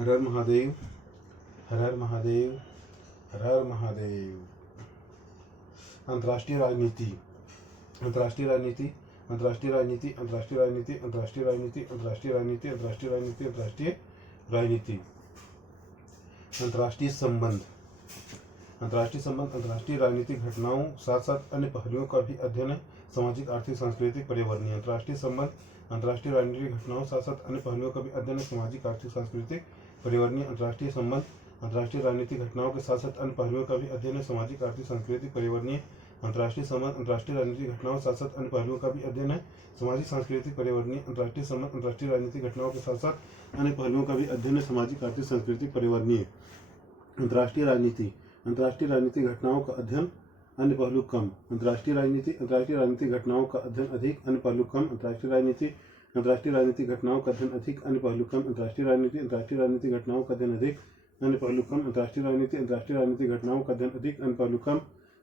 हर हर महादेव, हर हर महादेव, हर हर महादेव। अंतर्राष्ट्रीय राजनीति, अंतर्राष्ट्रीय राजनीति, अंतर्राष्ट्रीय राजनीति, अंतर्राष्ट्रीय राजनीति, अंतर्राष्ट्रीय राजनीति, अंतर्राष्ट्रीय राजनीति, अंतर्राष्ट्रीय राजनीति, अंतर्राष्ट्रीय राजनीति। अंतर्राष्ट्रीय संबंध, अंतर्राष्ट्रीय संबंध अंतर्राष्ट्रीय राजनीतिक घटनाओं साथ साथ अन्य पहलुओं का भी अध्ययन है। सामाजिक, आर्थिक, सांस्कृतिक, पर्यावरणीय। अंतर्राष्ट्रीय संबंध अंतर्राष्ट्रीय राजनीतिक घटनाओं साथ साथ अन्य पहलुओं का भी अध्ययन है। सामाजिक, आर्थिक, सांस्कृतिक, पर्यावरणीय। अंतर्राष्ट्रीय संबंध अंतर्राष्ट्रीय राजनीतिक घटनाओं के साथ साथ अन्य पहलुओं का भी अध्ययन है। सामाजिक, आर्थिक, सांस्कृतिक, पर्यावरणीय। अंतर्राष्ट्रीय संबंध अंतर्राष्ट्रीय राजनीतिक घटनाओं के साथ साथ अन्य पहलुओं का भी अध्ययन है। सामाजिक, सांस्कृतिक, पर्यावरणीय। अंतर्राष्ट्रीय संबंध अंतर्राष्ट्रीय राजनीतिक घटनाओं के साथ साथ अन्य पहलुओं का भी अध्ययन है। सामाजिक, आर्थिक, सांस्कृतिक, पर्यावरणीय। अंतर्राष्ट्रीय राजनीति अंतर्राष्ट्रीय राजनीतिक घटनाओं का अध्ययन, अन्य पहलू कम। अंतर्राष्ट्रीय राजनीति अंतर्राष्ट्रीय राजनीतिक घटनाओं का अध्ययन अधिक, अन्य पहलू कम। अंतर्राष्ट्रीय राजनीति अंतर्राष्ट्रीय राजनीतिक घटनाओं का अध्ययन अधिक, अन्य पहलू कम। अंतर्राष्ट्रीय राजनीति अंतर्राष्ट्रीय राजनीतिक घटनाओं का अध्ययन अधिक, अन्य पहलू कम। अंतर्राष्ट्रीय राजनीति अंतर्राष्ट्रीय राजनीतिक घटनाओं का अध्ययन अधिक, अन्य पहलू कम।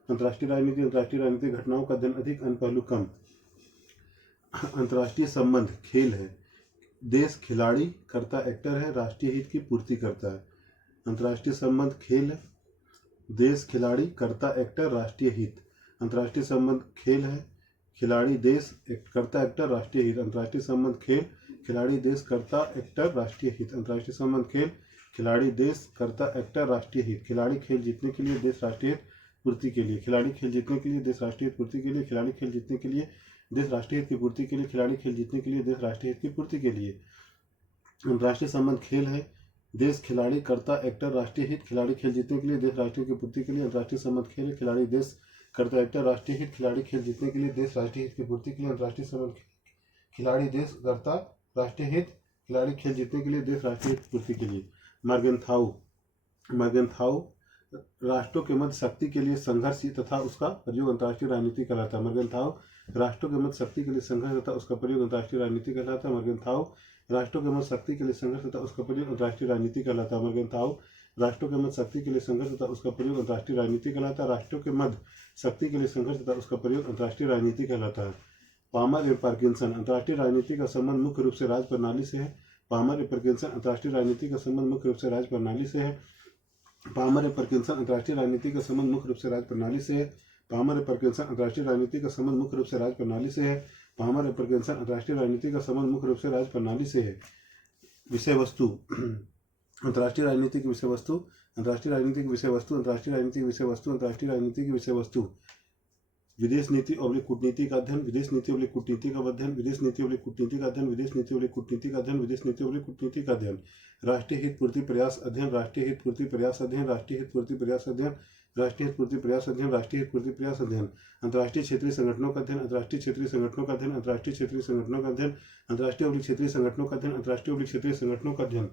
अंतर्राष्ट्रीय राजनीति अंतर्राष्ट्रीय राजनीतिक घटनाओं का अध्ययन अधिक, अन्य पहलू कम। अंतर्राष्ट्रीय संबंध खेल है। देश खिलाड़ी कर्ता एक्टर है, राष्ट्रीय हित की पूर्ति करता है। अंतर्राष्ट्रीय संबंध खेल है। देश खिलाड़ी कर्ता एक्टर राष्ट्रीय हित। अंतर्राष्ट्रीय संबंध खेल है। खिलाड़ी देश कर्ता एक्टर राष्ट्रीय हित। अंतर्राष्ट्रीय संबंध खेल खिलाड़ी देश कर्ता एक्टर राष्ट्रीय हित। अंतर्राष्ट्रीय संबंध खेल खिलाड़ी देश कर्ता एक्टर राष्ट्रीय हित। खिलाड़ी खेल जीतने के लिए देश राष्ट्रीय हित पूर्ति के लिए। खिलाड़ी खेल जीतने के लिए देश राष्ट्रीय हित पूर्ति के लिए। खिलाड़ी खेल जीतने के लिए देश राष्ट्रीय हित की पूर्ति के लिए। खिलाड़ी खेल जीतने के लिए देश राष्ट्रीय हित की पूर्ति के लिए। अंतर्राष्ट्रीय संबंध खेल है। देश खिलाड़ी कर्ता एक्टर राष्ट्रीय हित। खिलाड़ी खेल जीतने के लिए देश राष्ट्रीय की पूर्ति के लिए। अंतर्राष्ट्रीय संबंध खेल है। खिलाड़ी देश कर्ता एक्टर राष्ट्रीय हित। खिलाड़ी खेल जीतने के लिए देश राष्ट्रीय हित की पूर्ति के लिए। अंतर्राष्ट्रीय संबंध खिलाड़ी देश कर्ता राष्ट्रीय हित। खिलाड़ी खेल जीतने के लिए देश राष्ट्रीय हित पूर्ति के लिए। मर्गेंथाउ मर्गेंथाउ राष्ट्रों के मध्य शक्ति के लिए संघर्ष तथा उसका प्रयोग अंतर्राष्ट्रीय राजनीति कहलाता है। मर्गेंथाउ राष्ट्रों के मध्य शक्ति के लिए संघर्ष तथा उसका प्रयोग अंतर्राष्ट्रीय राजनीति कहलाता है। मर्गेंथाउ राष्ट्रों के मध्य शक्ति के लिए संघर्ष तथा उसका प्रयोग अंतर्राष्ट्रीय राजनीति कहलाता है। मर्गेंथाउ राष्ट्रों के मध्य शक्ति के लिए संघर्ष तथा उसका प्रयोग अंतर्राष्ट्रीय राजनीति कहलाता है। राष्ट्रों के मध्य शक्ति के लिए संघर्ष तथा उसका प्रयोग अंतर्राष्ट्रीय राजनीति कहलाता है। पामर एवं पार्किंसन अंतर्राष्ट्रीय राजनीति का संबंध मुख्य रूप से राज प्रणाली से है। पामर एवं पार्किंसन अंतर्राष्ट्रीय राजनीति का संबंध मुख्य रूप से राज प्रणाली से है। पामर एवं पार्किंसन अंतर्राष्ट्रीय राजनीति का संबंध मुख्य रूप से राज प्रणाली से है। पामर एवं पार्किंसन अंतर्राष्ट्रीय राजनीति का संबंध मुख्य रूप से राज प्रणाली से है। पामर एवं पार्किंसन अंतर्राष्ट्रीय राजनीति का संबंध मुख्य रूप से राज प्रणाली से है। विषय वस्तु अंतर्राष्ट्रीय राजनीति की विषय वस्तु अंतर्राष्ट्रीय राजनीति की विषय वस्तु अंतर्राष्ट्रीय राजनीति की विषय वस्तु अंतर्राष्ट्रीय राजनीति की विषय वस्तु विदेश नीति और कूटनीति का अध्ययन। विदेश नीति और कूटनीति का अध्ययन। विदेश नीति और कूटनीति का अध्ययन। विदेश नीति और कूटनीति का अध्ययन। विदेश नीति और कूटनीति का अध्ययन। राष्ट्रीय हित पूर्ति प्रयास अध्ययन। राष्ट्रीय हित पूर्ति प्रयास अध्ययन। राष्ट्रीय हित पूर्ति प्रयास अध्ययन। राष्ट्रीय हित पूर्ति प्रयास अध्ययन। राष्ट्रीय हित पूर्ति प्रयास अध्ययन। अंतर्राष्ट्रीय क्षेत्रीय संगठनों का अध्ययन। अंतर्राष्ट्रीय क्षेत्रीय संगठनों का अध्ययन। अंतर्राष्ट्रीय क्षेत्रीय संगठनों का अध्ययन। अंतर्राष्ट्रीय क्षेत्रीय संगठनों का अध्ययन। अंतर्राष्ट्रीय क्षेत्रीय संगठनों का अध्ययन।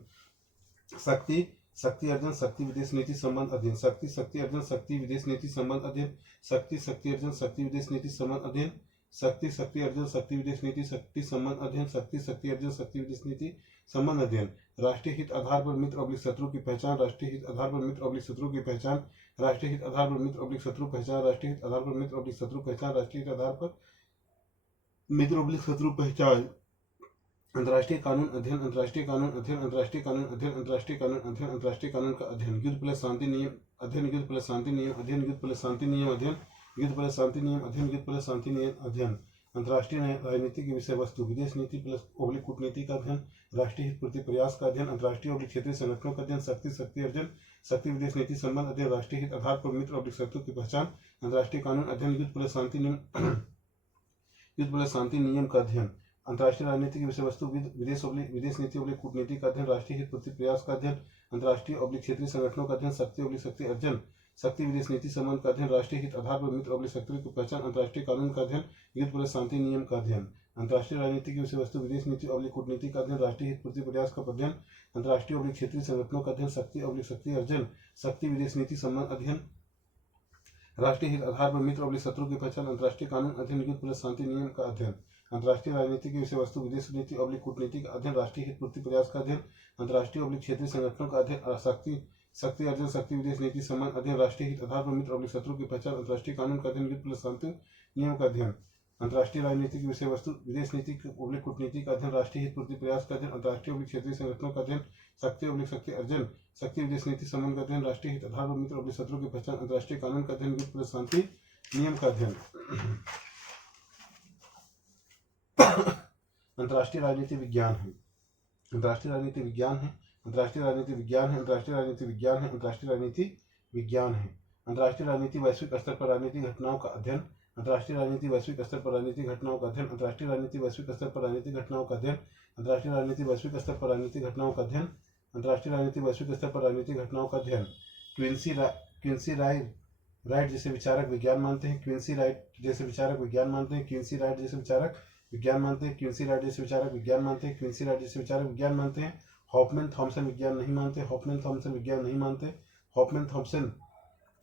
शक्ति शक्ति अर्जन शक्ति विदेश नीति संबंध अध्ययन। शक्ति शक्ति अर्जन शक्ति विदेश नीति संबंध अध्ययन। शक्ति शक्ति अर्जन शक्ति विदेश नीति संबंध अध्ययन। शक्ति शक्ति अर्जन शक्ति विदेश नीति शक्ति संबंध अध्ययन। शक्ति शक्ति अर्जन शक्ति विदेश नीति संबंध अध्ययन। राष्ट्रीय हित आधार पर मित्र और शत्रु की पहचान। राष्ट्रीय हित आधार पर मित्र और शत्रु की पहचान। राष्ट्रीय हित आधार पर मित्र और शत्रु पहचान। राष्ट्रीय हित आधार पर मित्र और शत्रु पहचान। राष्ट्रीय हित आधार पर मित्र और शत्रु पहचान। अंतर्राष्ट्रीय कानून अध्ययन। अंतर्राष्ट्रीय कानून अध्ययन। अंतर्राष्ट्रीय कानून अध्ययन। अंतर्राष्ट्रीय कानून अध्ययन। अंतर्राष्ट्रीय कानून का अध्ययन। युद्ध प्लस शांति नियम अध्ययन। युद्ध प्लस शांति नियम अध्ययन। युद्ध प्लस शांति नियम अध्ययन। युद्ध प्लस शांति नियम अध्ययन। युद्ध प्लस शांति नियम अध्ययन। अंतर्राष्ट्रीय राजनीति की विषय वस्तु विदेश नीति प्लस कूटनीति का अध्ययन। राष्ट्रीय हित पूर्ति प्रयास का अध्ययन। अंतर्राष्ट्रीय क्षेत्रीय संगठनों का अध्ययन। शक्ति शक्ति अर्जन शक्ति विदेश नीति संबंध अध्ययन। राष्ट्रीय हित आधार पर मित्र और शत्रु की पहचान। अंतर्राष्ट्रीय कानून अध्ययन। युद्ध प्लस शांति नियम युद्ध प्लस शांति नियम का अध्ययन। अंतर्राष्ट्रीय राजनीति की विषय वस्तु विदेश नीति और कूटनीति का अध्ययन। राष्ट्रीय हित पूर्ति प्रयास का अध्ययन। अंतर्राष्ट्रीय क्षेत्रीय संगठनों का अध्ययन। शक्ति शक्ति अर्जन शक्ति विदेश नीति संबंध का अध्ययन। राष्ट्रीय हित आधार पर मित्र और शत्रु की पहचान। अंतर्राष्ट्रीय कानून का अध्ययन। युद्ध प्लस शांति नियम का अध्ययन। अंतर्राष्ट्रीय राजनीति की विषय वस्तु विदेश नीति और कूटनीति का अध्ययन। राष्ट्रीय हित पूर्ति प्रयास का अध्ययन। अंतर्राष्ट्रीय क्षेत्रीय संगठनों का अध्ययन। शक्ति शक्ति अर्जन शक्ति विदेश नीति संबंध अध्ययन। राष्ट्रीय हित आधार पर मित्र और शत्रु की पहचान। अंतर्राष्ट्रीय कानून अध्ययन। युद्ध प्लस शांति नियम का अध्ययन। अंतर्राष्ट्रीय राजनीति की विषय वस्तु विदेश नीति और कूटनीति का अध्ययन। राष्ट्रीय हित पूर्ति प्रयास का अध्ययन। अंतर्राष्ट्रीय क्षेत्रीय संगठनों का अध्ययन। शक्ति शक्ति अर्जन शक्ति विदेश नीति संबंध अध्ययन। राष्ट्रीय हित आधार पर मित्र और शत्रु की पहचान। अंतर्राष्ट्रीय कानून का अध्ययन। युद्ध प्लस शांति नियम का अध्ययन। अंतर्राष्ट्रीय राजनीति की विषय वस्तु विदेश नीति कूटनीति का अध्ययन। राष्ट्रीय हित पूर्ति प्रयास का अध्ययन। अंतर्राष्ट्रीय क्षेत्रीय संगठनों का अध्ययन। शक्ति ऑब्लिक शक्ति अर्जन, शक्ति विदेश नीति संबंध का अध्ययन, राष्ट्रीय हित आधार और मित्र ऑब्लिक शत्रु की पहचान, अंतर्राष्ट्रीय कानून का अध्ययन, युद्ध प्लस शांति नियम का अध्ययन। अंतर्राष्ट्रीय राजनीति विज्ञान है, अंतर्राष्ट्रीय राजनीति विज्ञान है, अंतर्राष्ट्रीय राजनीति विज्ञान है, अंतर्राष्ट्रीय राजनीति विज्ञान है, अंतर्राष्ट्रीय राजनीति विज्ञान है। अंतर्राष्ट्रीय राजनीति वैश्विक स्तर पर राजनीतिक घटनाओं का अध्ययन, अंतर्राष्ट्रीय राजनीति वैश्विक स्तर पर राजनीतिक घटनाओं का अध्ययन, अंतर्राष्ट्रीय राजनीति वैश्विक स्तर पर राजनीतिक घटनाओं का अध्ययन, अंतर्राष्ट्रीय राजनीति वैश्विक स्तर पर राजनीतिक घटनाओं का अध्ययन, अंतर्राष्ट्रीय राजनीति वैश्विक स्तर पर राजनीतिक घटनाओं का अध्ययन। क्विंसी राइट जैसे विचारक विज्ञान मानते हैं, क्विंसी राइट जैसे विचारक विज्ञान मानते हैं, क्विंसी राइट जैसे विचारक विज्ञान मानते हैं, क्विंसी राइट जैसे विचारक विज्ञान मानते हैं, क्विंसी राइट जैसे विचारक विज्ञान मानते हैं। हॉफमैन थॉमसन विज्ञान नहीं मानते, हॉफमैन थॉमसन विज्ञान नहीं मानते, हॉफमैन थॉमसन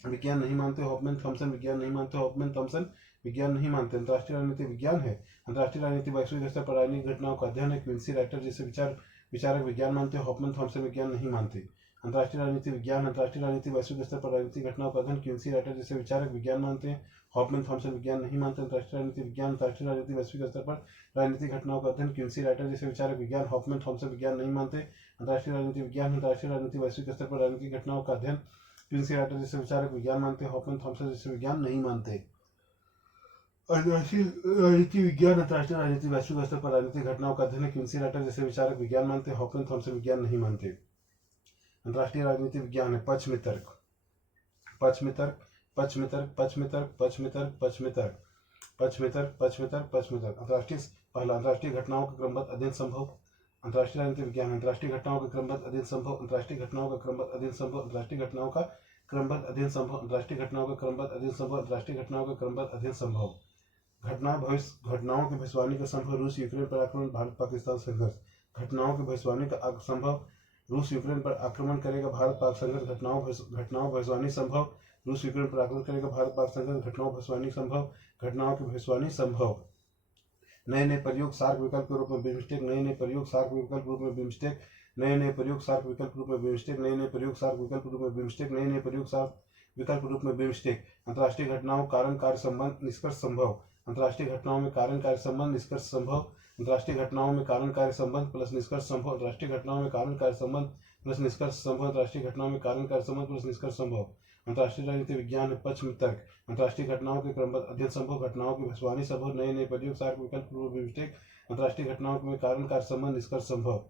विज्ञान नहीं मानते, हॉफमैन थॉमसन विज्ञान नहीं मानते, हॉफमैन थॉमसन विज्ञान नहीं मानते। अंतर्राष्ट्रीय राजनीति विज्ञान है, अंतर्राष्ट्रीय राजनीति वैश्विक स्तर पर राजनीतिक घटनाओं का अध्ययन है, क्विंसी राइटर जैसे विचारक विज्ञान मानते हैं, हॉफमैन थॉमसन विज्ञान नहीं मानते। अंतर्राष्ट्रीय राजनीति विज्ञान, अंतर्राष्ट्रीय राजनीति वैश्विक स्तर पर राजनीतिक घटनाओं का अध्ययन, क्विंसी राइटर जैसे विचारक विज्ञान मानते हैं, हॉफमैन थॉमसन विज्ञान नहीं मानते। अंतर्राष्ट्रीय राजनीति विज्ञान, अंतर्राष्ट्रीय राजनीति वैश्विक स्तर पर राजनीतिक घटनाओं का अध्ययन, क्विंसी राइटर जैसे विचारक विज्ञान, हॉफमैन थॉमसन विज्ञान नहीं मानते। अंतर्राष्ट्रीय राजनीति विज्ञान, अंतर्राष्ट्रीय राजनीति वैश्विक स्तर पर राजनीतिक घटनाओं का अध्ययन, क्विंसी राइटर जैसे विचारक विज्ञान मानते हैं, हॉफमैन थॉमसन जैसे विज्ञान नहीं मानते। अंतर्राष्ट्रीय राजनीति विज्ञान, अंतर्राष्ट्रीय राजनीति वैश्विक स्तर पर राजनीतिक घटनाओं का अध्ययन, क्विंसी राइटर जैसे विचारक विज्ञान मानते हैं, हॉफमैन थॉमसन विज्ञान नहीं मानते। अंतर्राष्ट्रीय राजनीति विज्ञान है पश्चिमी तर्क, पश्चिमी तर्क, पश्चिमी तर्क, पश्चिमी तर्क, पश्चिमी तर्क, पश्चिमी तर्क, पश्चिमी तर्क, पश्चिमी तर्क, पश्चिमी तर्क। पहला अंतर्राष्ट्रीय घटनाओं का क्रमबद्ध अध्ययन संभव, अंतर्राष्ट्रीय राजनीति विज्ञान, अंतर्राष्ट्रीय घटनाओं का क्रमबद्ध अध्ययन संभव, अंतर्राष्ट्रीय घटनाओं का क्रमबद्ध अध्ययन संभव, अंतर्राष्ट्रीय घटनाओं का क्रमबद्ध अध्ययन संभव, अंतर्राष्ट्रीय घटनाओं का क्रमबद्ध अध्ययन संभव, अंतर्राष्ट्रीय घटनाओं का क्रमबद्ध अध्ययन संभव। घटनाओं की भविष्यवाणी का संभव, रूस यूक्रेन पर आक्रमण, भारत पाकिस्तान संघर्ष। घटनाओं की भविष्यवाणी का संभव, रूस यूक्रेन पर आक्रमण करेगा, भारत पाक संघर्ष। घटनाओं भविष्यवाणी संभव, रूस यूक्रेन पर आक्रमण करेगा, भारत पाक संघर्ष। घटनाओं भविष्यवाणी संभव, घटनाओं की भविष्यवाणी संभव। नए नए प्रयोग सार्क विकल्प के रूप में बिमस्टेक, नए नए प्रयोग सार्क विकल्प रूप में बिमस्टेक, नए नए प्रयोग सार्क विकल्प रूप में बिमस्टेक, नए नए प्रयोग सार्क विकल्प रूप में बिमस्टेक, नए नए प्रयोग सार्क विकल्प रूप में बिमस्टेक। अंतर्राष्ट्रीय घटनाओं कारण कार्य संबंध निष्कर्ष संभव, अंतर्राष्ट्रीय घटनाओं में कारण कार्य संबंध निष्कर्ष संभव, अंतर्राष्ट्रीय घटनाओं में कारण कार्य संबंध प्लस निष्कर्ष संभव, अंतर्राष्ट्रीय घटनाओं में कारण कार्य संबंध प्लस निष्कर्ष संभव, अंतर्राष्ट्रीय घटनाओं में कारण कार्य संबंध प्लस निष्कर्ष संभव। अंतर्राष्ट्रीय राजनीति विज्ञान है पश्चिमी तर्क, अंतर्राष्ट्रीय घटनाओं के क्रमबद्ध अध्ययन संभव, घटनाओं की भविष्यवाणी संभव, नए नए प्रयोग सार्क विकल्प रूप में बिमस्टेक, अंतर्राष्ट्रीय घटनाओं में कारण कार्य संबंध निष्कर्ष संभव।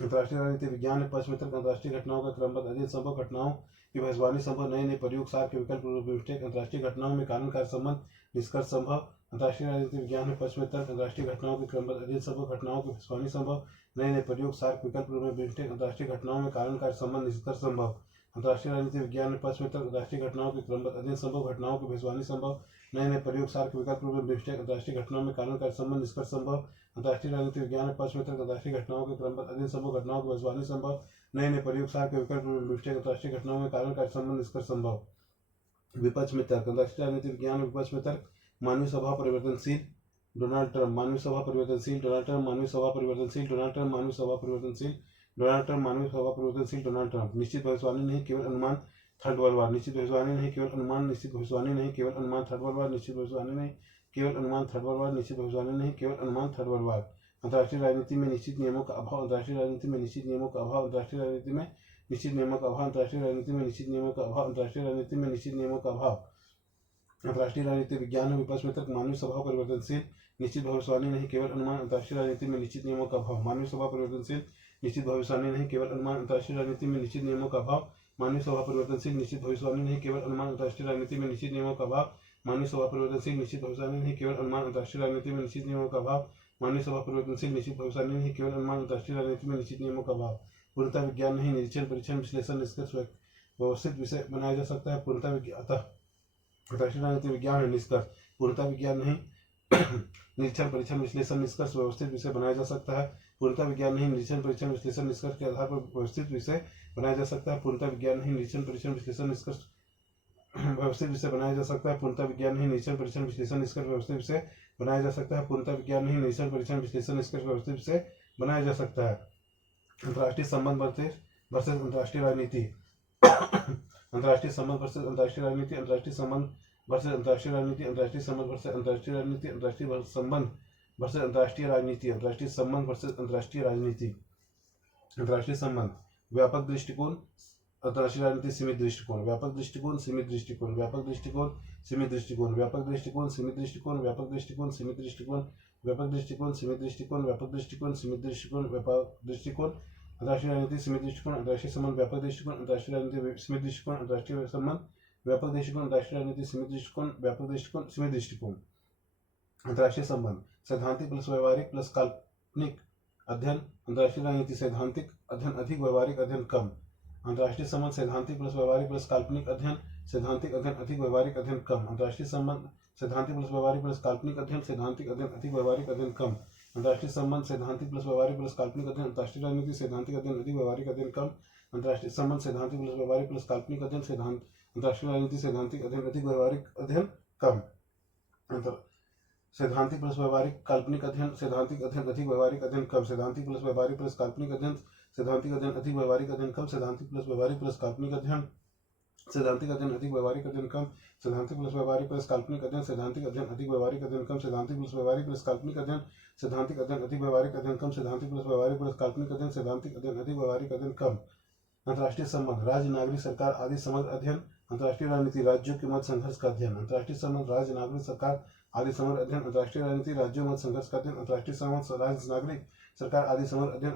अंतर्राष्ट्रीय राजनीति विज्ञान है पश्चिमी तर्क, अंतर्राष्ट्रीय घटनाओं का क्रमबद्ध अध्ययन संभव, घटनाओं की भविष्यवाणी संभव, नए नए प्रयोग सार्क के विकल्प रूप में बिमस्टेक, अंतर्राष्ट्रीय घटनाओं में कारण कार्य संबंध निष्कर्ष संभव। अंतर्राष्ट्रीय राजनीति विज्ञान है पश्चिमी तर्क, अंतर्राष्ट्रीय घटनाओं के क्रमबद्ध अध्ययन संभव, घटनाओं की भविष्यवाणी संभव, नए नए प्रयोग सार्क विकल्प रूप में बिमस्टेक, अंतर्राष्ट्रीय घटनाओं में कारण कार्य संबंध निष्कर्ष संभव। अंतर्राष्ट्रीय राजनीति विज्ञान है पश्चिमी तर्क, अंतर्राष्ट्रीय घटनाओं के क्रमबद्ध अध्ययन संभव, घटनाओं की भविष्यवाणी संभव, नए नए प्रयोग सार्क विकल्प रूप में बिमस्टेक, अंतर्राष्ट्रीय घटनाओं में कारण कार्य संबंध निष्कर्ष संभव। अंतर्राष्ट्रीय राजनीति विज्ञान है पश्चिमी तर्क, अंतर्राष्ट्रीय घटनाओं के क्रमबद्ध अध्ययन संभव, घटनाओं की भविष्यवाणी संभव, नए नए प्रयोग सार्क विकल्प रूप में बिमस्टेक, अंतर्राष्ट्रीय घटनाओं में कारण कार्य संबंध निष्कर्ष संभव। विपक्ष में तर्क, अंतर्राष्ट्रीय राजनीति विज्ञान विपक्ष में तर्क, मानवीय स्वभाव परिवर्तनशील, डोनाल्ड ट्रंप। मानवीय स्वभाव परिवर्तनशील, डोनाल्ड ट्रंप। मानवीय स्वभाव परिवर्तनशील, डोनाल्ड ट्रंप। मानवीय स्वभाव परिवर्तनशील, डोनाल्ड ट्रंप। मानवीय स्वभाव परिवर्तनशील, डोनाल्ड ट्रंप। निश्चित भविष्यवाणी नहीं केवल अनुमान, थर्ड वर्ल्ड वार। निश्चित भविष्यवाणी नहीं केवल अनुमान, निश्चित भविष्यवाणी नहीं केवल अनुमान, थर्ड वर्ल्ड वार। निश्चित भविष्यवाणी नहीं केवल अनुमान, थर्ड वर्ल्ड वार। निश्चित भविष्यवाणी नहीं केवल अनुमान, थर्ड वर्ल्ड वार। अंतर्राष्ट्रीय राजनीति में निश्चित नियमों का अभाव, अंतर्राष्ट्रीय राजनीति में निश्चित नियमों का अभाव, अंतर्राष्ट्रीय राजनीति में निश्चित नियमों का अभाव, अंतर्राष्ट्रीय राजनीति में निश्चित नियमों का अभाव, अंतर्राष्ट्रीय राजनीति में निश्चित नियमों का अभाव। अंतर्राष्ट्रीय राजनीति विज्ञान में विपक्ष में तर्क, मानवीय स्वभाव परिवर्तनशील, निश्चित भविष्यवाणी नहीं केवल अनुमान, अंतर्राष्ट्रीय राजनीति में निश्चित नियमों का अभाव। मानवीय स्वभाव परिवर्तनशील, निश्चित भविष्यवाणी नहीं केवल अनुमान, अंतर्राष्ट्रीय राजनीति में निश्चित नियमों का अभाव। मानवीय स्वभाव परिवर्तनशील, निश्चित भविष्यवाणी नहीं केवल अनुमान, अंतर्राष्ट्रीय राजनीति में निश्चित नियमों का अभाव। मानवीय स्वभाव परिवर्तनशील, निश्चित भविष्यवाणी नहीं केवल अनुमान, अंतर्राष्ट्रीय राजनीति में निश्चित नियमों का अभाव। मानवीय स्वभाव परिवर्तनशील, निश्चित भविष्यवाणी नहीं केवल अनुमान, अंतर्राष्ट्रीय राजनीति में निश्चित नियमों का अभाव। पूर्णता विज्ञान नहीं, निरीक्षण परीक्षण विश्लेषण निष्कर्ष व्यवस्थित विषय बनाया जा सकता है। पूर्णता विज्ञान अतः अंतर्राष्ट्रीय राजनीति विज्ञान है निष्कर्ष, पूर्णता विज्ञान नहीं निरीक्षण परीक्षण विश्लेषण निष्कर्ष व्यवस्थित विषय बनाया जा सकता है। पूर्णता विज्ञान नहीं निरीक्षण परीक्षण विश्लेषण निष्कर्ष के आधार पर व्यवस्थित विषय बनाया जा सकता है। पूर्णता विज्ञान नहीं निरीक्षण परीक्षण विश्लेषण निष्कर्ष व्यवस्थित विषय बनाया जा सकता है। पूर्णता विज्ञान नहीं निरीक्षण परीक्षण विश्लेषण निष्कर्ष व्यवस्थित विषय बनाया जा सकता है। पूर्णता विज्ञान नहीं निरीक्षण परीक्षण विश्लेषण निष्कर्ष व्यवस्थित विषय बनाया जा सकता है। अंतर्राष्ट्रीय संबंध वर्सेस अंतर्राष्ट्रीय राजनीति, अंतर्राष्ट्रीय संबंध वर्सेस अंतर्राष्ट्रीय राजनीति, अंतर्राष्ट्रीय संबंध वर्सेस अंतर्राष्ट्रीय राजनीति, अंतर्राष्ट्रीय संबंध वर्सेस अंतर्राष्ट्रीय राजनीति, अंतर्राष्ट्रीय संबंध वर्सेस अंतर्राष्ट्रीय राजनीति, अंतर्राष्ट्रीय संबंध वर्सेस अंतर्राष्ट्रीय राजनीति। अंतर्राष्ट्रीय संबंध व्यापक दृष्टिकोण, अंतर्राष्ट्रीय राजनीति सीमित दृष्टिकोण, व्यापक दृष्टिकोण सीमित दृष्टिकोण, व्यापक दृष्टिकोण सीमित दृष्टिकोण, व्यापक दृष्टिकोण सीमित दृष्टिकोण, व्यापक दृष्टिकोण सीमित दृष्टिकोण, व्यापक दृष्टिकोण सीमित दृष्टिकोण, व्यापक दृष्टिकोण सीमित दृष्टिकोण, व्यापक दृष्टिकोण, अंतर्राष्ट्रीय राजनीति सीमित दृष्टिकोण, अंतर्राष्ट्रीय संबंध व्यापक दृष्टिकोण, अंतर्राष्ट्रीय राजनीति सीमित दृष्टिकोण, अंतर्राष्ट्रीय संबंध व्यापक दृष्टिकोण, अंतर्राष्ट्रीय राजनीति सीमित दृष्टिकोण, व्यापक दृष्टिकोण सीमित दृष्टिकोण, अंतर्राष्ट्रीय संबंध सैद्धांतिक प्लस व्यवहारिक प्लस काल्पनिक अध्ययन, अंतर्राष्ट्रीय राजनीति सैद्धांतिक अध्ययन अधिक व्यवहारिक अध्ययन कम, अंतर्राष्ट्रीय संबंध सैद्धांतिक प्लस व्यवहारिक प्लस काल्पनिक अध्ययन सैद्धांतिक अध्ययन अधिक व्यवहारिक अध्ययन कम, अंतर्राष्ट्रीय संबंध सैद्धांतिक प्लस व्यवहारिक प्लस काल्पनिक अध्ययन सैद्धांतिक अध्ययन अधिक व्यवहारिक अध्ययन कम, अंतर्राष्ट्रीय संबंध सैद्धांतिक प्लस व्यवहारिक प्लस काल्पनिक अध्ययन अंतर्राष्ट्रीय राजनीति सैद्धांतिक अध्ययन अधिक व्यवहारिक अध्ययन कम, अंतर्राष्ट्रीय संबंध सैद्धांतिक प्लस व्यवहारिक प्लस काल्पनिक अध्ययन सैद्धांत अंतर्राष्ट्रीय राजनीति सैद्धांतिक अध्ययन अधिक व्यवहारिक अध्ययन कम, सैद्धांतिक प्लस व्यवहारिक काल्पनिक अध्ययन सैद्धांतिक अध्ययन अधिक व्यवहारिक अध्ययन कम, सैद्धांतिक प्लस व्यवहारिक प्लस काल्पनिक अध्ययन सैद्धांतिक अध्ययन अधिक व्यवहारिक अध्ययन कम, सैद्धांतिक प्लस व्यवहारिक प्लस काल्पनिक अध्ययन सैद्धांतिक अध्ययन अधिक व्यवहारिक अध्ययन कम, सैद्धांतिक प्लस व्यवहारिक प्लस काल्पनिक अध्ययन सैद्धांतिक अध्ययन अधिक व्यवहारिक अध्ययन कम, सैद्धांतिक प्लस व्यवहारिक प्लस काल्पनिक अध्ययन सैद्धांतिक अध्ययन अधिक व्यवहारिक अध्ययन कम, सैद्धांतिक प्लस व्यवहारिक प्लस काल्पनिक अध्ययन सैद्धांतिक अध्ययन अधिक व्यवहारिक अध्ययन कम, अंतर्राष्ट्रीय संबंध राज्य नागरिक सरकार आदि समग्र अध्ययन, अंतर्राष्ट्रीय राजनीति राज्यों के मध्य संघर्ष का अध्ययन, अंतर्राष्ट्रीय संबंध राज्य नागरिक सरकार आदि समग्र अध्ययन, अंतर्राष्ट्रीय राजनीति राज्यों में संघर्ष का अध्ययन, अंतर्राष्ट्रीय संबंध राज्य नागरिक सरकार आदि समग्र अध्ययन,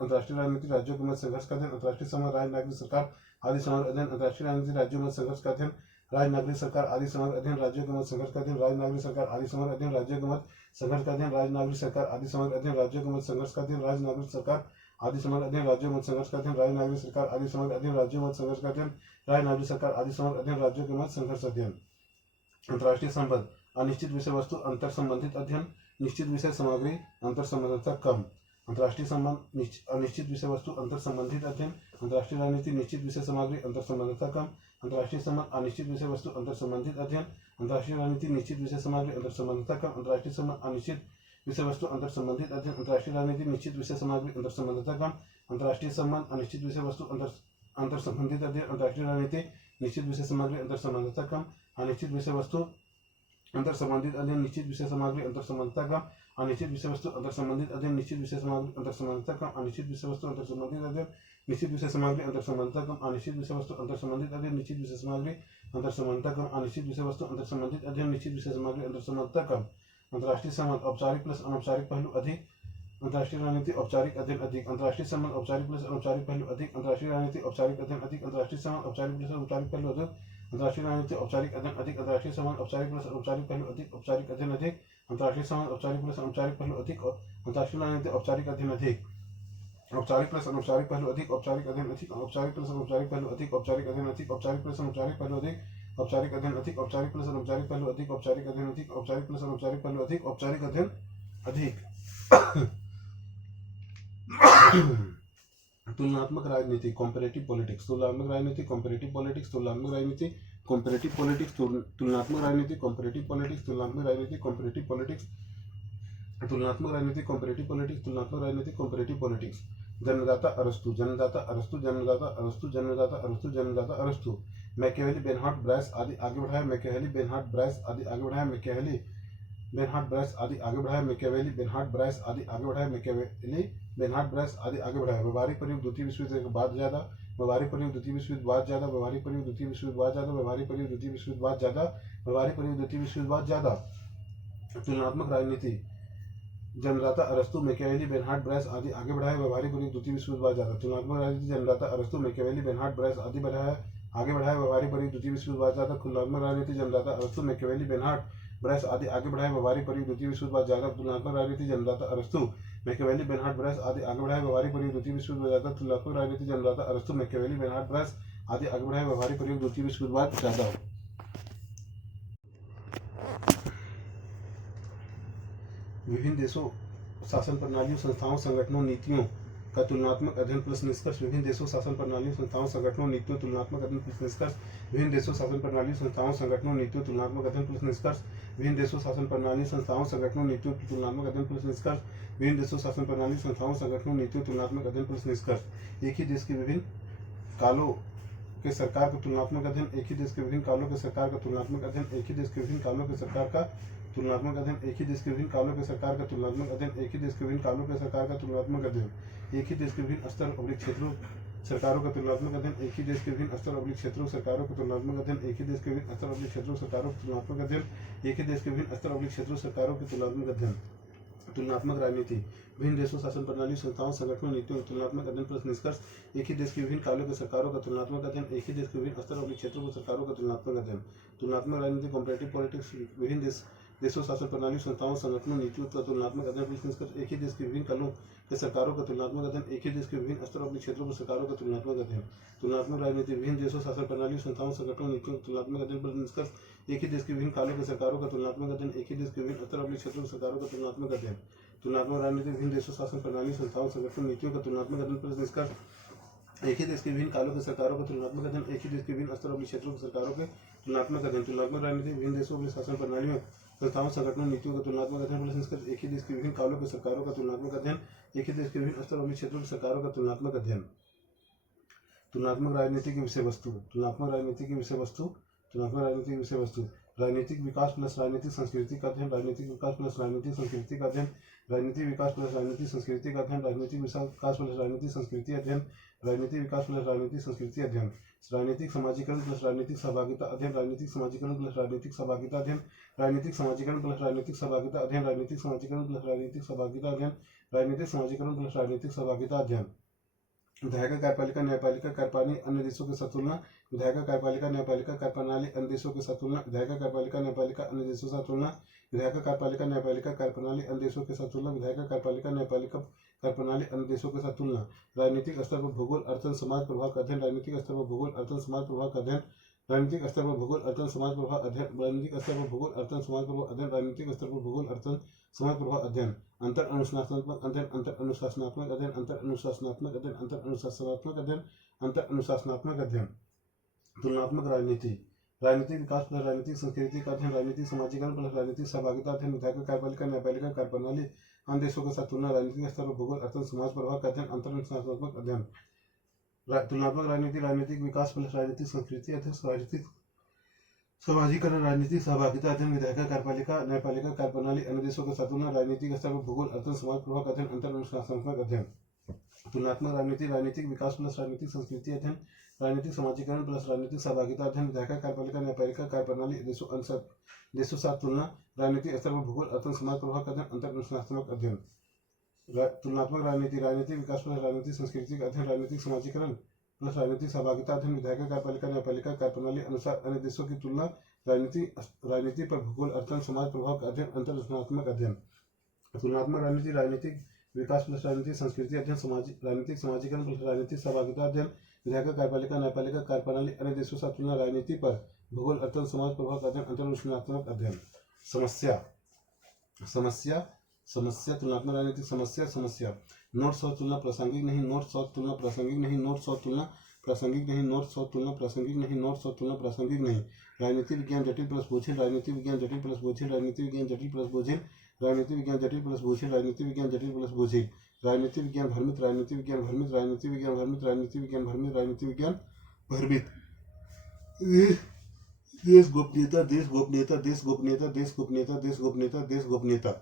अंतर्राष्ट्रीय राजनीति राज्यों के मध्य संघर्ष का अध्ययन, अंतर्राष्ट्रीय संबंध राज्य नागरिक सरकार आदि समग्र अध्ययन, अंतर्राष्ट्रीय राजनीति राज्यों में संघर्ष का अध्ययन, राज्य नागरिक सरकार आदि समग्र अध्ययन राज्यों के मध्य संघर्ष का अध्ययन, राज्य नागरिक सरकार आदि समग्र अध्ययन राज्यों के मध्य संघर्ष का अध्ययन, राज्य नागरिक सरकार आदि समग्र अध्ययन राज्यों के मध्य संघर्ष का अध्ययन, राज्य नागरिक सरकार आदि समग्र अध्ययन राज्यों में संघर्ष का अध्ययन, राज्य नागरिक सरकार आदि समग्र अध्ययन राज्यों में संघर्ष का अध्ययन, राज्य नागरिक सरकार आदि समग्र अध्ययन राज्यों के मध्य संघर्ष अध्ययन, अंतर्राष्ट्रीय संबंध अनिश्चित विषय वस्तु अंतर संबंधित अध्ययन, निश्चित विषय सामग्री अंतर संबंधितता कम, अंतर्राष्ट्रीय संबंध अनिश्चित विषय वस्तु अंतर संबंधित अध्ययन, अंतर्राष्ट्रीय राजनीति निश्चित विषय सामग्री अंतर संबंधितता कम, अंतर्राष्ट्रीय संबंध अनिश्चित विषय वस्तु अंतर संबंधित अध्ययन, अंतर्राष्ट्रीय राजनीति निश्चित विषय सामग्री अंतर संबंधितता कम, अंतर्राष्ट्रीय संबंध अनिश्चित विषय वस्तु अंतर संबंधित अध्ययन, अंतर्राष्ट्रीय राजनीति निश्चित विषय सामग्री अंतर संबंधितता कम, अंतर्राष्ट्रीय संबंध अनिश्चित विषय वस्तु अंतर संबंधित अध्ययन, अंतर्राष्ट्रीय राजनीति निश्चित विषय सामग्री अंतर संबंधितता कम, अनिश्चित विषय वस्तु अंतर संबंधित अध्ययन निश्चित विषय सामग्री अंतर संबंधितता कम, अनिश्चित विषय वस्तु अंतर संबंधित अध्ययन निश्चित विषय सामग्री अंतर संबंधितता कम, अनिश्चित विषय वस्तु अंतर संबंधित अध्ययन निश्चित विषय सामग्री अंतर संबंधितता कम, अनिश्चित विषय वस्तु अंतर संबंधित अध्ययन निश्चित विषय सामग्री अंतर संबंधितता कम, अनिश्चित विषय वस्तु अंतर संबंधित अध्ययन निश्चित विषय सामग्री अंतर संबंधितता कम, अंतर्राष्ट्रीय संबंध औपचारिक प्लस अनौपचारिक पहलू अधिक, अंतर्राष्ट्रीय राजनीति औपचारिक अध्ययन अधिक, अंतर्राष्ट्रीय संबंध औपचारिक प्लस अनौपचारिक पहलू अधिक, अंतर्राष्ट्रीय राजनीति औपचारिक अध्ययन अधिक, अंतर्राष्ट्रीय संबंध औपचारिक प्लस अनौपचारिक पहलू अधिक, अंतर्राष्ट्रीय राजनीति औपचारिक अध्ययन अधिक, अंतर्राष्ट्रीय संबंध औपचारिक प्लस अनौपचारिक पहलू अधिक, औपचारिक अध्ययन अधिक, अंतर्राष्ट्रीय संबंध औपचारिक प्लस अनौपचारिक पहलू अधिक, अंतर्राष्ट्रीय राजनीति औपचारिक अध्ययन अधिक, औपचारिक प्लस अनौपचारिक पहलू अधिक, औपचारिक अध्ययन अधिक, औपचारिक प्लस अनौपचारिक पहलू अधिक, औपचारिक अध्ययन अधिक, औपचारिक प्लस अनौपचारिक पहलू अधिक, औपचारिक अध्ययन अधिक, औपचारिक प्लस अनौपचारिक पहलू अधिक, औपचारिक अध्ययन अधिक, औपचारिक प्लस अनौपचारिक पहलू अधिक, औपचारिक अध्ययन अधिक। तुलनात्मक राजनीति कॉम्परेटिव पॉलिटिक्स, तुलनात्मक राजनीति कॉम्परेटिव पॉलिटिक्स, तुलनात्मक राजनीति कॉम्परेटिव पॉलिटिक्स, तुलनात्मक राजनीति कॉम्परेटिव पॉलिटिक्स, तुलनात्मक राजनीति कॉम्परेटिव पॉलिटिक्स, तुलनात्मक राजनीति कॉम्परेटिव पॉलिटिक्स, तुलनात्मक राजनीति कॉम्परेटिव पॉलिटिक्स, जन्मदाता अरस्तु, जन्मदाता अरस्तु, जन्मदाता अरस्तु, जन्मदाता अरस्तु, जन्मदाता अरस्तु, मैकियावेली बेनहार्ड ब्राइस आदि आगे बढ़ाया, मैकियावेली बेनहार्ड ब्राइस आदि आगे बढ़ाया, मैकियावेली बेनहार्ड ब्राइस आदि आगे बढ़ाया, मैकियावेली बेनहार्ड ब्राइस आदि आगे बढ़ाया, मैकियावेली बेनहार्ड ब्राइस आदि आगे बढ़ाया, व्यवहारिक प्रयोग द्वितीय विश्व युद्ध के बाद ज्यादा, व्यवहारिक प्रयोग द्वितीय विश्व युद्ध बाद ज्यादा, व्यवहारिक प्रयोग द्वितीय विश्व युद्ध बाद ज्यादा, व्यवहारिक प्रयोग द्वितीय विश्व युद्ध बाद ज्यादा, व्यवहारिक प्रयोग द्वितीय विश्व युद्ध बाद ज्यादा, तुलनात्मक राजनीति जन्मदाता अरस्तु, मैकियावेली बेनहार्ड ब्राइस आदि आगे बढ़ाया, व्यवहारिक प्रयोग द्वितीय विश्व युद्ध बाद ज्यादा, तुलनात्मक राजनीति जन्मदाता अरस्तु, मैकियावेली बेनहार्ड ब्राइस आदि बढ़ाया आगे बढ़ाया, व्यवहारिक प्रयोग द्वितीय विश्व युद्ध बाद ज्यादा, तुलनात्मक राजनीति जन्मदाता अरस्तु, मैकियावेली बेनहार्ड ब्राइस आदि आगे बढ़ाया, व्यवहारिक प्रयोग द्वितीय विश्व युद्ध बाद ज्यादा, तुलनात्मक राजनीति जन्मदाता अरस्तु, मैकियावेली बेनहार्ड ब्राइस आदि आगे बढ़ाया, व्यवहारिक प्रयोग द्वितीय विश्व युद्ध बाद ज्यादा, तुलनात्मक राजनीति जन्मदाता अरस्तु, मैकियावेली बेनहार्ड ब्राइस आदि आगे बढ़ाया, व्यवहारिक प्रयोग द्वितीय विश्व युद्ध बाद ज्यादा। विभिन्न देशों शासन प्रणालियों संस्थाओं संगठनों नीतियों का तुलनात्मक अध्ययन प्लस निष्कर्ष, विभिन्न देशों शासन प्रणालियों संस्थाओं संगठनों नीतियों तुलनात्मक अध्ययन प्लस निष्कर्ष, विभिन्न देशों शासन प्रणालियों संस्थाओं संगठनों नीतियों तुलनात्मक अध्ययन प्लस निष्कर्ष, विभिन्न देशों शासन प्रणाली संस्थाओं संगठनों नीतियों तुलनात्मक अध्ययन प्लस निष्कर्ष, विभिन्न देशों शासन प्रणाली संस्थाओं संगठनों नीतियों तुलनात्मक अध्ययन प्लस निष्कर्ष, एक ही देश के विभिन्न कालों के सरकार का तुलनात्मक अध्ययन, एक ही देश के विभिन्न कालों के सरकार का तुलनात्मक अध्ययन, एक ही देश के विभिन्न कालों के सरकार का तुलनात्मक अध्ययन एक ही देश के विभिन्न कालों के सरकार का तुलनात्मक अध्ययन एक ही देश के विभिन्न कालों के सरकार का तुलनात्मक अध्ययन एक ही देश के विभिन्न स्तर अवलिक क्षेत्रों सरकारों का तुलनात्मक अध्ययन एक ही देश के विभिन्न स्तर अवलिक क्षेत्रों सरकारों का तुलनात्मक अध्ययन एक ही देश के विभिन्न स्तर अवलिक क्षेत्रों सरकारों का तुलनात्मक अध्ययन एक ही देश के विभिन्न स्तर अवलिक क्षेत्रों सरकारों के तुलनात्मक अध्ययन तुलनात्मक राजनीति विभिन्न देशों शासन प्रणाली संस्थाओं संगठनों नीतियों तुलनात्मक अध्ययन प्लस निष्कर्ष एक ही देश के विभिन्न कालों के सरकारों का तुलनात्मक अध्ययन एक ही देश के विभिन्न स्तर अवलिक क्षेत्रों के सरकारों का तुलनात्मक अध्ययन तुलनात्मक राजनीति कॉम्परेटिव पॉलिटिक्स विभिन्न देशों शासन प्रणाली संस्थाओं संगठनों नीतियों का तुलनात्मक अध्ययन प्लस निष्कर्ष एक ही देश के विभिन्न कालों के सरकारों का तुलनात्मक अध्ययन एक ही देश के विभिन्न स्तर अवलिक क्षेत्रों के सरकारों का तुलनात्मक अध्ययन तुलनात्मक राजनीति विभिन्न देशों शासन प्रणाली संस्थाओं संगठनों नीतियों तुलनात्मक अध्ययन प्लस निष्कर्ष एक ही देश के विभिन्न कालों के सरकारों का तुलनात्मक अध्ययन एक ही देश के विभिन्न स्तर अवलिक क्षेत्रों के सरकारों का तुलनात्मक अध्ययन तुलनात्मक राजनीति विभिन्न देशों शासन प्रणाली संस्थाओं संगठनों नीतियों का तुलनात्मक अध्ययन प्लस निष्कर्ष एक ही देश के विभिन्न कालों के सरकारों का तुलनात्मक अध्ययन एक ही देश के विभिन्न स्तर अवलिक क्षेत्रों के सरकारों के तुलनात्मक अध्ययन तुलनात्मक राजनीति विभिन्न देशों के शासन प्रणाली में संस्थाओं संगठनों नीतियों का तुलनात्मक अध्ययन प्लस निष्कर्ष एक ही देश के विभिन्न कालों के सरकारों का तुलनात्मक अध्ययन एक ही देश के विभिन्न स्तर अवलिक क्षेत्रों के सरकारों का तुलनात्मक अध्ययन तुलनात्मक राजनीति की विषय वस्तु तुलनात्मक राजनीति की विषय वस्तु तुलनात्मक राजनीति की विषय वस्तु राजनीतिक विकास प्लस राजनीतिक संस्कृति का अध्ययन राजनीतिक विकास प्लस राजनीतिक संस्कृति का अध्ययन राजनीतिक विकास प्लस राजनीतिक संस्कृति का अध्ययन राजनीतिक विकास प्लस राजनीतिक संस्कृति अध्ययन राजनीतिक विकास प्लस राजनीतिक संस्कृति अध्ययन राजनीतिक समाजीकरण प्लस राजनीतिक सहभागिता अध्ययन राजनीतिक समाजीकरण प्लस राजनीतिक सहभागिता अध्ययन राजनीतिक समाजीकरण प्लस राजनीतिक सहभागिता अध्ययन राजनीतिक समाजीकरण प्लस राजनीतिक सहभागिता अध्ययन राजनीतिक समाजीकरण प्लस राजनीतिक सहभागिता अध्ययन विधायिका कार्यपालिका न्यायपालिका कार्यप्रणाली अन्य देशों के साथ तुलना विधायिका कार्यपालिका न्यायपालिका कार्यप्रणाली अन्य देशों के साथ तुलना विधायिका कार्यपालिका न्यायपालिका अन्य देशों के साथ तुलना विधायिका कार्यपालिका न्यायपालिका कार्यप्रणाली अन्य देशों के साथ तुलना विधायिका कार्यपालिका न्यायपालिका कार्यप्रणाली अन्य देशों के साथ तुलना राजनीतिक स्तर पर भूगोल अर्थन समाज प्रभाव का अध्ययन राजनीतिक स्तर पर भूगोल अर्थन समाज प्रभाव का अध्ययन राजनीतिक स्तर पर भूगोल अर्थन समाज प्रभाव अध्ययन राजनीतिक स्तर पर भूगोल अर्थन समाज प्रभाव अध्ययन राजनीतिक स्तर पर भूगोल अर्थन समाज प्रभाव अध्ययन अंतर अनुशासनात्मक अध्ययन अंतर अनुशासनात्मक अध्ययन अंतर अनुशासनात्मक अध्ययन अंतर अनुशासनात्मक अध्ययन अंतर अनुशासनात्मक अध्ययन तुलनात्मक राजनीति राजनीतिक विकास प्लस राजनीतिक संस्कृति का अध्ययन राजनीतिक समाजीकरण प्लस राजनीतिक सहभागिता अध्ययन विधायिका कार्यपालिका न्यायपालिका कार्यप्रणाली अन्य देशों के साथ तुलना राजनीतिक स्तर पर भूगोल अर्थन समाज प्रभाव का अध्ययन अंतर अनुशासनात्मक अध्ययन तुलनात्मक राजनीति राजनीतिक विकास प्लस राजनीतिक संस्कृति अध्ययन राजनीतिक समाजीकरण राजनीतिक सहभागिता अध्ययन विधायिका कार्यपालिका न्यायपालिका कार्यप्रणाली अन्य देशों के साथ तुलना राजनीतिक स्तर पर भूगोल अर्थन समाज प्रभाव का अध्ययन अंतर अनुशासनात्मक अध्ययन तुलनात्मक राजनीति राजनीतिक विकास प्लस राजनीतिक संस्कृति अध्ययन राजनीतिक समाजीकरण प्लस राजनीतिक सहभागिता अध्ययन विधायिका कार्यपालिका न्यायपालिका कार्यप्रणाली देशों साथ तुलना राजनीतिक स्तर पर भूगोल अर्थन समाज प्रभाव का अध्ययन अंतर अनुशासनात्मक अध्ययन तुलनात्मक राजनीति राजनीतिक विकास प्लस राजनीतिक संस्कृति का अध्ययन राजनीतिक समाजीकरण प्लस राजनीतिक सहभागिता अध्ययन विधायिका कार्यपालिका न्यायपालिका कार्यप्रणाली अनुसार अन्य देशों की तुलना राजनीति पर भूगोल अर्थन समाज प्रभाव का अध्ययन अंतर रचनात्मक अध्ययन तुलनात्मक राजनीति राजनीतिक विकास प्लस राजनीतिक संस्कृति अध्ययन राजनीतिक समाजीकरण प्लस राजनीतिक सहभागिता अध्ययन विधायिका कार्यपालिका न्यायपालिका कार्यप्रणाली अन्य देशों से तुलना राजनीति पर भूगोल अर्थन समाज प्रभाव का अध्ययन अंतर रचनात्मक अध्ययन समस्या समस्या समस्या तुलनात्मक राजनीतिक समस्या समस्या नोट्स और तुलना प्रासंगिक नहीं नोट्स और तुलना प्रासंगिक नहीं नोट्स और तुलना प्रासंगिक नहीं नोट्स और तुलना प्रासंगिक नहीं नोट्स और तुलना प्रासंगिक नहीं राजनीति विज्ञान जटिल प्लस बोझिल राजनीति विज्ञान जटिल प्लस बोझिल राजनीति विज्ञान जटिल प्लस बोझिल राजनीति विज्ञान जटिल प्लस बोझिल राजनीति विज्ञान जटिल प्लस बोझिल राजनीति विज्ञान भ्रमित राजनीति विज्ञान भ्रमित राजनीति विज्ञान भ्रमित राजनीति विज्ञान भ्रमित राजनीति विज्ञान भ्रमित देश गोपनीयता देश गोपनीयता देश गोपनीयता देश गोपनीयता देश गोपनीयता देश गोपनीयता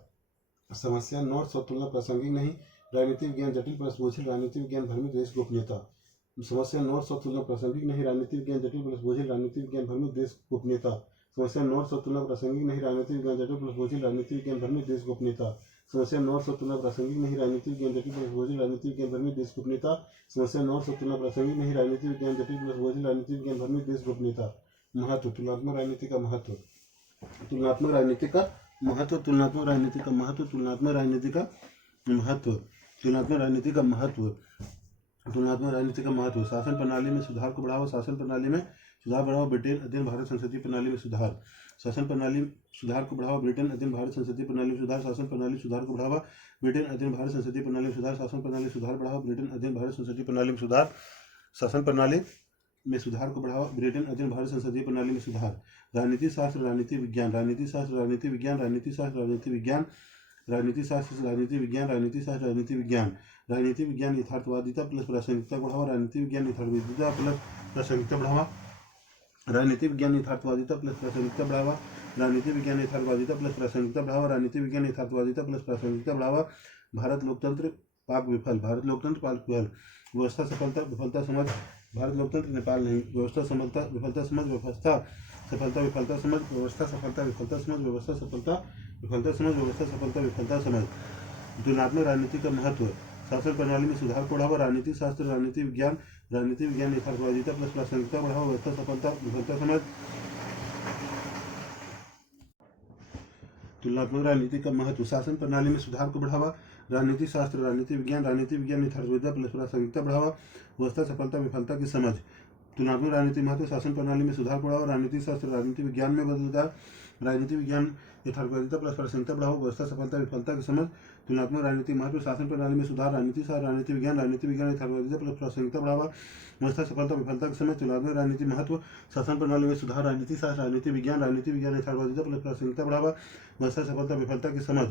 समस्या नोट्स और तुलना प्रासंगिक नहीं राजनीति विज्ञान जटिल प्लस बोझिल राजनीति विज्ञान भ्रमित देश गोपनीयता समस्या नोट्स और तुलना प्रासंगिक नहीं राजनीति विज्ञान जटिल प्लस बोझिल राजनीति विज्ञान भ्रमित देश गोपनीयता समस्या नोट्स और तुलना प्रासंगिक नहीं राजनीति विज्ञान जटिल प्लस बोझिल राजनीति विज्ञान भ्रमित देश गोपनीयता समस्या नोट्स और तुलना प्रासंगिक नहीं राजनीति विज्ञान जटिल प्लस बोझिल राजनीति विज्ञान भ्रमित देश गोपनीयता समस्या नोट्स और तुलना प्रासंगिक नहीं राजनीति विज्ञान जटिल प्लस बोझिल राजनीति विज्ञान भ्रमित देश गोपनीयता महत्व तुलनात्मक राजनीति का महत्व तुलनात्मक राजनीति का महत्व तुलनात्मक राजनीति का महत्व तुलनात्मक राजनीति का महत्व तुलनात्मक राजनीति का महत्व तुलनात्मक राजनीति का महत्व शासन प्रणाली में सुधार को बढ़ावा शासन प्रणाली में सुधार बढ़ावा ब्रिटेन अध्ययन भारत संसदीय प्रणाली में सुधार शासन प्रणाली सुधार को बढ़ावा ब्रिटेन अध्ययन भारत संसदीय प्रणाली में सुधार शासन प्रणाली सुधार को बढ़ावा ब्रिटेन अध्ययन भारत संसदीय प्रणाली में सुधार शासन प्रणाली सुधार बढ़ावा ब्रिटेन अध्ययन भारत संसदीय प्रणाली में सुधार शासन प्रणाली में सुधार को बढ़ावा ब्रिटेन अध्ययन भारत संसदीय प्रणाली में सुधार राजनीति शास्त्र राजनीति विज्ञान राजनीति शास्त्र राजनीति विज्ञान राजनीति शास्त्र राजनीति विज्ञान राजनीति शास्त्र राजनीति विज्ञान राजनीति शास्त्र राजनीति विज्ञान राजनीति विज्ञान यथार्थवादिता प्लस प्रासंगिकता बढ़ावा राजनीति विज्ञान यथार्थवादिता प्लस प्रासंगिकता बढ़ावा राजनीति विज्ञान यथार्थवादिता प्लस प्रासंगिकता बढ़ावा राजनीति विज्ञान यथार्थवादिता प्लस प्रासंगिकता बढ़ावा, राजनीति विज्ञान यथार्थवादिता प्लस प्रासंगिकता बढ़ावा, भारत लोकतंत्र पाक विफल, भारत लोकतंत्र पाक विफल, व्यवस्था सफलता विफलता समझ, भारत लोकतंत्र नेपाल नहीं, व्यवस्था सफलता विफलता समझ, व्यवस्था सफलता विफलता समझ, व्यवस्था सफलता विफलता समझ, व्यवस्था सफलता विफलता समझ, व्यवस्था सफलता विफलता समझ। तुलनात्मक राजनीति का महत्व, शासन प्रणाली में सुधार को बढ़ावा, राजनीतिक शास्त्र राजनीति विज्ञान यथार्थवादिता प्लस प्रासंगिकता बढ़ावा, व्यवस्था सफलता विफलता समझ। तुलनात्मक राजनीति का महत्व, शासन प्रणाली में सुधार को बढ़ावा, राजनीतिक शास्त्र राजनीति विज्ञान यथार्थवादिता प्लस प्रासंगिकता बढ़ावा, व्यवस्था सफलता विफलता की समझ। तुलनात्मक राजनीति महत्व, शासन प्रणाली में सुधार को बढ़ावा, राजनीतिक शास्त्र राजनीति विज्ञान में बदलता, राजनीति विज्ञान यथार्थवादिता प्लस प्रासंगिकता बढ़ावा, व्यवस्था सफलता विफलता की समझ। तुलनात्मक राजनीति महत्व, शासन प्रणाली में सुधार, राजनीति शास्त्र राजनीति विज्ञान यथार्थवादिता प्लस प्रासंगिकता बढ़ावा, व्यवस्था सफलता विफलता की समझ। तुलनात्मक राजनीति महत्व, शासन प्रणाली में सुधार, राजनीति शास्त्र राजनीति विज्ञान यथार्थवादिता प्लस प्रासंगिकता बढ़ावा, व्यवस्था सफलता विफलता की समझ।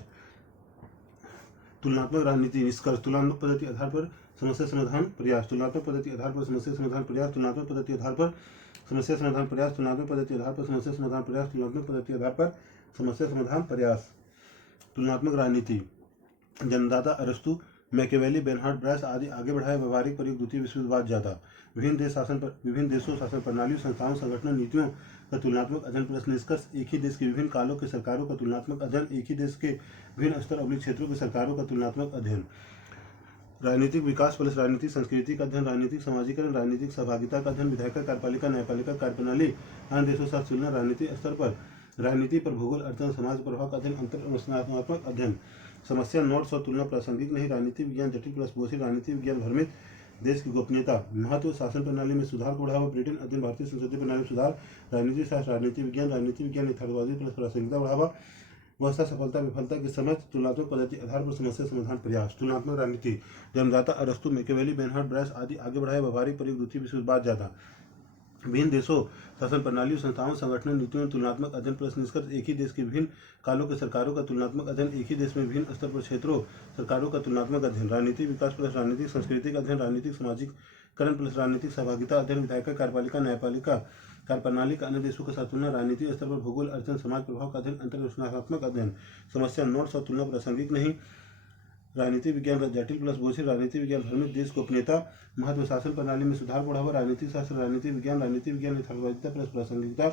तुलनात्मक राजनीति निष्कर्ष, तुलनात्मक पद्धति आधार पर समस्या समाधान प्रयास, तुलनात्मक पद्धति आधार पर समस्या समाधान प्रयास, तुलनात्मक पद्धति आधार पर समस्या समाधान प्रयास, तुलनात्मक पद्धति आधार पर समस्या समाधान प्रयास, तुलनात्मक पद्धति आधार पर समस्या समाधान प्रयास। तुलनात्मक राजनीति, जन्मदाता अरस्तु, मैकियावेली, बेरहार्ड ब्रायस आदि आगे बढ़ाए, व्यवहारिक प्रयोग द्वितीय विश्व युद्ध बाद ज्यादा, विभिन्न देशों शासन प्रणालियों संस्थाओं संगठनों नीतियों का तुलनात्मक अध्ययन प्लस निष्कर्ष, एक ही देश के विभिन्न कालों के सरकारों का तुलनात्मक अध्ययन, एक ही देश के विभिन्न स्तर अवलिक क्षेत्रों के सरकारों का तुलनात्मक अध्ययन। राजनीतिक विकास प्लस राजनीतिक संस्कृति का अध्ययन, राजनीतिक समाजीकरण, राजनीतिक सहभागिता का अध्ययन, विधायिका कार्यपालिका न्यायपालिका कार्यप्रणाली, अन्य देशों साथ तुलना, राजनीतिक स्तर पर राजनीति पर भूगोल अध्ययन, समाज प्रभाव का अध्ययन, अंतररचनात्मक अध्ययन, समस्या नोट्स और तुलना प्रासंगिक नहीं, राजनीति विज्ञान जटिल प्लस बोझिल, राजनीति विज्ञान भ्रमित, देश की गोपनीयता महत्व, शासन प्रणाली में सुधार को बढ़ावा, ब्रिटेन अध्ययन, भारतीय संसदीय प्रणाली में सुधार, राजनीति शास्त्र राजनीति विज्ञान यथार्थवादी प्लस प्रासंगिकता बढ़ावा, व्यवस्था सफलता विफलता की समझ। तुलनात्मक पद्धति आधार पर समस्या समाधान प्रयास। तुलनात्मक राजनीति, जन्मदाता अरस्तु, मैकियावेली, बेरहार्ड ब्रायस आदि आगे बढ़ाए, व्यवहारिक प्रयोग द्वितीय विश्व युद्ध बाद ज्यादा, विभिन्न देशों शासन प्रणालियों संस्थाओं संगठनों नीतियों तुलनात्मक अध्ययन प्लस निष्कर्ष, एक ही देश के विभिन्न कालों के सरकारों का तुलनात्मक अध्ययन, एक ही देश में विभिन्न स्तर पर क्षेत्रों सरकारों का तुलनात्मक अध्ययन, राजनीतिक विकास प्लस राजनीतिक संस्कृति का अध्ययन, राजनीतिक समाजीकरण प्लस राजनीतिक सहभागिता अध्ययन, विधायिका कार्यपालिका न्यायपालिका कार्यप्रणाली का अन्य देशों के साथ तुलना, राजनीतिक स्तर पर भूगोल अध्ययन, समाज प्रभाव का अध्ययन, अंतररचनात्मक अध्ययन, समस्या नोट्स और तुलना प्रासंगिक नहीं, राजनीति विज्ञान जटिल प्लस बोझिल, राजनीति विज्ञान भ्रमित, देश गोपनीयता महत्व, शासन प्रणाली में सुधार को बढ़ावा, राजनीति शास्त्र राजनीति विज्ञान यथार्थवादिता प्लस प्रासंगिकता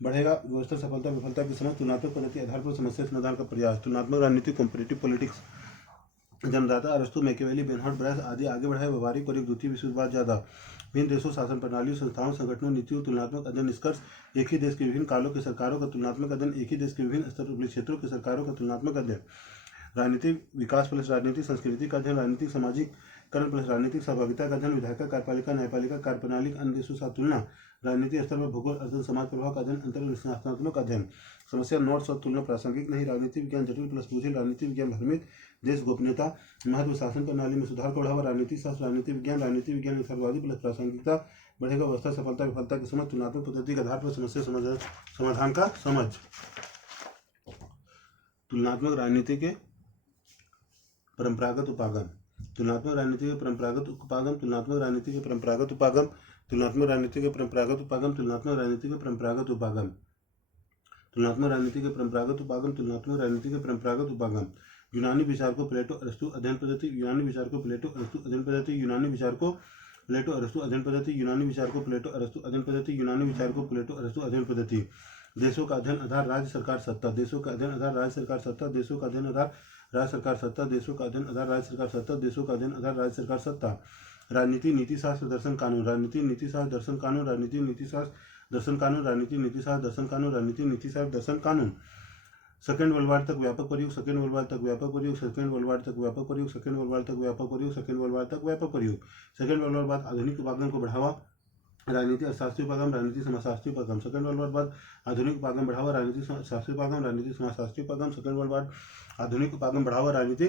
बढ़ेगा, व्यवस्था सफलता विफलता की समझ। तुलनात्मक पद्धति आधार पर समस्या समाधान का प्रयास। तुलनात्मक राजनीति कॉम्पिटिटिव पॉलिटिक्स, जन्मदाता अरस्तु, मैकियावेली, बेरहार्ड ब्रायस आदि आगे बढ़ाए, व्यवहारिक प्रयोग द्वितीय विश्व युद्ध बाद ज्यादा, विभिन्न देशों शासन प्रणालियों संस्थाओं संगठनों नीतियों तुलनात्मक अध्ययन निष्कर्ष, एक ही देश के विभिन्न कालों के सरकारों का तुलनात्मक अध्ययन, एक ही देश के विभिन्न स्तर क्षेत्रों के सरकारों का तुलनात्मक अध्ययन, राजनीतिक विकास प्लस राजनीतिक संस्कृति का अध्ययन, राजनीतिक समाजीकरण प्लस राजनीतिक सहभागिता का अध्ययन, विधायिका कार्यपालिका न्यायपालिका कार्यप्रणाली अन्य देशों साथ तुलना, राजनीतिक स्तर पर भूगोल अध्ययन, समाज प्रभाव का अध्ययन, अंतररचनात्मक अध्ययन, समस्या नोट्स और तुलना प्रासंगिक नहीं, राजनीति विज्ञान जटिल प्लस बोझिल, राजनीति विज्ञान भ्रमित, देश गोपनीयता महत्व, शासन प्रणाली में सुधार को बढ़ावा, राजनीति शास्त्र राजनीति विज्ञान यथार्थवादी प्लस प्रासंगिकता बढ़ेगा, व्यवस्था सफलता विफलता की समझ। तुलनात्मक पद्धति के आधार पर समस्या समाधान का समझ। तुलनात्मक राजनीति के परंपरागत उपागम, तुलनात्मक राजनीति के परंपरागत उपागम, तुलनात्मक राजनीति के परंपरागत उपागम, तुलनात्मक राजनीति के परंपरागत उपागम, तुलनात्मक राजनीति के परंपरागत उपागम, तुलनात्मक राजनीति के परंपरागत उपागम, तुलनात्मक राजनीति के परंपरागत उपागम। यूनानी विचार को प्लेटो अरस्तु अध्ययन पद्धति, यूनानी विचार को प्लेटो अरस्तु अध्ययन पद्धति, यूनानी विचार को प्लेटो अरस्तु अध्ययन पद्धति, यूनानी विचार को प्लेटो अरस्तु अध्ययन पद्धति, यूनानी विचार को प्लेटो अरस्तु अध्ययन पद्धति। देशों का अध्ययन आधार राज्य सरकार सत्ता, देशों का अध्ययन आधार राज्य सरकार सत्ता, देशों का अध्ययन आधार राज्य सरकार सत्ता, देशों का अध्ययन आधार राज्य सरकार सत्ता, देशों का अध्ययन आधार राज्य सरकार सत्ता। राजनीति नीति शास्त्र दर्शन कानून, राजनीति नीति शास्त्र दर्शन कानून, राजनीति नीति शास्त्र दर्शन कानून, राजनीति नीति शास्त्र दर्शन कानून, राजनीति नीति शास्त्र दर्शन कानून। सेकेंड वर्ल्ड वार तक व्यापक प्रयोग, सेकेंड वर्ल्ड वार तक व्यापक प्रयोग, सेकेंड वर्ल्ड वार तक व्यापक प्रयोग, सेकेंड वर्ल्ड वार तक व्यापक प्रयोग, सेकेंड वर्ल्ड वार तक व्यापक प्रयोग, सेकेंड वर्ल्ड वार बाद आधुनिक उपागम को बढ़ावा, राजनीति अर्थशास्त्री उपागम, राजनीति समाजशास्त्री उपागम, सेकेंड वर्ल्ड वार बाद आधुनिक उपागम बढ़ावा, राजनीति शास्त्री उपागम, राजनीति समाजशास्त्री उपागम, सेकेंड वर्ल्ड वार आधुनिक उपागम बढ़ावा, राजनीति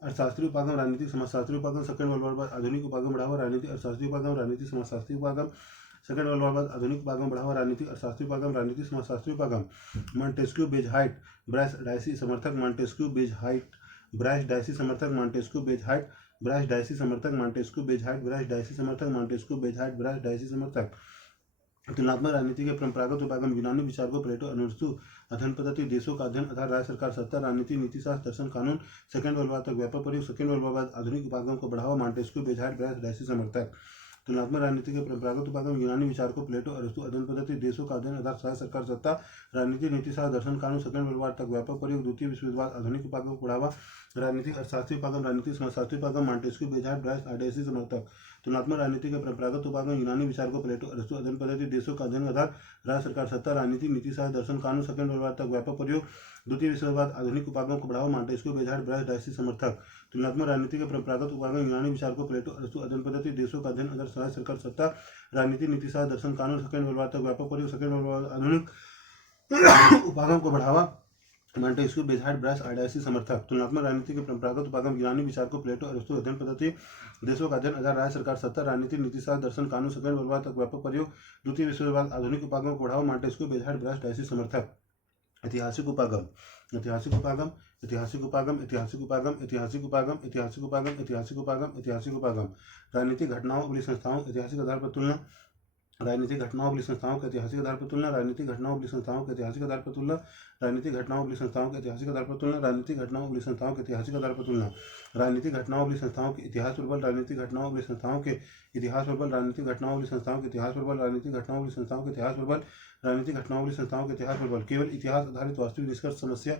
अर्थशास्त्री उपागम, राजनीति समाजशास्त्री उपागम, सेकेंड वर्ल्ड वार बाद आधुनिक उपागम बढ़ावा, राजनीति अर्थशास्त्री उपागम, राजनीति समाजशास्त्री उपागम, सेकेंड वर्ल्ड वार बाद आधुनिक उपागम बढ़ावा, राजनीतिक अर्थशास्त्री उपागम, राजनीति समाजशास्त्री उपागम। Montesquieu Bagehot Bryce Dicey समर्थक, Montesquieu Bagehot Bryce Dicey समर्थक, Montesquieu Bagehot Bryce Dicey समर्थक, Montesquieu Bagehot Bryce Dicey समर्थक, Montesquieu Bagehot Bryce Dicey समर्थक। तुलनात्मक राजनीति के परंपरागत उपागम यूनानी विचारकों प्लेटो अरस्तु अध्ययन पद्धति देशों का अध्ययन आधार राज्य सरकार सत्ता राजनीति नीतिशास्त्र दर्शन कानून सेकंड वर्ल्ड वार तक व्यापक प्रयोग सेकंड वर्ल्ड वार बाद आधुनिक उपागम को बढ़ावा मॉन्टेस्क्यू बेजार्ड ब्रायस डायसी समर्थक तुलनात्मक राजनीति के परंपरागत उपागम यूनानी विचारकों प्लेटो अरस्तु अध्ययन पद्धति देशों का अध्ययन आधार राज्य सरकार सत्ता राजनीति नीतिशास्त्र दर्शन कानून सेकंड वर्ल्ड वार तक व्यापक प्रयोग द्वितीय विश्व युद्ध बाद आधुनिक उपागम को बढ़ावा राजनीतिक अर्थशास्त्री उपागम राजनीतिक समाजशास्त्री उपागम मॉन्टेस्क्यू बेजार्ड ब्रायस डायसी समर्थक तुलनात्मक राजनीति के परंपरागत उपागम यूनानी विचारकों प्लेटो अरस्तु अध्ययन पद्धति देशों का अध्ययन आधार राज्य सरकार सत्ता राजनीति नीतिशास्त्र दर्शन कानून सेकंड वर्ल्ड वार तक व्यापक प्रयोग द्वितीय विश्व युद्ध बाद आधुनिक उपागम को बढ़ावा मॉन्टेस्क्यू बेजार्ड ब्रायस डायसी समर्थक तुलनात्मक राजनीति के परंपरागत उपागम यूनानी विचारकों प्लेटो अरस्तु अध्ययन पद्धति देशों का अध्ययन आधार राज्य सरकार सत्ता राजनीति नीतिशास्त्र दर्शन कानून सेकंड वर्ल्ड वार तक व्यापक प्रयोग सेकंड वर्ल्ड वार आधुनिक उपागम को बढ़ावा मॉन्टेस्क्यू बेजार्ड ब्रायस डायसी समर्थक तुलनात्मक राजनीति के परंपरागत उपागम यूनानी विचारकों प्लेटो अरस्तु अध्ययन पद्धति देशों का अध्ययन आधार राज्य सरकार सत्ता राजनीति नीतिशास्त्र दर्शन कानून सेकंड वर्ल्ड वार तक व्यापक प्रयोग द्वितीय विश्व युद्ध बाद आधुनिक उपागम को बढ़ावा मॉन्टेस्क्यू बेजार्ड ब्रायस डायसी समर्थक ऐतिहासिक उपागम ऐतिहासिक उपागम ऐतिहासिक उपागम ऐतिहासिक उपागम ऐतिहासिक उपागम ऐतिहासिक उपागम ऐतिहासिक उपागम ऐतिहासिक उपागम राजनीतिक घटनाओं और संस्थाओं ऐतिहासिक आधार पर तुलना राजनीतिक घटनाओं और संस्थाओं के ऐतिहासिक आधार पर तुलना राजनीतिक घटनाओं और संस्थाओं के ऐतिहासिक आधार पर तुलना राजनीतिक घटनाओं और संस्थाओं के ऐतिहासिक आधार पर तुलना राजनीतिक घटनाओं और संस्थाओं के ऐतिहासिक आधार पर तुलना राजनीतिक घटनाओं और संस्थाओं के इतिहास प्रबल राजनीतिक घटनाओं और संस्थाओं के इतिहास प्रबल राजनीतिक घटनाओं और संस्थाओं के इतिहास प्रबल राजनीतिक घटनाओं और संस्थाओं के इतिहास प्रबल राजनीतिक घटनाओं और संस्थाओं के इतिहास प्रबल केवल इतिहास आधारित वास्तविक निष्कर्ष समस्या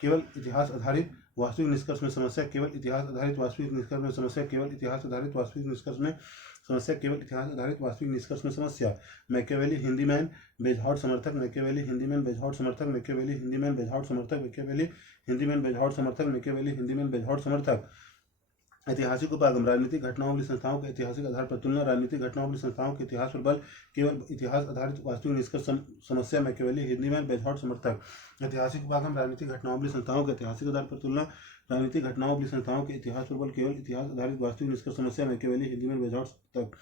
केवल इतिहास आधारित वास्तविक निष्कर्ष में समस्या केवल इतिहास आधारित वास्तविक निष्कर्ष में समस्या केवल इतिहास आधारित वास्तविक निष्कर्ष में समस्या केवल इतिहास आधारित वास्तविक निष्कर्ष में समस्या मैकियावेली हिंदी मैन बेजहॉट समर्थक मैकियावेली हिंदी मैन बेजहॉट समर्थक मैकियावेली हिंदी मैन बेजहॉट समर्थक मैकियावेली हिंदी मैन बेजहॉट समर्थक मैकियावेली हिंदी मैन बेजहॉट समर्थक ऐतिहासिक उपागम राजनीतिक घटनाओं वाली संस्थाओं के ऐतिहासिक आधार पर तुलना राजनीतिक घटनाओं वाली संस्थाओं के इतिहास पर बल केवल इतिहास आधारित वास्तविक निष्कर्ष समस्या मैकियावेली हिंदी मैन बेजहॉट समर्थक ऐतिहासिक उपागम राजनीतिक घटनाओं वाली संस्थाओं के ऐतिहासिक आधार पर तुलना राजनीतिक घटनाओं वाली संस्थाओं के इतिहास पर बल केवल इतिहास आधारित वास्तविक निष्कर्ष समस्या मैकियावेली हिंदी मैन बेजहॉट समर्थक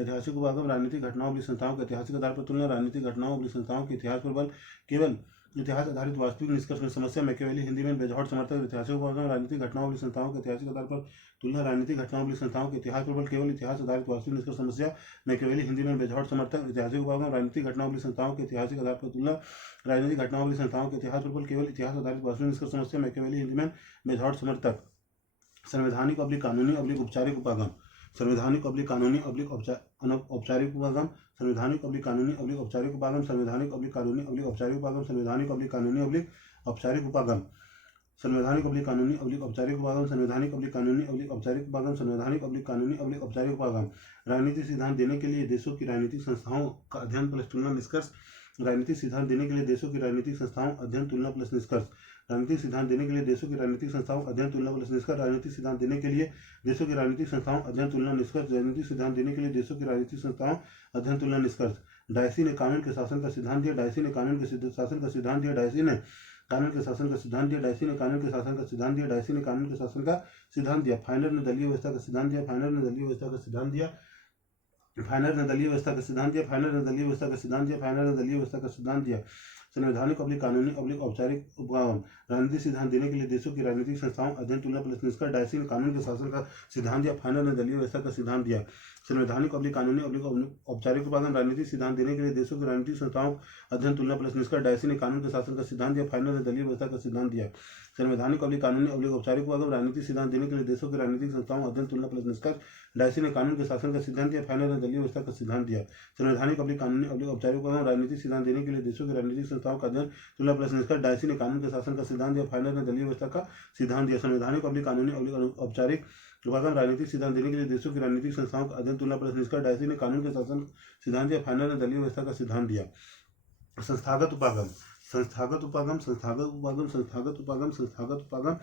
ऐतिहासिक उपागम राजनीतिक घटनाओं वाली संस्थाओं के ऐतिहासिक आधार पर तुलना राजनीतिक घटनाओं वाली संस्थाओं के इतिहास पर बल केवल इतिहास आधारित वास्तविक निष्कर्ष में समस्या मैकियावेली हिंदी में बेजहॉट समर्थक ऐतिहासिक उपागम राजनीतिक घटनाओं वाली संस्थाओं के ऐतिहासिक आधार पर तुलना राजनीतिक घटनाओं वाली संस्थाओं के इतिहास पर बल केवल इतिहास आधारित वास्तविक निष्कर्ष समस्या मैकियावेली हिंदी में बेजहॉट समर्थक ऐतिहासिक उपागम राजनीतिक घटनाओं वाली संस्थाओं के ऐतिहासिक आधार पर तुलना राजनीतिक घटनाओं वाली संस्थाओं के इतिहास पर बल केवल इतिहास आधारित वास्तविक निष्कर्ष समस्या मैकियावेली हिंदी में बेजहॉट समर्थक संवैधानिक अब्लिक कानूनी अब्लिक औपचारिक उपागम संवैधानिक अब्लिक कानूनी अब्लिक औपचारिक उपागम संवैधानिक अब्लिक कानूनी अब्लिक औपचारिक उपागम संवैधानिक अब्लिक कानूनी अब्लिक औपचारिक उपागम संवैधानिक अब्लिक कानूनी अब्लिक औपचारिक उपागम संवैधानिक अब्लिक कानूनी अब्लिक औपचारिक उपागम संवैधानिक अब्लिक कानूनी अब्लिक औपचारिक उपागम संवैधानिक अब्लिक कानूनी अब्लिक औपचारिक उपागम राजनीतिक सिद्धांत देने के लिए देशों की राजनीतिक संस्थाओं का अध्ययन प्लस तुलना निष्कर्ष राजनीतिक सिद्धांत देने के लिए देशों की राजनीतिक संस्थाओं अध्ययन तुलना प्लस निष्कर्ष राजनीतिक सिद्धांत देने के लिए देशों की राजनीतिक संस्थाओं अध्ययन तुलना प्लस निष्कर्ष राजनीतिक सिद्धांत देने के लिए देशों की राजनीतिक संस्थाओं अध्ययन तुलना निष्कर्ष राजनीतिक सिद्धांत देने के लिए देशों की राजनीतिक संस्थाओं अध्ययन तुलना निष्कर्ष डायसी ने कानून के शासन का सिद्धांत दिया डायसी ने कानून के शासन का सिद्धांत दिया डायसी ने कानून के शासन का सिद्धांत दिया डायसी ने कानून के शासन का सिद्धांत दिया डायसी ने कानून के शासन का सिद्धांत दिया फाइनर ने दलीय व्यवस्था का सिद्धांत दिया फाइनर ने दलीय व्यवस्था का सिद्धांत दिया फाइनर ने दलीय व्यवस्था का सिद्धांत दिया फाइनर ने दलीय व्यवस्था का सिद्धांत दिया फाइनर ने दलीय व्यवस्था का सिद्धांत दिया संवैधानिक अब्लिक कानूनी अब्लिक औपचारिक उपागम राजनीतिक सिद्धांत देने के लिए देशों की राजनीतिक संस्थाओं अध्ययन तुलना प्लस निष्कर्ष डायसी ने कानून के शासन का सिद्धांत दिया फाइनर ने दलीय व्यवस्था का सिद्धांत दिया संवैधानिक अब्लिक कानूनी अब्लिक औपचारिक उपागम राजनीतिक सिद्धांत देने के लिए देशों की राजनीतिक संस्थाओं अध्ययन तुलना प्लस निष्कर्ष डायसी ने कानून के शासन का सिद्धांत दिया फाइनर ने दलीय व्यवस्था का सिद्धांत दिया संवैधानिक अब्लिक कानूनी अब्लिक औपचारिक उपागम राजनीतिक सिद्धांत देने के लिए देशों की राजनीतिक संस्थाओं अध्ययन तुलना प्लस निष्कर्ष डायसी ने कानून के शासन का सिद्धांत दिया फाइनर ने दलीय व्यवस्था का सिद्धांत दिया संवैधानिक अब्लिक कानूनी अब्लिक औपचारिक उपागम राजनीतिक सिद्धांत देने के लिए देशों की राजनीतिक संस्थाओं का अध्ययन तुलना प्लस निष्कर्ष डायसी ने कानून के शासन का सिद्धांत दिया फाइनर ने दलीय व्यवस्था का सिद्धांत दिया संवैधानिक अब्लिक कानूनी अब्लिक औपचारिक उपागम राजनीतिक सिद्धांत देने के लिए देशों की राजनीतिक संस्थाओं का अध्ययन तुलना प्लस निष्कर्ष डायसी ने कानून के शासन सिद्धांत दिया फाइनर ने दलीय व्यवस्था का सिद्धांत दिया संस्थागत उपागम संस्थागत उपागम संस्थागत उपागम संस्थागत उपागम संस्थागत उपागम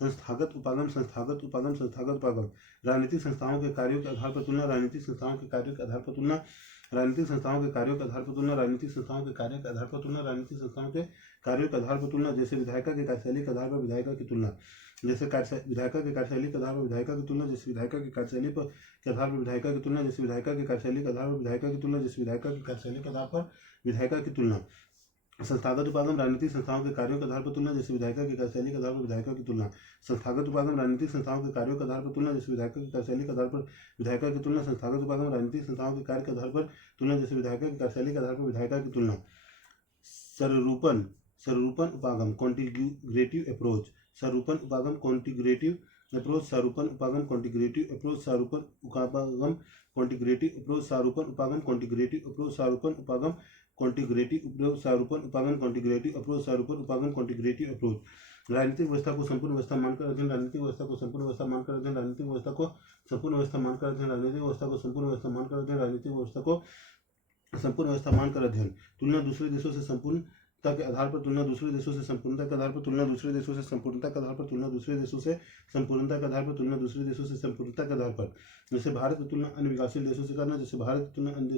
संस्थागत उपागम संस्थागत उपागम संस्थागत उपागम राजनीतिक संस्थाओं के कार्यों के आधार पर तुलना राजनीतिक संस्थाओं के कार्यों के आधार पर तुलना राजनीतिक संस्थाओं के कार्यों के आधार पर तुलना राजनीतिक संस्थाओं के कार्य के आधार पर तुलना राजनीतिक संस्थाओं के कार्यों के आधार पर तुलना जैसे विधायिका के कार्यशैली के आधार पर विधायिका की तुलना जैसे विधायिका के कार्यशैली के आधार पर विधायिका की तुलना जैसे विधायिका के कार्यशैली पर के आधार पर विधायिका की तुलना जैसे विधायिका के कार्यशैली के आधार पर विधायिका की तुलना जैसे विधायिका के कार्यशैली के आधार पर विधायिका की तुलना संस्थागत उपागम राजनीतिक संस्थाओं के कार्यों के आधार पर तुलना, जैसे विधायिका की कार्यशैली के आधार पर विधायिका की तुलना। संस्थागत उपागम राजनीतिक संस्थाओं के कार्यों के आधार पर तुलना, जैसे विधायिका की कार्यशैली के आधार पर विधायिका की तुलना। संस्थागत उपागम राजनीतिक संस्थाओं के कार्य के आधार पर तुलना, जैसे विधायिका की कार्यशैली के आधार पर विधायिका की तुलना। स्वरूपन स्वरूपन उपागम कॉन्टिग्रेटिव अप्रोच। स्वरूपन उपागम कॉन्टिग्रेटिव अप्रोच। स्वरूपन उपागम कॉन्टिग्रेटिव अप्रोच। स्वरूपन उपागम कॉन्टिग्रेटिव अप्रोच। स्वरूपन उपागम कॉन्टिग्रेटिव अप्रोच। स्वरूपन उपागम कॉन्टिग्रेटिव अप्रोच। स्वरूपन उपागम कॉन्टिग्रेटिव अप्रोच। स्वरूपन उपागम कॉन्टिग्रेटिव अप्रोच। राजनीतिक व्यवस्था को संपूर्ण व्यवस्था मानकर अध्ययन। राजनीतिक व्यवस्था को संपूर्ण व्यवस्था मानकर अध्ययन। राजनीतिक व्यवस्था को संपूर्ण व्यवस्था मानकर अध्ययन। राजनीतिक व्यवस्था को संपूर्ण व्यवस्था मानकर अध्ययन। राजनीतिक व्यवस्था को संपूर्ण व्यवस्था मानकर अध्ययन। तुलना दूसरे देशों से संपूर्णता के आधार पर। तुलना दूसरे देशों से संपूर्णता के आधार पर। तुलना दूसरे देशों से संपूर्णता के आधार पर। तुलना दूसरे देशों से संपूर्णता के आधार पर। तुलना दूसरे देशों से संपूर्णता के आधार पर। जैसे भारत की तुलना अन्य विकासशील देशों से करना। जैसे भारत की तुलना अन्य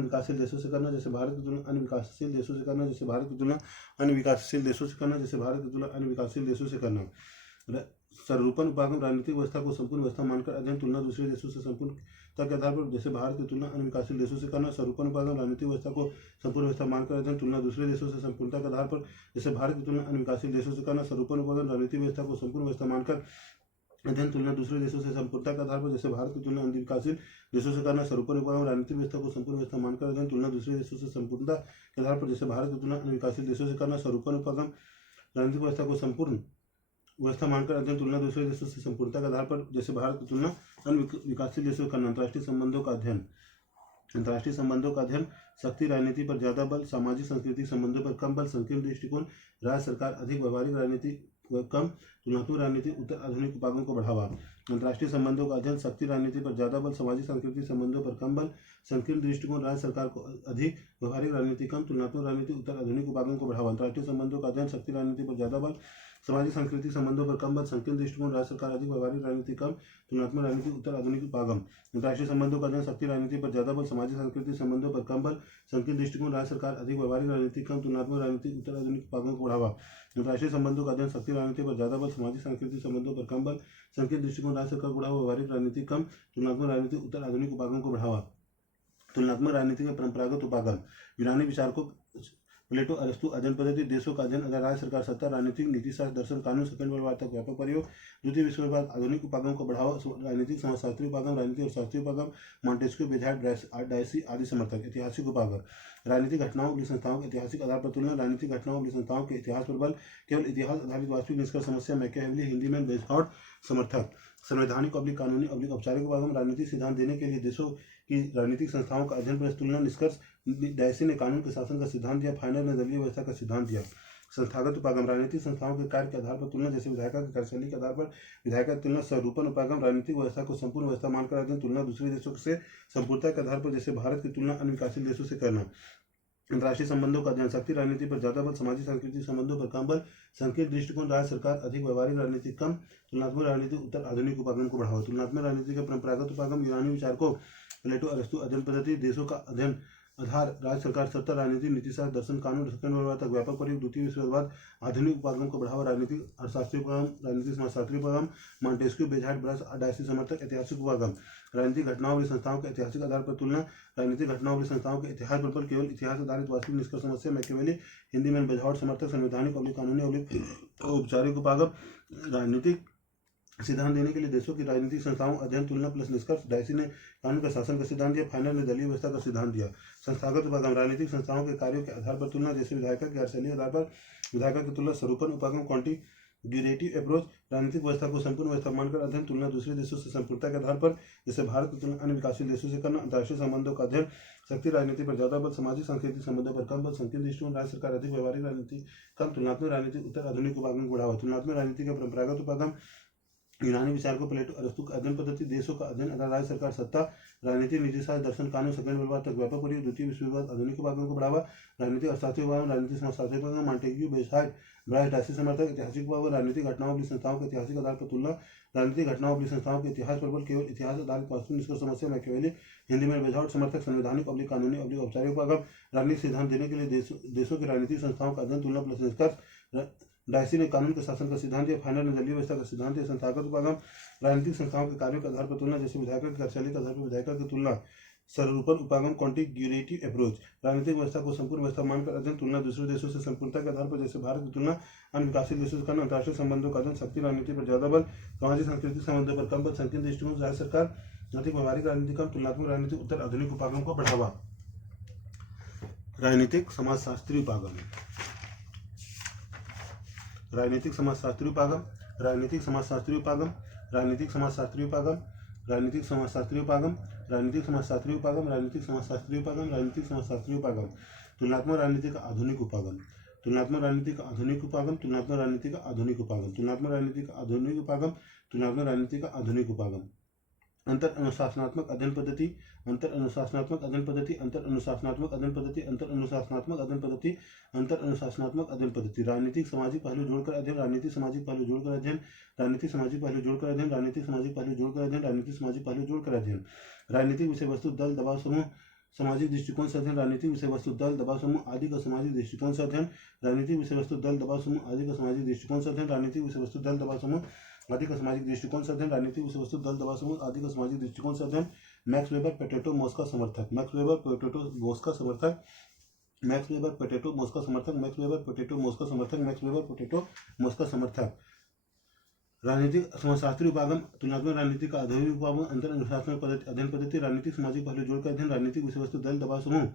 विकासशील देशों से करना। जैसे भारत की तुलना अन्य विकासशील देशों से करना। जैसे भारत की तुलना अन्य विकासशील देशों से करना। जैसे भारत की तुलना अन्य विकासशील देशों से करना। स्वरूपन उपागम राजनीतिक व्यवस्था को संपूर्ण व्यवस्था मानकर अध्ययन। तुलना दूसरे देशों से संपूर्णता के आधार पर। जैसे भारत की तुलना अन्य विकासशील देशों से करना। स्वरूपन उपागम राजनीतिक व्यवस्था को संपूर्ण व्यवस्था मानकर अध्ययन। तुलना दूसरे देशों से संपूर्णता के आधार पर। जैसे भारत की तुलना अन्य विकासशील देशों से करना। स्वरूपन उपागम राजनीतिक व्यवस्था को संपूर्ण व्यवस्था मानकर अध्ययन। तुलना दूसरे देशों से संपूर्णता के आधार पर। जैसे भारत की तुलना अन्य विकासशील देशों से करना। स्वरूपन उपागम राजनीतिक व्यवस्था को संपूर्ण व्यवस्था मानकर अध्ययन। तुलना दूसरे देशों से संपूर्णता के आधार पर। जैसे भारत की तुलना अन्य विकासशील देशों से करना। स्वरूपन उपागम राजनीतिक व्यवस्था को संपूर्ण व्यवस्था मानकर अध्ययन। तुलना दूसरे देशों से संपूर्णता के आधार पर। जैसे भारत की तुलना अन्य विकासशील देशों से करना। अंतर्राष्ट्रीय संबंधों का अध्ययन। अंतर्राष्ट्रीय संबंधों का अध्ययन। शक्ति राजनीति पर ज्यादा बल, सामाजिक सांस्कृतिक संबंधों पर कम बल, संकीर्ण दृष्टिकोण, राज्य सरकार अधिक, व्यवहारिक राजनीति कम, तुलनात्मक राजनीति, उत्तर आधुनिक उपागम को बढ़ावा। अंतर्राष्ट्रीय संबंधों का अध्ययन। शक्ति राजनीति पर ज्यादा बल, सामाजिक सांस्कृतिक संबंधों पर कम बल, संकीर्ण दृष्टिकोण, राज्य सरकार को अधिक, व्यवहारिक राजनीति कम, तुलनात्मक राजनीति, उत्तर आधुनिक उपागम को बढ़ावा। अंतर्राष्ट्रीय संबंधों का अध्ययन। शक्ति राजनीति पर ज्यादा बल, सामाजिक सांस्कृतिक संबंधों पर कम बल, संकीर्ण दृष्टिकोण, राज्य सरकार अधिक, व्यवहारिक राजनीति कम, तुलनात्मक राजनीति, उत्तर आधुनिक उपागम। अंतर्राष्ट्रीय संबंधों का अध्ययन। शक्ति राजनीति पर ज्यादा बल, सामाजिक सांस्कृतिक संबंधों पर कम बल, संकीर्ण दृष्टिकोण, राज्य सरकार अधिक, व्यवहारिक राजनीति कम, तुलनात्मक राजनीति, उत्तर आधुनिक उपागम को बढ़ावा। अंतर्राष्ट्रीय संबंधों का अध्ययन। शक्ति राजनीति पर ज्यादा बल, सामाजिक सांस्कृतिक संबंधों पर कम बल, संकीर्ण दृष्टिकोण, राज्य सरकार को बढ़ावा, व्यवहारिक राजनीति कम, तुलनात्मक राजनीति, उत्तर आधुनिक उपागम को बढ़ावा। तुलनात्मक राजनीति का परंपरागत उपागम। यूनानी विचारकों प्लेटो, अरस्तु, अध्ययन पद्धति, देशों का अध्ययन, राज्य सरकार सत्ता, राजनीतिक नीतिशास्त्र, दर्शन, कानून, सेकंड वर्ल्ड वार तक व्यापक प्रयोग, द्वितीय विश्व युद्ध बाद आधुनिक उपागम को बढ़ावा, राजनीतिक समाजशास्त्री उपागम, राजनीतिक और शास्त्रीय उपागम, मॉन्टेस्क्यू, बेजार्ड, डायसी आदि समर्थक। ऐतिहासिक उपागम। राजनीतिक घटनाओं और संस्थाओं के ऐतिहासिक आधार पर तुलना। राजनीतिक घटनाओं और संस्थाओं के इतिहास पर बल, केवल इतिहास आधारित वास्तविक निष्कर्ष समस्या, मैकियावेली, हिंदी में बेजहार्ड समर्थक। संवैधानिक कानूनी औपचारिक उपागम। राजनीतिक सिद्धांत देने के लिए देशों की राजनीतिक संस्थाओं का अध्ययन पर तुलना। निष्कर्ष। डायसी ने कानून के शासन का सिद्धांत दिया। फाइनर ने दलीय व्यवस्था का सिद्धांत दिया। संस्थागत उपागम। राजनीतिक संस्थाओं के कार्य के आधार पर तुलना। जैसे विधायिका की कार्यशैली के आधार पर विधायिका की तुलना। स्वरूपन उपागम राजनीतिक व्यवस्था को संपूर्ण व्यवस्था मानकर अध्ययन। तुलना दूसरे देशों से संपूर्णता के आधार पर। जैसे भारत की तुलना अन्य विकासशील देशों से करना। अंतर्राष्ट्रीय संबंधों का अध्ययन। शक्ति राजनीति पर ज्यादा बल, सामाजिक सांस्कृतिक संबंधों पर कम बल, संकीर्ण दृष्टिकोण, राज्य सरकार अधिक, व्यवहारिक राजनीति कम, तुलनात्मक राजनीति, उत्तर आधुनिक उपागम को बढ़ावा। तुलनात्मक राजनीति का परंपरागत उपागम। यूनानी विचारकों प्लेटो, अरस्तु, अध्ययन पद्धति, देशों का अध्ययन, आधार, राज्य सरकार सत्ता, राजनीति, नीतिशास्त्र, दर्शन, कानून, सेकंड वर्ल्ड वार तक व्यापक प्रयोग, द्वितीय विश्व युद्ध बाद आधुनिक उपागम को बढ़ावा, राजनीतिक अर्थशास्त्रीय उपागम, राजनीतिक समाजशास्त्री उपागम, मॉन्टेस्क्यू, बेजार्ड, डायसी समर्थक। ऐतिहासिक उपागम। राजनीतिक घटनाओं और संस्थाओं के ऐतिहासिक आधार पर तुलना। राजनीतिक घटनाओं और संस्थाओं के इतिहास पर केवल इतिहास आधारित वास्तविक निष्कर्ष समस्या, मैकियावेली, हिंदी में बेजहार्ड समर्थक। संवैधानिक कानूनी औपचारिक उपागम। राजनीतिक सिद्धांत देने के लिए देशों की राजनीतिक संस्थाओं अध्ययन, तुलना प्लस निष्कर्ष। डायसी ने कानून का शासन का सिद्धांत दिया। फाइनर ने दलीय व्यवस्था का सिद्धांत दिया। संस्थागत उपागम। राजनीतिक संस्थाओं के कार्यों के आधार पर तुलना। जैसे विधायिका की कार्यशैली के आधार पर विधायिका की तुलना। स्वरूपन उपागम कॉन्टिग्रेटिव अप्रोच। राजनीतिक व्यवस्था को संपूर्ण व्यवस्था मानकर अध्ययन। तुलना दूसरे देशों से संपूर्णता के आधार पर। जैसे भारत की तुलना अन्य विकासशील देशों से करना। अंतर्राष्ट्रीय संबंधों का अध्ययन। शक्ति राजनीति पर ज्यादा बल, सामाजिक सांस्कृतिक संबंधों पर कम बल, संकीर्ण दृष्टिकोण, राज्य सरकार अधिक, व्यवहारिक राजनीति कम, तुलनात्मक राजनीति, उत्तर आधुनिक उपागम को बढ़ावा। तुलनात्मक राजनीति का परंपरागत उपागम। यूनानी विचारकों प्लेटो, अरस्तु, अध्ययन पद्धति, देशों का अध्ययन, राज्य सरकार सत्ता, राजनीति, नीतिशास्त्र, दर्शन, कानून, सेकंड वर्ल्ड वार तक व्यापक प्रयोग, द्वितीय विश्व युद्ध बाद आधुनिक उपागम को बढ़ावा, राजनीतिक अर्थशास्त्री उपागम, राजनीतिक समाजशास्त्री उपागम, मॉन्टेस्क्यू, बेजार्ड, डायसी समर्थक। ऐतिहासिक उपागम। राजनीतिक घटनाओं और संस्थाओं के ऐतिहासिक आधार पर तुलना। राजनीतिक घटनाओं और संस्थाओं के इतिहास पर केवल इतिहास आधारित वास्तविक निष्कर्ष समस्या, मैकियावेली, हिंदी में बेजहार्ड समर्थक। संवैधानिक कानूनी औपचारिक उपागम। राजनीतिक सिद्धांत देने के लिए देशों की राजनीतिक संस्थाओं का अध्ययन, तुलना प्लस निष्कर्ष। डायसी ने कानून के शासन का सिद्धांत दिया। फाइनर ने दलीय व्यवस्था का सिद्धांत दिया। संस्थागत उपागम। राजनीतिक संस्थाओं के कार्यों के आधार पर तुलना। जैसे विधायिका की कार्यशैली के आधार पर विधायिका की तुलना। स्वरूपन उपागम कॉन्टिग्यूरेटिव अप्रोच, राजनीतिक व्यवस्था को संपूर्ण व्यवस्था मानकर अध्ययन, तुलना दूसरे देशों से संपूर्णता के आधार पर जैसे भारत की तुलना अन्य विकासशील देशों से करना, अंतर्राष्ट्रीय संबंधों का अध्ययन, शक्ति राजनीति पर ज्यादा बल, सामाजिक सांस्कृतिक संबंधों पर कम बल, संकीर्ण दृष्टिकोण, राज्य सरकार नैतिक व्यवहारिक राजनीति कम, तुलनात्मक राजनीति उत्तर, आधुनिक उपागम को बढ़ावा। राजनीतिक समाजशास्त्री उपागम, राजनीतिक समाजशास्त्री उपागम, राजनीतिक समाजशास्त्री उपागम, राजनीतिक समाजशास्त्री उपागम, राजनीतिक समाजशास्त्री उपागम, राजनीतिक समाजशास्त्री उपागम, राजनीतिक समाजशास्त्री उपागम, राजनीतिक समाजशास्त्री उपागम, तुलनात्मक राजनीति का आधुनिक उपागम, तुलनात्मक राजनीति का आधुनिक उपागम, तुलनात्मक राजनीति का आधुनिक उपागम, तुलनात्मक राजनीति का आधुनिक उपागम, तुलनात्मक राजनीति का आधुनिक उपागम, अंतर अनुशासनात्मक अध्ययन पद्धति, अंतर अनुशासनात्मक अध्ययन पद्धति, अंतर अनुशासनात्मक अध्ययन पद्धति, अंतर अनुशासनात्मक अध्ययन पद्धति, अंतर अनुशासनात्मक अध्ययन पद्धति, राजनीतिक सामाजिक पहलू जोड़कर अध्ययन, राजनीतिक सामाजिक पहलू जोड़कर अध्ययन, राजनीतिक सामाजिक पहलू जोड़कर अध्ययन, राजनीतिक सामाजिक पहलू जोड़कर अध्ययन, राजनीतिक सामाजिक पहलू जोड़कर अध्ययन, राजनीतिक विषय वस्तु दल दबाव समूह सामाजिक दृष्टिकोण से अध्ययन, राजनीतिक विषय वस्तु दल दबाव समूह आदि का सामाजिक दृष्टिकोण से अध्ययन, राजनीतिक विषय वस्तु दल दबाव समूह आदि का सामाजिक दृष्टिकोण से अध्ययन, राजनीतिक विषय वस्तु दल दबाव समूह आदि का सामाजिक दृष्टिकोण से अध्ययन, राजनीतिक विषय वस्तु दल दबाव समूह आदि का सामाजिक दृष्टिकोण से अध्ययन, मैक्स वेबर पोटैटो मॉस्का समर्थक, मैक्स वेबर पोटैटो मॉस्का समर्थक, मैक्स वेबर पोटैटो मॉस्का समर्थक, मैक्स वेबर पोटैटो मॉस्का समर्थक, मैक्स वेबर पोटैटो मॉस्का समर्थक, राजनीतिक समाजशास्त्री उपागम, तुलनात्मक राजनीति का आधुनिक उपागम, अंतर अनुशासनात्मक पद्धति अध्ययन पद्धति, राजनीतिक सामाजिक पहलू जोड़कर अध्ययन, राजनीतिक विषय वस्तु दल दबाव समूह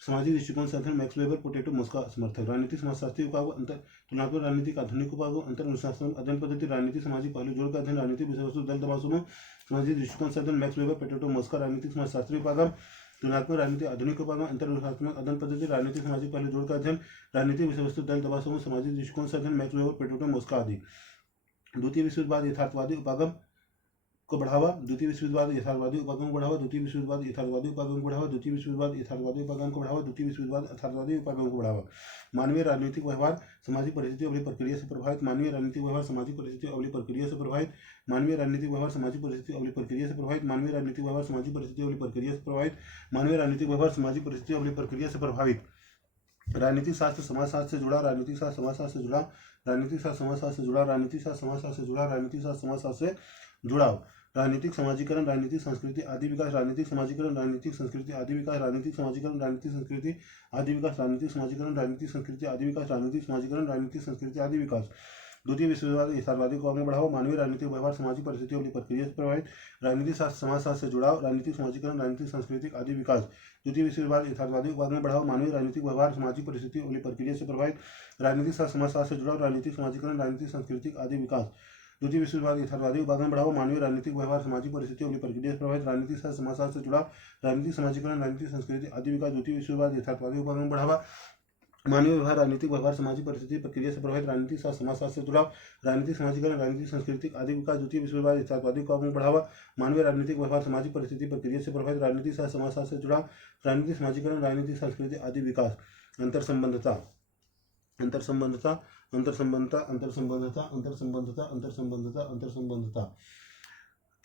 सामाजिक दृष्टिकोण से अध्ययन, मैक्स वेबर पोटैटो मॉस्का समर्थक, राजनीतिक समाजशास्त्री उपागम, अंतर तुलनात्मक राजनीति का आधुनिक उपागम, अंतर अनुशासन अध्ययन पद्धति, राजनीतिक सामाजिक पहलू जोड़कर अध्ययन, राजनीतिक विषय वस्तु दल दबाव समूह सामाजिक दृष्टिकोण से अध्ययन, मैक्स वेबर पोटैटो मॉस्का, राजनीतिक समाजशास्त्री उपागम, तुलनात्मक राजनीति आधुनिक उपागम, अंतर अनुशासनात्मक अध्ययन पद्धति, राजनीतिक सामाजिक पहलू जोड़कर अध्ययन, राजनीतिक विषय वस्तु दल दबाव समूह सामाजिक दृष्टिकोण से अध्ययन, मैक्स वेबर पोटैटो मॉस्का आदि। द्वितीय विश्व युद्ध बाद यथार्थवादी उपागम को बढ़ावा, द्वितीय विश्व युद्ध बाद यथार्थवादी उपागम को बढ़ावा, द्वितीय विश्व युद्ध बाद यथार्थवादी उपागम को बढ़ावा, द्वितीय विश्व युद्ध बाद यथार्थवादी उपागम को बढ़ावा, द्वितीय विश्व युद्ध बाद यथार्थवादी उपागम को बढ़ावा, मानवीय राजनीतिक व्यवहार सामाजिक परिस्थितियों अवली प्रक्रिया से प्रभावित, मानवीय राजनीतिक व्यवहार सामाजिक परिस्थितियों अवली प्रक्रिया से प्रभावित, मानवीय राजनीतिक व्यवहार सामाजिक परिस्थितियों अवली प्रक्रिया से प्रभावित, मानवीय राजनीतिक व्यवहार सामाजिक परिस्थितियों अवली प्रक्रिया से प्रभावित, मानवीय राजनीतिक व्यवहार सामाजिक परिस्थितियों अवली प्रक्रिया से प्रभावित, राजनीतिक शास्त्र समाजशास्त्र से जुड़ा, राजनीतिक शास्त्र समाजशास्त्र से जुड़ा, राजनीतिक शास्त्र समाजशास्त्र से जुड़ा, राजनीतिक शास्त्र समाजशास्त्र से जुड़ा, राजनीतिक शास्त्र समाजशास्त्र से जुड़ाव, राजनीतिक समाजीकरण, राजनीतिक संस्कृति आदि विकास, राजनीतिक समाजीकरण, राजनीतिक संस्कृति आदि विकास, राजनीतिक समाजीकरण, राजनीतिक संस्कृति आदि विकास, राजनीतिक समाजीकरण, राजनीतिक संस्कृति आदि विकास, राजनीतिक समाजीकरण, राजनीतिक संस्कृति आदि विकास, द्वितीय विश्व युद्ध यथार्थवादी उपागम बढ़ावा, मानवीय राजनीतिक व्यवहार सामाजिक परिस्थितियों वाली प्रक्रिया से प्रभावित, राजनीतिक शास्त्र समाजशास्त्र से जुड़ाव, राजनीतिक समाजीकरण, राजनीतिक सांस्कृतिक आदि विकास, द्वितीय विश्व युद्ध यथार्थवादी उपागम बढ़ावा, मानवीय राजनीतिक व्यवहार सामाजिक परिस्थितियों वाली प्रक्रिया से प्रभावित, राजनीतिक शास्त्र समाजशास्त्र से जुड़ाव, राजनीतिक समाजीकरण, राजनीतिक सांस्कृतिक आदि विकास, द्वितीय विश्व युद्ध यथार्थवादी उपागम बढ़ावा, मानवीय राजनीतिक व्यवहार सामाजिक परिस्थितियों वाली प्रक्रिया से प्रभावित, राजनीतिक शास्त्र समाजशास्त्र से जुड़ाव, राजनीतिक समाजीकरण, राजनीतिक संस्कृति आदि विकास, द्वितीय विश्व युद्ध यथार्थवादी उपागम बढ़ावा, मानवीय व्यवहार राजनीतिक व्यवहार सामाजिक परिस्थिति प्रक्रिया से प्रभावित, राजनीतिक शास्त्र समाजशास्त्र से जुड़ाव, राजनीतिक समाजीकरण, राजनीतिक संस्कृति आदि विकास, द्वितीय विश्व युद्ध यथार्थवादी उपागम बढ़ावा, मानवीय राजनीतिक व्यवहार सामाजिक परिस्थिति प्रक्रिया से प्रभावित, राजनीतिक शास्त्र समाजशास्त्र से जुड़ाव, राजनीतिक समाजीकरण, राजनीतिक संस्कृति आदि विकास, अंतर संबंधता, अंतर संबंधता, अंतर संबंधता, अंतर संबंधता, अंतर संबंधता, अंतर संबंधता, अंतर संबंधता।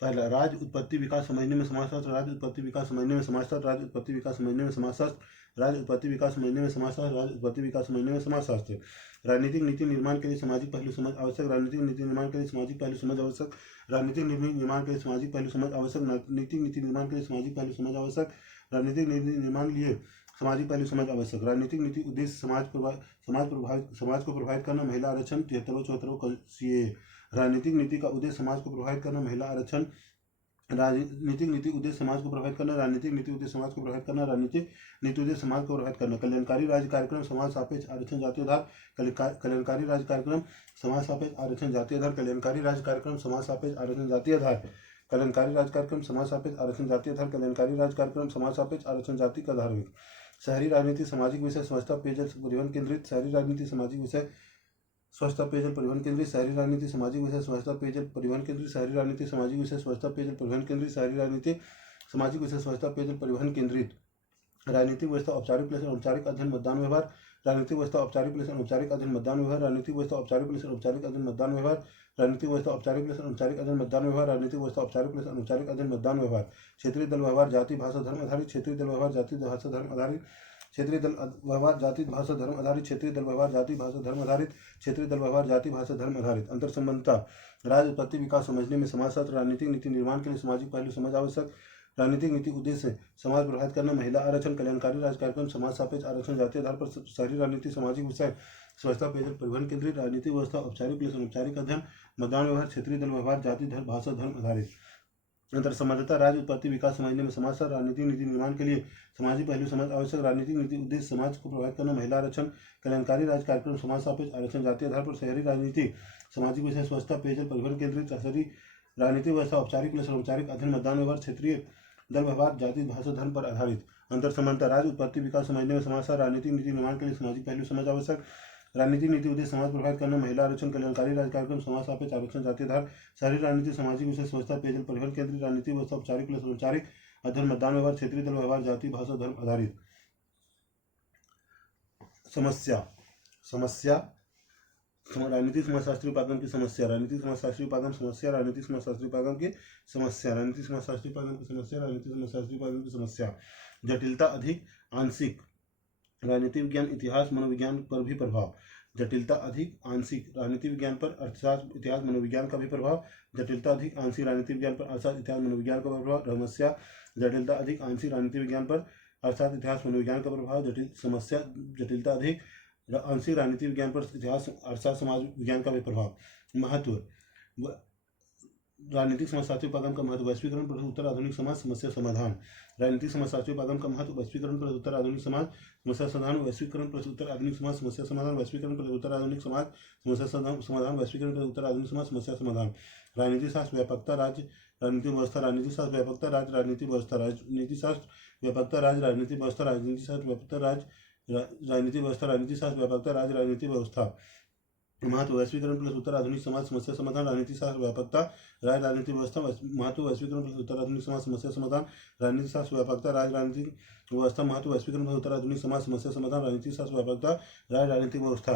पहला, राज्य उत्पत्ति विकास समझने में समाजशास्त्र, राज्य उत्पत्ति विकास समझने में समाजशास्त्र, राज्य उत्पत्ति विकास समझने में समाजशास्त्र, राज्य उत्पत्ति विकास समझने में समाजशास्त्र, राज्य उत्पत्ति विकास समझने में समाजशास्त्र, राजनीतिक नीति निर्माण के लिए सामाजिक पहलू समझ आवश्यक, राजनीतिक नीति निर्माण के लिए सामाजिक पहलू समझ आवश्यक, राजनीतिक नीति निर्माण के लिए सामाजिक पहलू समझ आवश्यक, राजनीतिक नीति निर्माण के लिए सामाजिक पहलू समझ आवश्यक, राजनीतिक नीति निर्माण के लिए सामाजिक पहलू समझ आवश्यक, राजनीतिक नीति उद्देश्य समाज को प्रभावित करना, महिला आरक्षण 73-74 CAA, राजनीतिक नीति का उद्देश्य समाज को प्रभावित करना, महिला आरक्षण, राजनीतिक नीति उद्देश्य समाज को प्रभावित करना, राजनीतिक नीति उद्देश्य समाज को प्रभावित करना, राजनीतिक नीति उद्देश्य समाज को प्रभावित करना, कल्याणकारी राज्य कार्यक्रम समाज सापेक्ष आरक्षण जाति आधार, कल्याणकारी राज्य कार्यक्रम समाज सापेक्ष आरक्षण जाति आधार, कल्याणकारी राज्य कार्यक्रम समाज सापेक्ष आरक्षण जाति आधार, कल्याणकारी राज्य कार्यक्रम समाज सापेक्ष आरक्षण जाति आधार, कल्याणकारी राज्य कार्यक्रम समाज सापेक्ष आरक्षण जाति का आधार, शहरी राजनीति सामाजिक विषय स्वच्छता पेयजल परिवहन केंद्रित, शहरी राजनीति सामाजिक विषय स्वच्छता पेयजल परिवहन केंद्रित, शहरी राजनीति सामाजिक विषय स्वच्छता पेयजल परिवहन केंद्रित, शहरी राजनीति सामाजिक विषय स्वच्छता पेयजल परिवहन केंद्रित, शहरी राजनीति सामाजिक विषय स्वच्छता पेयजल परिवहन केंद्रित, राजनीतिक व्यवस्था औपचारिक प्लस औपचारिक अध्ययन मतदान व्यवहार, राजनीतिक व्यवस्था औपचारिक प्लस औपचारिक अध्ययन मतदान व्यवहार, राजनीतिक व्यवस्था औपचारिक प्लस औपचारिक अध्ययन मतदान व्यवहार, राजनीतिक व्यवस्था औपचारिक प्लस औपचारिक अध्ययन मतदान व्यवहार, राजनीतिक व्यवस्था औपचारिक प्लस औपचारिक अध्ययन मतदान व्यवहार, क्षेत्रीय दल व्यवहार जाति भाषा धर्म आधारित, क्षेत्रीय दल व्यवहार जाति भाषा धर्म आधारित, क्षेत्रीय दल व्यवहार जाति भाषा धर्म आधारित, क्षेत्रीय दल व्यवहार जाति भाषा धर्म आधारित, क्षेत्रीय दल व्यवहार जाति भाषा धर्म आधारित, अंतर संबंधता, राज्य उत्पत्ति विकास समझने में समाजशास्त्र, राजनीतिक नीति निर्माण के लिए सामाजिक पहलू समझ आवश्यक, राजनीतिक नीति उद्देश्य समाज प्रभावित करना, महिला आरक्षण, कल्याणकारी राज्य कार्यक्रम, समाज सापेक्ष आरक्षण, जातीय आधार पर शहरी राजनीति, सामाजिक विषय, स्वच्छता, पेयजल, परिवहन केंद्रित राजनीतिक व्यवस्था, औपचारिक प्लस अनौपचारिक अध्ययन, मतदान व्यवहार, क्षेत्रीय दल व्यवहार, जाति धर्म भाषा धर्म आधारित। अंतर समानता, राज्य उत्पत्ति विकास समझने में समाज सर राजनीतिक नीति निर्माण के लिए सामाजिक पहलू समझ आवश्यक। राजनीतिक नीति उद्देश्य समाज को प्रभावित करना, महिला आरक्षण, कल्याणकारी राज्य कार्यक्रम, समाज सापेक्ष आरक्षण, जातीय आधार पर शहरी राजनीति, सामाजिक विषय, स्वच्छता, पेयजल, परिवहन केंद्रित शहरी राजनीतिक व्यवस्था, औपचारिक प्लस अनौपचारिक अध्ययन, मतदान व्यवहार, क्षेत्रीय दल व्यवहार, जाति भाषा धर्म पर आधारित। अंतर समानता, राज्य उत्पत्ति विकास समझने में समाज सर राजनीतिक नीति निर्माण के लिए सामाजिक पहलू समझ आवश्यक। राजनीतिक नीति उद्देश्य समाज प्रभावित करना, महिला आरक्षण, कल्याणकारी राज्य कार्यक्रम, समाज सापेक्ष आरक्षण, जातीय आधार, शहरी राजनीति, सामाजिक विषय, स्वच्छता, पेयजल, परिवहन केंद्रित राजनीतिक व्यवस्था, औपचारिक प्लस अनौपचारिक अध्ययन, मतदान व्यवहार, क्षेत्रीय दल व्यवहार, जाति भाषा धर्म आधारित। समस्या समस्या राजनीतिक समाजशास्त्री उपागम की समस्या, राजनीतिक समाजशास्त्री उपागम समस्या, राजनीतिक समाजशास्त्री उपागम की समस्या, राजनीतिक समाजशास्त्री उपागम की समस्या, राजनीतिक समाजशास्त्री उपागम की समस्या। जटिलता अधिक आंशिक, राजनीति विज्ञान इतिहास मनोविज्ञान पर भी प्रभाव। जटिलता अधिक आंशिक, राजनीति विज्ञान पर अर्थशास्त्र इतिहास मनोविज्ञान का भी प्रभाव। जटिलता अधिक आंशिक, राजनीति विज्ञान पर अर्थशास्त्र इतिहास मनोविज्ञान का प्रभाव। समस्या, जटिलता अधिक आंशिक, राजनीति विज्ञान पर अर्थशास्त्र इतिहास मनोविज्ञान का प्रभाव। जटिल समस्या, जटिलता अधिक आंशिक, राजनीति विज्ञान पर इतिहास अर्थशास्त्र समाज विज्ञान का भी प्रभाव। महत्व, राजनीतिक समाजशास्त्री उपागम का महत्व, वैश्वीकरण पर उत्तर आधुनिक समाज समस्या समाधान। राजनीतिक समाजशास्त्री उपागम का महत्व, वैश्वीकरण पर उत्तर आधुनिक समाज समस्या समाधान, वैश्वीकरण पर उत्तर आधुनिक समाज समस्या समाधान, वैश्वीकरण पर उत्तर आधुनिक समाज समस्या समाधान, वैश्वीकरण पर उत्तर आधुनिक समाज समस्या समाधान। राजनीति शास्त्र व्यापकता, राज्य राजनीतिक व्यवस्था, राजनीति शास्त्र व्यापकता, राज्य राजनीतिक व्यवस्था, राजनीति शास्त्र व्यापकता, राज्य राजनीतिक व्यवस्था, राजनीति शास्त्र व्यापकता, राज्य राजनीतिक व्यवस्था, राजनीति शास्त्र व्यापकता, राज्य राजनीतिक व्यवस्था। महत्व, वैश्वीकरण प्लस उत्तर आधुनिक समाज समस्या समाधान, राजनीति शास्त्र व्यापकता, राज्य राजनीतिक व्यवस्था। महत्व, वैश्वीकरण प्लस उत्तर आधुनिक समाज समस्या समाधान, राजनीति शास्त्र व्यापकता, राज्य राजनीतिक व्यवस्था। महत्व, वैश्वीकरण प्लस उत्तर आधुनिक समाज समस्या समाधान, राजनीति शास्त्र व्यापकता, राज्य राजनीतिक व्यवस्था।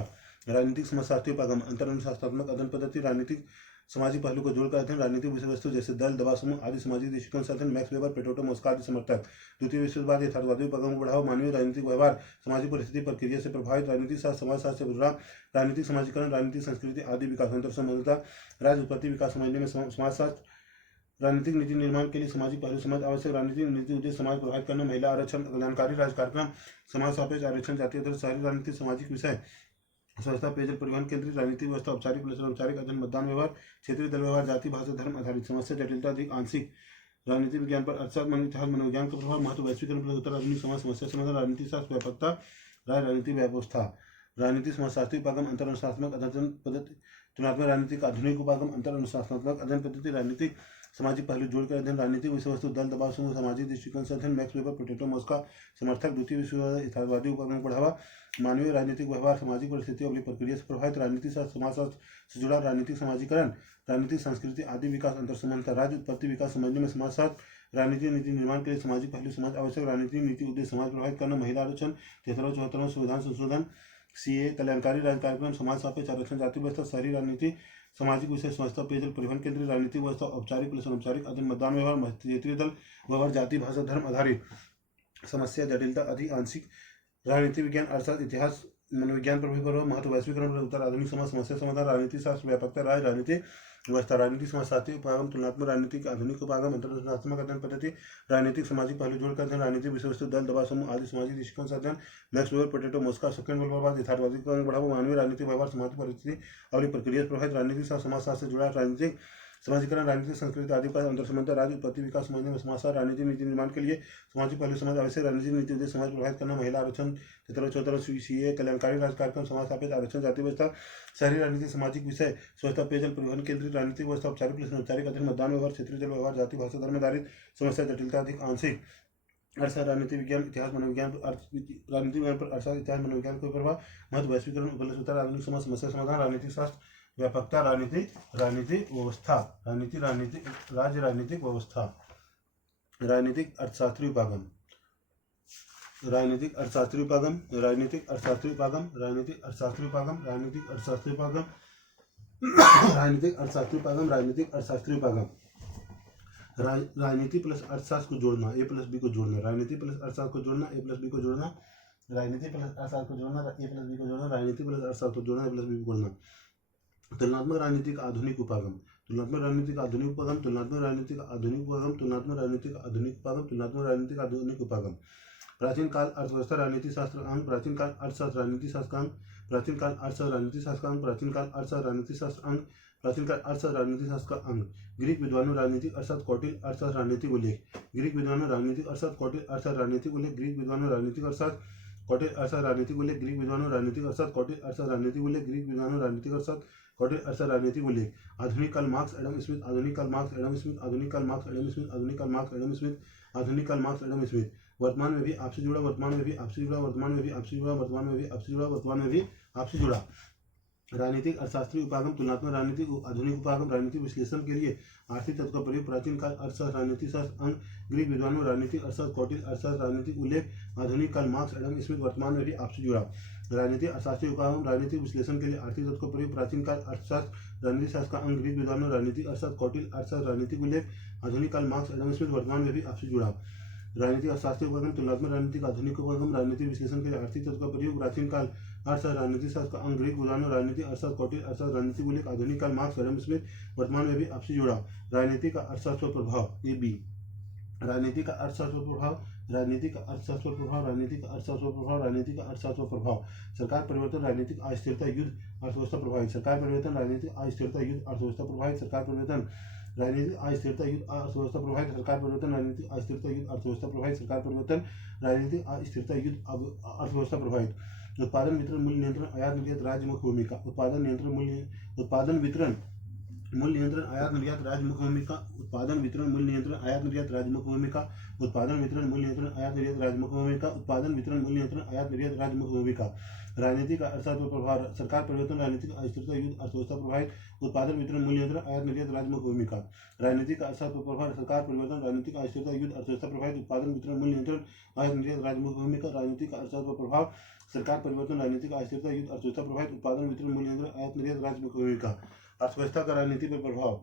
राजनीतिक समाजशास्त्री उपागम, अंतर अनुशासनात्मक अध्ययन पद्धति, राजनीतिक सामाजिक पहलू को जोड़कर अध्ययन, राजनीतिक विषय वस्तु जैसे दल दबा समूह आदि, सामाजिक दृष्टिकोण से अध्ययन, मैक्स वेबर, पेटोटो, मॉस्का आदि समर्थक। द्वितीय विश्ववाद यथार्थवादी उपागम को बढ़ावा, मानवीय राजनीतिक व्यवहार, सामाजिक परिस्थिति प्रक्रिया से प्रभावित, राजनीतिक शास्त्र समाजशास्त्र से जुड़ा, राजनीतिक समाजीकरण, राजनीतिक संस्कृति आदि विकास। अंतर समानता, राज्य उत्पत्ति विकास समझने में समाजशास्त्र, राजनीतिक नीति निर्माण के लिए सामाजिक पहलू समझ आवश्यक। राजनीतिक नीति उद्देश्य समाज प्रभावित करना, महिला आरक्षण, कल्याणकारी राज्य कार्यक्रम, समाज सापेक्ष आरक्षण, जातीय दल, शहरी राजनीति, सामाजिक विषय, स्वच्छता, पेयजल, परिवहन केंद्रित राजनीतिक व्यवस्था, औपचारिक प्लस अनौपचारिक अध्ययन, मतदान व्यवहार, क्षेत्रीय दल व्यवहार, जाति भाषा धर्म आधारित। समस्या, जटिलता अधिक आंशिक, राजनीति विज्ञान पर अर्थशास्त्र इतिहास मनोविज्ञान का प्रभाव। महत्व, वैश्वीकरण प्लस उत्तर आधुनिक समाज समस्या समाधान, राजनीति शास्त्र व्यापकता, राज्य राजनीतिक व्यवस्था। राजनीतिक समाजशास्त्री उपागम, अंतर अनुशासनात्मक अध्ययन पद्धति, तुलनात्मक राजनीतिक आधुनिक उपागम, अंतर अनुशासनात्मक अध्ययन पद्धति, राजनीतिक सामाजिक पहलू जोड़कर अध्ययन, राजनीतिक विषय वस्तु दल दबाव समूह, सामाजिक दृष्टिकोण से अध्ययन, मैक्स वेबर, पेटोटो, मॉस्का समर्थक। द्वितीय विश्ववाद यथार्थवादी उपागम को बढ़ावा, मानवीय राजनीतिक व्यवहार, सामाजिक परिस्थिति और प्रक्रिया से प्रभावित, राजनीति शास्त्र समाजशास्त्र से जुड़ा, राजनीतिक समाजीकरण, राजनीतिक संस्कृति आदि विकास। अंतर समानता, राज्य उत्पत्ति विकास समझने में समाजशास्त्र, राजनीतिक नीति निर्माण के लिए सामाजिक पहलू समाज आवश्यक। राजनीतिक नीति उद्देश्य समाज प्रभावित करना, महिला आरक्षण, 73वां 74वां संविधान संशोधन, सीए, कल्याणकारी राज्य कार्यक्रम, समाज सापेक्ष आरक्षण, जाति व्यवस्था, शहरी राजनीति, सामाजिक विषय, स्वच्छता, पेयजल, परिवहन केंद्रित राजनीतिक व्यवस्था, औपचारिक प्लस अनौपचारिक अध्ययन, मतदान व्यवहार, क्षेत्रीय दल व्यवहार, जाति भाषा धर्म आधारित। समस्या, जटिलता अधिक आंशिक, राजनीति विज्ञान अर्थशास्त्र इतिहास मनोविज्ञान पर भी प्रभाव। महत्व, वैश्वीकरण पर उत्तर आधुनिक समाज समस्या समाधान, राजनीति शास्त्र व्यापकता, राज्य राजनीतिक व्यवस्था। राजनीतिक समाजशास्त्री उपागम, तुलनात्मक राजनीतिक आधुनिक उपागम, अंतरराष्ट्रीय अध्ययन पद्धति, राजनीतिक सामाजिक पहलू जोड़कर अध्ययन, राजनीतिक विषय वस्तु दल दबाव समूह आदि, सामाजिक दृष्टिकोण से अध्ययन, मैक्स वेबर, पेटोटो, मॉस्का सेकंड वर्ल्ड वॉर, यथार्थवादी उपागम बढ़ावा, मानवीय राजनीतिक व्यवहार, सामाजिक परिस्थिति और प्रक्रिया से प्रभावित, राजनीतिक शास्त्र समाजशास्त्र से जुड़ा, राजनीतिक समाजीकरण, राजनीतिक संस्कृति आदि का। अंतर समानता, राज्य उत्पत्ति विकास समझने में समाजशास्त्र, राजनीतिक नीति निर्माण के लिए सामाजिक पहलू समाज आवश्यक। राजनीतिक नीति उद्देश्य समाज प्रभावित करना, महिला आरक्षण, 73वां 74वां सीए, कल्याणकारी राज्य कार्यक्रम, समाज सापेक्ष आरक्षण, जाति व्यवस्था, शहरी राजनीति, सामाजिक विषय, स्वच्छता, पेयजल, परिवहन केंद्रित राजनीतिक व्यवस्था, औपचारिक प्लस अनौपचारिक अध्ययन, मतदान व्यवहार, क्षेत्रीय दल व्यवहार, जाति भाषा धर्म आधारित। समस्या, जटिलता अधिक आंशिक, अर्थशास्त्र, राजनीति विज्ञान इतिहास मनोविज्ञान, राजनीति विज्ञान पर अर्थशास्त्र इतिहास मनोविज्ञान का प्रभाव। महत्व, वैश्वीकरण प्लस उत्तर आधुनिक समाज समस्या समाधान, राजनीतिक शास्त्र व्यापकता, राजनीतिक व्यवस्था, राज्य राजनीतिक व्यवस्था। राजनीतिक अर्थशास्त्री उपागम, राजनीतिक अर्थशास्त्री उपागम, राजनीतिक अर्थशास्त्री उपागम, राजनीतिक अर्थशास्त्री उपागम, राजनीतिक अर्थशास्त्री उपागम, राजनीतिक अर्थशास्त्री उपागम, राजनीतिक अर्थशास्त्री उपागम। राजनीति प्लस अर्थशास्त्र को जोड़ना, ए प्लस बी को जोड़ना, राजनीति प्लस अर्थशास्त्र को जोड़ना, ए प्लस बी को जोड़ना, राजनीति प्लस अर्थशास्त्र को जोड़ना, ए प्लस बी को जोड़ना, राजनीति प्लस अर्थशास्त्र को जोड़ना, ए प्लस बी को जोड़ना। तुलनात्मक राजनीतिक आधुनिक उपागम, तुलनात्मक राजनीति का आधुनिक उपागम, तुलनात्मक राजनीति का आधुनिक उपागम, तुलनात्मक राजनीति का आधुनिक उपागम, तुलनात्मक राजनीति का आधुनिक उपागम। प्राचीन काल अर्थव्यवस्था राजनीति शास्त्र अंग, प्राचीन काल अर्थशास्त्र राजनीति शास्त्र अंग, प्राचीन काल अर्थशास्त्र राजनीति शास्त्र अंग, प्राचीन काल अर्थशास्त्र राजनीति शास्त्र अंग, प्राचीन काल अर्थशास्त्र राजनीति शास्त्र का अंग। ग्रीक विद्वानों राजनीतिक अर्थशास्त्र कौटिल्य अर्थशास्त्र राजनीतिक उल्लेख, ग्रीक विद्वानों राजनीतिक अर्थशास्त्र कौटिल्य अर्थशास्त्र राजनीतिक उल्लेख, ग्रीक विद्वानों राजनीतिक अर्थशास्त्र कौटिल्य अर्थशास्त्र राजनीतिक उल्लेख, ग्रीक विद्वानों राजनीतिक अर्थशास्त्र कौटिल्य अर्थशास्त्र राजनीतिक उल्लेख, ग्रीक विद्वानों राजनीतिक अर्थशास्त्र कौटिल्य अर्थशास्त्र राजनीतिक उल्लेख। आधुनिक काल मार्क्स एडम स्मिथ, आधुनिक काल मार्क्स एडम स्मिथ, आधुनिक काल मार्क्स एडम स्मिथ, आधुनिक काल मार्क्स एडम स्मिथ, आधुनिक काल मार्क्स एडम स्मिथ। वर्तमान में भी आपसे जुड़ा, वर्तमान में भी आपसे जुड़ा, वर्तमान में भी आपसे जुड़ा, वर्तमान में भी आपसे जुड़ा, वर्तमान में भी आपसे जुड़ा। राजनीतिक अर्थशास्त्रीय उपागम, तुलनात्मक राजनीतिक आधुनिक उपागम, राजनीतिक विश्लेषण के लिए आर्थिक तत्व का प्रयोग, प्राचीन काल अर्थशास्त्र राजनीति शास्त्र अंग, ग्रीक विद्वानों राजनीतिक अर्थशास्त्र कौटिल्य अर्थशास्त्र राजनीतिक उल्लेख, आधुनिक काल मार्क्स एडम स्मिथ, वर्तमान में भी आपसे जुड़ा। राजनीतिक अर्थशास्त्रीय उपागम, राजनीतिक विश्लेषण के लिए आर्थिक तत्व का प्रयोग, प्राचीन काल अर्थशास्त्र राजनीति शास्त्र का अंग, ग्रीक विद्वानों राजनीतिक अर्थशास्त्र कौटिल्य अर्थशास्त्र राजनीतिक उल्लेख, आधुनिक काल मार्क्स एडम स्मिथ, वर्तमान में भी आपसे जुड़ा। राजनीतिक अर्थशास्त्रीय उपागम, तुलनात्मक राजनीतिक आधुनिक उपागम, राजनीतिक विश्लेषण के लिए आर्थिक तत्व का प्रयोग, प्राचीन काल अर्थशास्त्र राजनीति शास्त्र का अंग, ग्रीक विद्वानों राजनीतिक अर्थशास्त्र कौटिल्य अर्थशास्त्र राजनीतिक उल्लेख, आधुनिक काल मार्क्स एडम स्मिथ, वर्तमान में भी आपसे जुड़ा। राजनीति का अर्थशास्त्र पर प्रभाव, ए बी। राजनीति का अर्थशास्त्र पर प्रभाव, राजनीति का अर्थशास्त्र पर प्रभाव, राजनीति का अर्थशास्त्र पर प्रभाव, राजनीति का अर्थशास्त्र पर प्रभाव। सरकार परिवर्तन, राजनीतिक अस्थिरता, युद्ध, अर्थव्यवस्था प्रभावित। सरकार परिवर्तन, राजनीतिक अस्थिरता, युद्ध, अर्थव्यवस्था प्रभावित। सरकार परिवर्तन, राजनीतिक अस्थिरता, युद्ध, अर्थव्यवस्था प्रभावित। सरकार परिवर्तन, राजनीतिक अस्थिरता, युद्ध, अर्थव्यवस्था प्रभावित। सरकार परिवर्तन, राजनीतिक अस्थिरता, युद्ध, अर्थव्यवस्था प्रभावित। उत्पादन वितरण मूल्य नियंत्रण आयात निर्यात राज्य मुख्य भूमिका, उत्पादन नियंत्रण मूल्य, उत्पादन वितरण मूल्य नियंत्रण आयात निर्यात राज्य मुख्य भूमिका, उत्पादन वितरण मूल्य नियंत्रण आयात निर्यात राज्य मुख्य भूमिका, उत्पादन वितरण मूल्य नियंत्रण आयात निर्यात राज्य मुख्य भूमिका, उत्पादन वितरण मूल्य नियंत्रण आयात निर्यात राज्य मुख्य भूमिका। राजनीति का अर्थशास्त्र पर प्रभाव, सरकार परिवर्तन, राजनीतिक अस्थिरता, युद्ध, अर्थव्यवस्था प्रभावित। उत्पादन वितरण मूल्य नियंत्रण आयात निर्यात राज्य मुख्य भूमिका। राजनीति का अर्थशास्त्र पर प्रभाव, सरकार परिवर्तन, राजनीतिक अस्थिरता, युद्ध, अर्थव्यवस्था प्रभावित। उत्पादन वितरण मूल्य नियंत्रण आयात निर्यात राज्य मुख्य भूमिका। राजनीति का अर्थशास्त्र पर प्रभाव, सरकार परिवर्तन, राजनीतिक अस्थिरता, युद्ध, अर्थव्यवस्था प्रभावित। उत्पादन वितरण मूल्य नियंत्रण आयात निर्यात राज्य मुख्य भूमिका। अर्थव्यवस्था का राजनीति पर प्रभाव,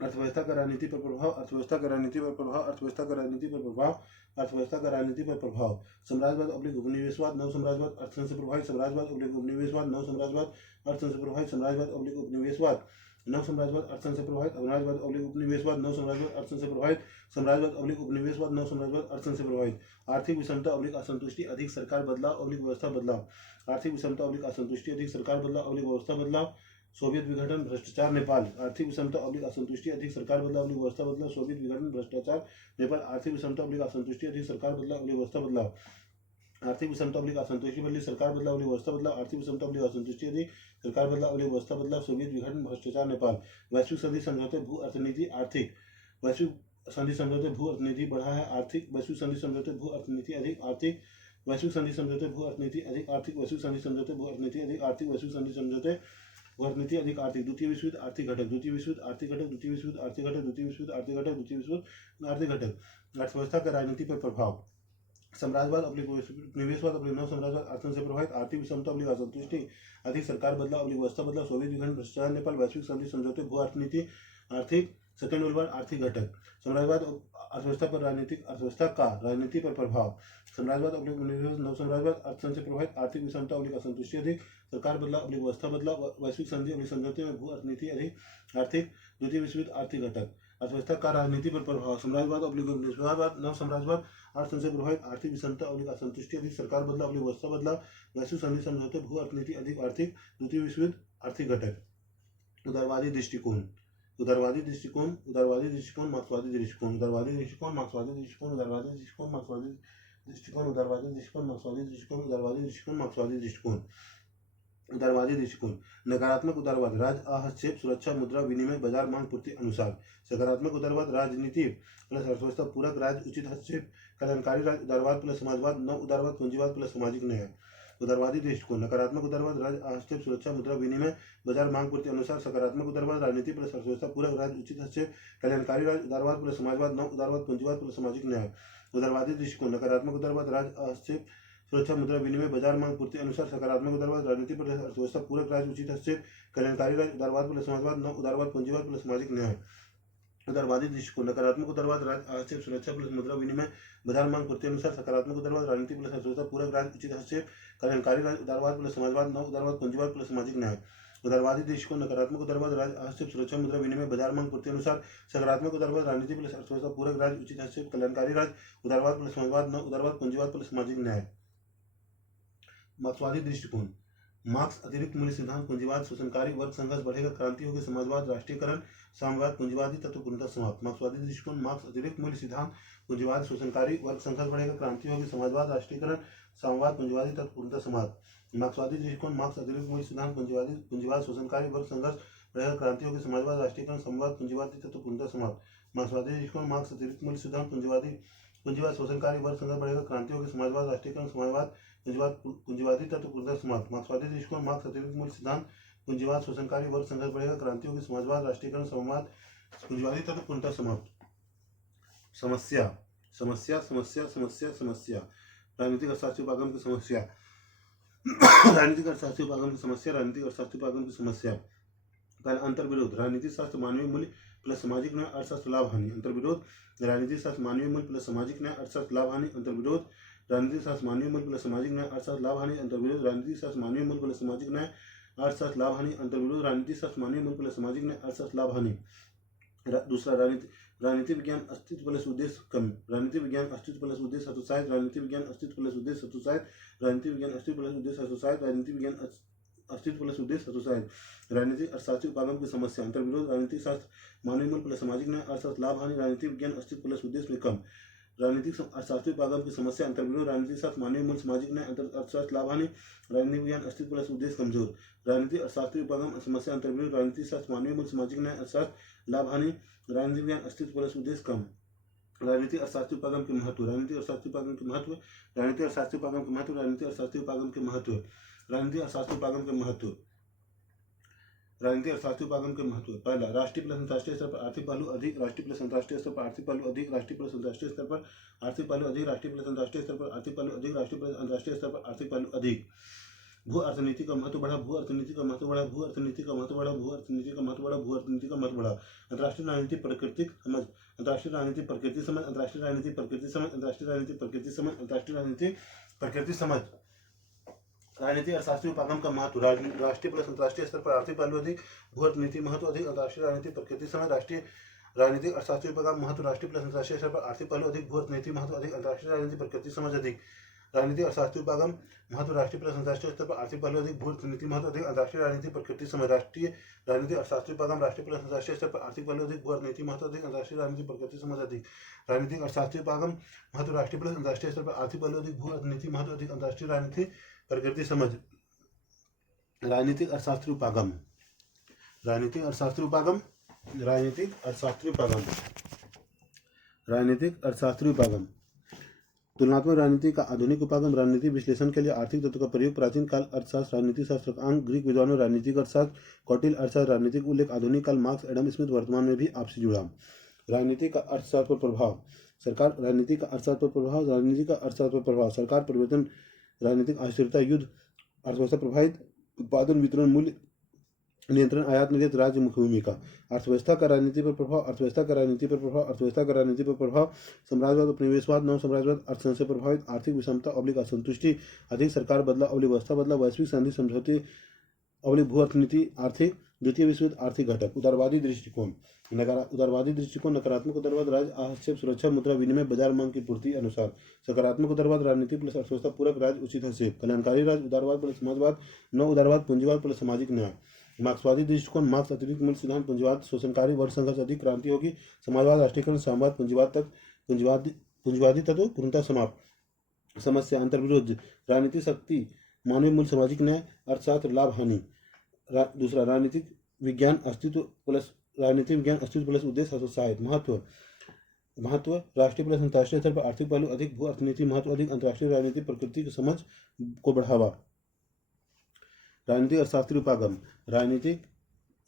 अर्थव्यवस्था का राजनीति पर प्रभाव, अर्थव्यवस्था का राजनीति पर प्रभाव, अर्थव्यवस्था का राजनीति पर प्रभाव, अर्थव्यवस्था का राजनीति पर प्रभाव। साम्राज्यवाद अब्लिक उपनिवेशवाद, नव साम्राज्यवाद अर्थतंत्र से प्रभावित। साम्राज्यवाद अब्लिक उपनिवेशवाद, नव साम्राज्यवाद अर्थतंत्र से प्रभावित। साम्राज्यवाद अब्लिक उपनिवेशवाद, नव साम्राज्यवाद अर्थतंत्र से प्रभावित। साम्राज्यवाद अब्लिक उपनिवेशवाद, नव साम्राज्यवाद अर्थतंत्र से प्रभावित। साम्राज्यवाद अब्लिक उपनिवेशवाद, नव साम्राज्यवाद अर्थतंत्र से प्रभावित। आर्थिक विषमता अब्लिक असंतुष्टि, अधिक सरकार बदलाव अब्लिक व्यवस्था बदलाव। आर्थिक विषमता अब्लिक असंतुष्टि, अधिक सरकार बदलाव अब्लिक व्यवस्था बदलाव। सोवियत विघटन, भ्रष्टाचार, नेपाल। आर्थिक विषमता अब्लिक असंतुष्टि, अधिक सरकार बदलाव अब्लिक व्यवस्था बदलाव। सोवियत विघटन, भ्रष्टाचार, नेपाल। आर्थिक विषमता अब्लिक असंतुष्टि, अधिक सरकार बदलाव अब्लिक व्यवस्था बदलाव। आर्थिक विषमता अब्लिक असंतुष्टि बदली, सरकार बदलाव अब्लिक व्यवस्था बदलाव। आर्थिक विषमता अब्लिक असंतुष्टि, अधिक सरकार बदलाव अब्लिक व्यवस्था बदलाव। सोवियत विघटन, भ्रष्टाचार, नेपाल। वैश्विक संधि समझौते, भू अर्थनीति, आर्थिक। वैश्विक संधि समझौते, भू अर्थनीति बढ़ा है, आर्थिक। वैश्विक संधि समझौते, भू अर्थनीति अधिक, आर्थिक। वैश्विक संधि समझौते, भू अर्थनीति अधिक, आर्थिक। वैश्विक संधि समझौते, भू अर्थनीति अधिक, आर्थिक। वैश्विक संधि समझौते, नीति अधिक, आर्थिक। द्वितीय विश्व युद्ध, आर्थिक घटक। द्वितीय विश्व युद्ध, आर्थिक घटक। द्वितीय विश्व युद्ध, आर्थिक घटक। द्वितीय विश्व युद्ध, आर्थिक घटक। द्वितीय विश्व युद्ध, आर्थिक घटक। अर्थव्यवस्था का राजनीति पर प्रभाव, साम्राज्यवाद अब्लिक उपनिवेशवाद अब्लिक नव साम्राज्यवाद अर्थतंत्र से प्रभावित। आर्थिक विषमता अब्लिक असंतुष्टि, अधिक सरकार बदलाव अब्लिक व्यवस्था बदलाव। सोवियत विघटन, भ्रष्टाचार, नेपाल। वैश्विक संधि समझौते, भू अर्थनीति, आर्थिक। सेकंड वर्ल्ड वॉर, आर्थिक घटक। साम्राज्यवाद अर्थव्यवस्था पर राजनीतिक, अर्थव्यवस्था का राजनीति पर प्रभाव, साम्राज्यवाद अब्लिक उपनिवेश, नव साम्राज्यवाद अर्थतंत्र से प्रभावित। आर्थिक विषमता अब्लिक असंतुष्टि, अधिक सरकार बदलाव अब्लिक व्यवस्था बदलाव। वैश्विक संधि अब्लिक समझौते में भू अर्थनीति अधिक, आर्थिक। द्वितीय विश्व युद्ध, आर्थिक घटक। अर्थव्यवस्था का राजनीति पर प्रभाव, साम्राज्यवाद अब्लिक उपनिवेशवाद, नव साम्राज्यवाद अर्थतंत्र से प्रभावित। आर्थिक विषमता अब्लिक असंतुष्टि, अधिक सरकार बदलाव अब्लिक व्यवस्था बदलाव। वैश्विक संधि समझौते, भू अर्थनीति अधिक, आर्थिक। द्वितीय विश्व युद्ध, आर्थिक घटक। उदारवादी दृष्टिकोण, उदारवादी दृष्टिकोण, उदारवादी दृष्टिकोण, मार्क्सवादी दृष्टिकोण। उदारवादी दृष्टिकोण, मार्क्सवादी दृष्टिकोण, उदारवादी दृष्टिकोण, मार्क्सवादी दृष्टिकोण, उदारवादी दृष्टिकोण, मार्क्सवादी दृष्टिकोण, उदारवादी दृष्टिकोण, मार्क्सवादी दृष्टिकोण। उदारवादी दृष्टिकोण, नकारात्मक उदारवाद, राज्य हस्तक्षेप, सुरक्षा, मुद्रा विनिमय, बाजार मांग पूर्ति अनुसार। सकारात्मक उदारवाद, राजनीति प्लस अर्थव्यवस्था पूरक, राज्य उचित हस्तक्षेप, कल्याणकारी राज्य। उदारवाद प्लस समाजवाद, नव उदारवाद, पूंजीवाद प्लस सामाजिक न्याय। उदारवादी दृष्टिकोण, नकारात्मक उदारवाद, राज्य हस्तक्षेप, सुरक्षा, मुद्रा विनिमय, बाजार मांग पूर्ति अनुसार। सकारात्मक उदारवाद, राजनीति प्लस अर्थव्यवस्था पूरक, राज्य उचित हस्तक्षेप, कल्याणकारी राज्य। उदारवाद प्लस समाजवाद, नव उदारवाद, पूंजीवाद प्लस सामाजिक न्याय। उदारवादी दृष्टिकोण, नकारात्मक उदारवाद, राज्य हस्तक्षेप, सुरक्षा, मुद्रा विनिमय, बाजार मांग पूर्ति अनुसार। सकारात्मक उदारवाद, राजनीति प्लस अर्थव्यवस्था पूरक, राज्य उचित हस्तक्षेप, कल्याणकारी राज्य। उदारवाद प्लस समाजवाद, नव उदारवाद, पूंजीवाद प्लस सामाजिक न्याय। उदारवादी दृष्टिकोण, नकारात्मक उदारवाद, राज्य हस्तक्षेप, सुरक्षा प्लस मुद्रा विनिमय, बाजार मांग पूर्ति अनुसार। सकारात्मक उदारवाद, राजनीति प्लस अर्थव्यवस्था पूरक, राज्य उचित हस्तक्षेप, कल्याणकारी राज्य। उदारवाद प्लस समाजवाद, नव उदारवाद, पूंजीवाद प्लस सामाजिक न्याय। उदारवादी दृष्टिकोण नकारात्मक उदारवाद राज्य हस्तक्षेप सुरक्षा मुद्रा विनिमय बाजार मांग पूर्ति अनुसार। सकारात्मक उदारवाद राजनीति प्लस अर्थव्यवस्था पूरक राज्य उचित हस्तक्षेप कल्याणकारी राज्य। उदारवाद प्लस समाजवाद न उदारवाद पूंजीवाद प्लस सामाजिक न्याय। मार्क्सवादी दृष्टिकोण मार्क्स अतिरिक्त मूल्य सिद्धांत पूंजीवाद शोषणकारी वर्ग संघर्ष बढ़ेगा क्रांति होगी समाजवाद राष्ट्रीयकरण साम्यवाद पूंजीवादी तत्व पूर्णतः समाप्त। मार्क्सवादी दृष्टिकोण मार्क्स अतिरिक्त मूल्य सिद्धांत पूंजीवाद शोषणकारी वर्ग संघर्ष बढ़ेगा क्रांति होगी समाजवाद राष्ट्रीयकरण साम्यवाद पूंजीवादी तत्व पूर्णतः समाप्त। मार्क्सवादी दृष्टिकोण मार्क्स अतिरिक्त मूल्य सिद्धांत पूंजीवाद शोषणकारी वर्ग संघर्ष बढ़ेगा क्रांति होगी समाजवाद राष्ट्रीयकरण साम्यवाद पूंजीवादी तत्व पूर्णतः समाप्त। मार्क्सवादी दृष्टिकोण मार्क्स अतिरिक्त मूल्य सिद्धांत पूंजीवाद शोषणकारी वर्ग संघर्ष बढ़ेगा क्रांति होगी समाजवाद राष्ट्रीयकरण साम्यवाद पूंजीवादी तत्व पूर्णतः समाप्त। मार्क्सवादी दृष्टिकोण मार्क्स अतिरिक्त मूल्य सिद्धांत पूंजीवाद शोषणकारी वर्ग संघर्ष बढ़ेगा क्रांति होगी समाजवाद राष्ट्रीयकरण साम्यवाद पूंजीवादी तत्व पूर्णतः समाप्त। समस्या समस्या समस्या समस्या समस्या राजनीतिक अर्थशास्त्री उपागम की समस्या। राजनीतिक अर्थशास्त्री उपागम की समस्या। राजनीतिक अर्थशास्त्री उपागम की समस्या। पहला अंतर विरोध राजनीतिक शास्त्र मानवीय मूल्य प्लस सामाजिक न्याय अर्थशास्त्र लाभ हानि। अंतर विरोध राजनीतिक शास्त्र मानवीय मूल्य प्लस सामाजिक न्याय अर्थशास्त्र लाभ हानि। अंतर विरोध राजनीतिक शास्त्र मानवीय मूल्य प्लस सामाजिक न्याय अर्थशास्त्र लाभ हानि। अंतर विरोध राजनीतिक शास्त्र मानवीय मूल्य प्लस सामाजिक न्याय अर्थशास्त्र लाभ हानि। अंतर विरोध राजनीतिक शास्त्र मानवीय मूल्य प्लस सामाजिक न्याय अर्थशास्त्र लाभ हानि। दूसरा राजनीति विज्ञान अस्तित्व प्लस उद्देश्य कम। राजनीति विज्ञान अस्तित्व प्लस उद्देश्य हतोत्साहित। राजनीति विज्ञान अस्तित्व प्लस उद्देश्य हतोत्साहित। राजनीति विज्ञान अस्तित्व प्लस उद्देश्य हतोत्साहित। राजनीति विज्ञान अस्तित्व प्लस उद्देश्य हतोत्साहित। राजनीतिक अर्थशास्त्री उपागम की समस्या। अंतर विरोध राजनीतिक शास्त्र मानवीय मूल्य प्लस सामाजिक न्याय अर्थशास्त्र लाभ हानि। राजनीति विज्ञान अस्तित्व प्लस उद्देश्य में कम। राजनीतिक अर्थशास्त्री उपागम की समस्या। अंतर विरोध राजनीतिक शास्त्र मानवीय मूल्य सामाजिक न्याय अर्थशास्त्र लाभ हानि। राजनीति विज्ञान अस्तित्व प्लस उद्देश्य कमजोर। राजनीतिक अर्थशास्त्री उपागम समस्या। अंतर विरोध राजनीतिक शास्त्र मानवीय मूल्य सामाजिक न्याय अर्थशास्त्र लाभ हानि। राजनीति विज्ञान अस्तित्व प्लस उद्देश्य कम। राजनीतिक अर्थशास्त्री उपागम के महत्व। राजनीतिक अर्थशास्त्री उपागम के महत्व। राजनीतिक अर्थशास्त्री उपागम के महत्व। राजनीतिक अर्थशास्त्री उपागम के महत्व। राजनीतिक अर्थशास्त्री उपागम के महत्व। राजनीतिक अर्थशास्त्री उपागम के महत्व। पहला राष्ट्रीय प्लस अंतर्राष्ट्रीय स्तर पर आर्थिक पहलू अधिक। राष्ट्रीय प्लस अंतर्राष्ट्रीय स्तर पर आर्थिक पहलू अधिक। राष्ट्रीय प्लस अंतर्राष्ट्रीय स्तर पर आर्थिक पहलू अधिक। राष्ट्रीय प्लस अंतर्राष्ट्रीय स्तर पर आर्थिक पहलू अधिक। राष्ट्रीय प्लस अंतर्राष्ट्रीय स्तर पर आर्थिक पहलू अधिक। भू अर्थनीति का महत्व बढ़ा। भू अर्थनीति का महत्व बढ़ा। भू अर्थनीति का महत्व बढ़ा। भू अर्थनीति का महत्व बढ़ा। भू अर्थनीति का महत्व बढ़ा। अंतर्राष्ट्रीय राजनीति प्राकृतिक समझ। अंतर्राष्ट्रीय राजनीति प्रकृति समझ। अंतर्राष्ट्रीय राजनीति प्रकृति समझ। अंतर्राष्ट्रीय राजनीति प्रकृति समझ। अंतर्राष्ट्रीय राजनीति प्रकृति समझ। राजनीतिक अर्थशास्त्री उपागम का महत्व। राष्ट्रीय प्लस अंतर्राष्ट्रीय स्तर पर आर्थिक पहलू अधिक। भू अर्थनीति महत्व अधिक। अंतर्राष्ट्रीय राजनीति प्रकृति समझ। राष्ट्रीय राजनीतिक अर्थशास्त्री उपागम महत्व। राष्ट्रीय प्लस अंतर्राष्ट्रीय स्तर पर आर्थिक पहलू अधिक। भू अर्थनीति महत्व अधिक। अंतर्राष्ट्रीय राजनीति प्रकृति समझ अधिक। राजनीतिक अर्थशास्त्री उपागम महत्व। राष्ट्रीय प्लस अंतर्राष्ट्रीय स्तर पर आर्थिक पहलू अधिक। भू अर्थनीति महत्व अधिक। अंतर्राष्ट्रीय राजनीति प्रकृति समझ। राष्ट्रीय राजनीतिक अर्थशास्त्री उपागम राष्ट्रीय प्लस अंतर्राष्ट्रीय स्तर पर आर्थिक पहलू अधिक। भू अर्थनीति महत्व अधिक। अंतर्राष्ट्रीय राजनीति प्रकृति समझ अधिक। राजनीतिक अर्थशास्त्री उपागम महत्व। राष्ट्रीय प्लस अंतर्राष्ट्रीय स्तर पर आर्थिक पहलू अधिक। भू अर्थनीति महत्व अधिक। अंतर्राष्ट्रीय राजनीति प्रकृति समझ। राजनीतिक अर्थशास्त्री उपागम। राजनीतिक अर्थशास्त्री उपागम। राजनीतिक अर्थशास्त्री उपागम। राजनीतिक अर्थशास्त्री उपागम। तुलनात्मक राजनीति का आधुनिक उपागम। राजनीति विश्लेषण के लिए आर्थिक तत्व का प्रयोग। प्राचीन काल अर्थशास्त्र राजनीति शास्त्र का अंग। ग्रीक विद्वानों राजनीतिक अर्थशास्त्र। कौटिल्य अर्थशास्त्र राजनीतिक उल्लेख। आधुनिक काल मार्क्स एडम स्मिथ। वर्तमान में भी आपसी जुड़ाव। राजनीति का अर्थशास्त्र पर प्रभाव। सरकार राजनीति का अर्थशास्त्र पर प्रभाव। राजनीति का अर्थशास्त्र पर प्रभाव। सरकार परिवर्तन राजनीतिक अस्थिरता युद्ध अर्थव्यवस्था प्रभावित उत्पादन वितरण मूल्य नियंत्रण आयात निर्यात राज्य मुख्य भूमिका। अर्थव्यवस्था का राजनीति पर प्रभाव। अर्थव्यवस्था का राजनीति पर प्रभाव। अर्थव्यवस्था का राजनीति पर प्रभाव। साम्राज्यवाद उपनिवेशवाद नव साम्राज्यवाद अर्थतंत्र से प्रभावित। आर्थिक विषमता अवलिक असंतुष्टि अधिक। सरकार बदला अवलिक व्यवस्था बदला। वैश्विक संधि समझौते अवलिक भू अर्थनीति आर्थिक। द्वितीय विश्व युद्ध आर्थिक घटक। उदारवादी दृष्टिकोण। उदारवादी दृष्टिकोण नकारात्मक उदारवाद राज्य हस्तक्षेप सुरक्षा मुद्रा विनिमय बाजार मांग की पूर्ति अनुसार। सकारात्मक उदारवाद राजनीति प्लस अर्थव्यवस्था पूरक राज्य उचित हस्तक्षेप कल्याणकारी राज्य। उदारवाद प्लस समाजवाद न उदारवाद पूंजीवाद प्लस सामाजिक न्याय। मार्क्सवादी दृष्टिकोण मार्क्स अतिरिक्त मूल्य सिद्धांत पूंजीवाद शोषणकारी वर्ग संघर्ष अधिक क्रांति होगी समाजवाद राष्ट्रीयकरण साम्यवाद पूंजीवाद तक पूंजीवादी तत्व पूर्णतः समाप्त। समस्या अंतर विरोध राजनीतिक शक्ति मानवीय मूल्य सामाजिक न्याय अर्थशास्त्र लाभ हानि। दूसरा राजनीतिक विज्ञान अस्तित्व प्लस उद्देश्य हतोत्साहित। महत्व राष्ट्रीय प्लस अंतर्राष्ट्रीय स्तर पर आर्थिक पहलू अधिक। भू अर्थनीति महत्व अधिक। अंतर्राष्ट्रीय राजनीति प्रकृति की समझ को बढ़ावा। राजनीतिक अर्थशास्त्री उपागम।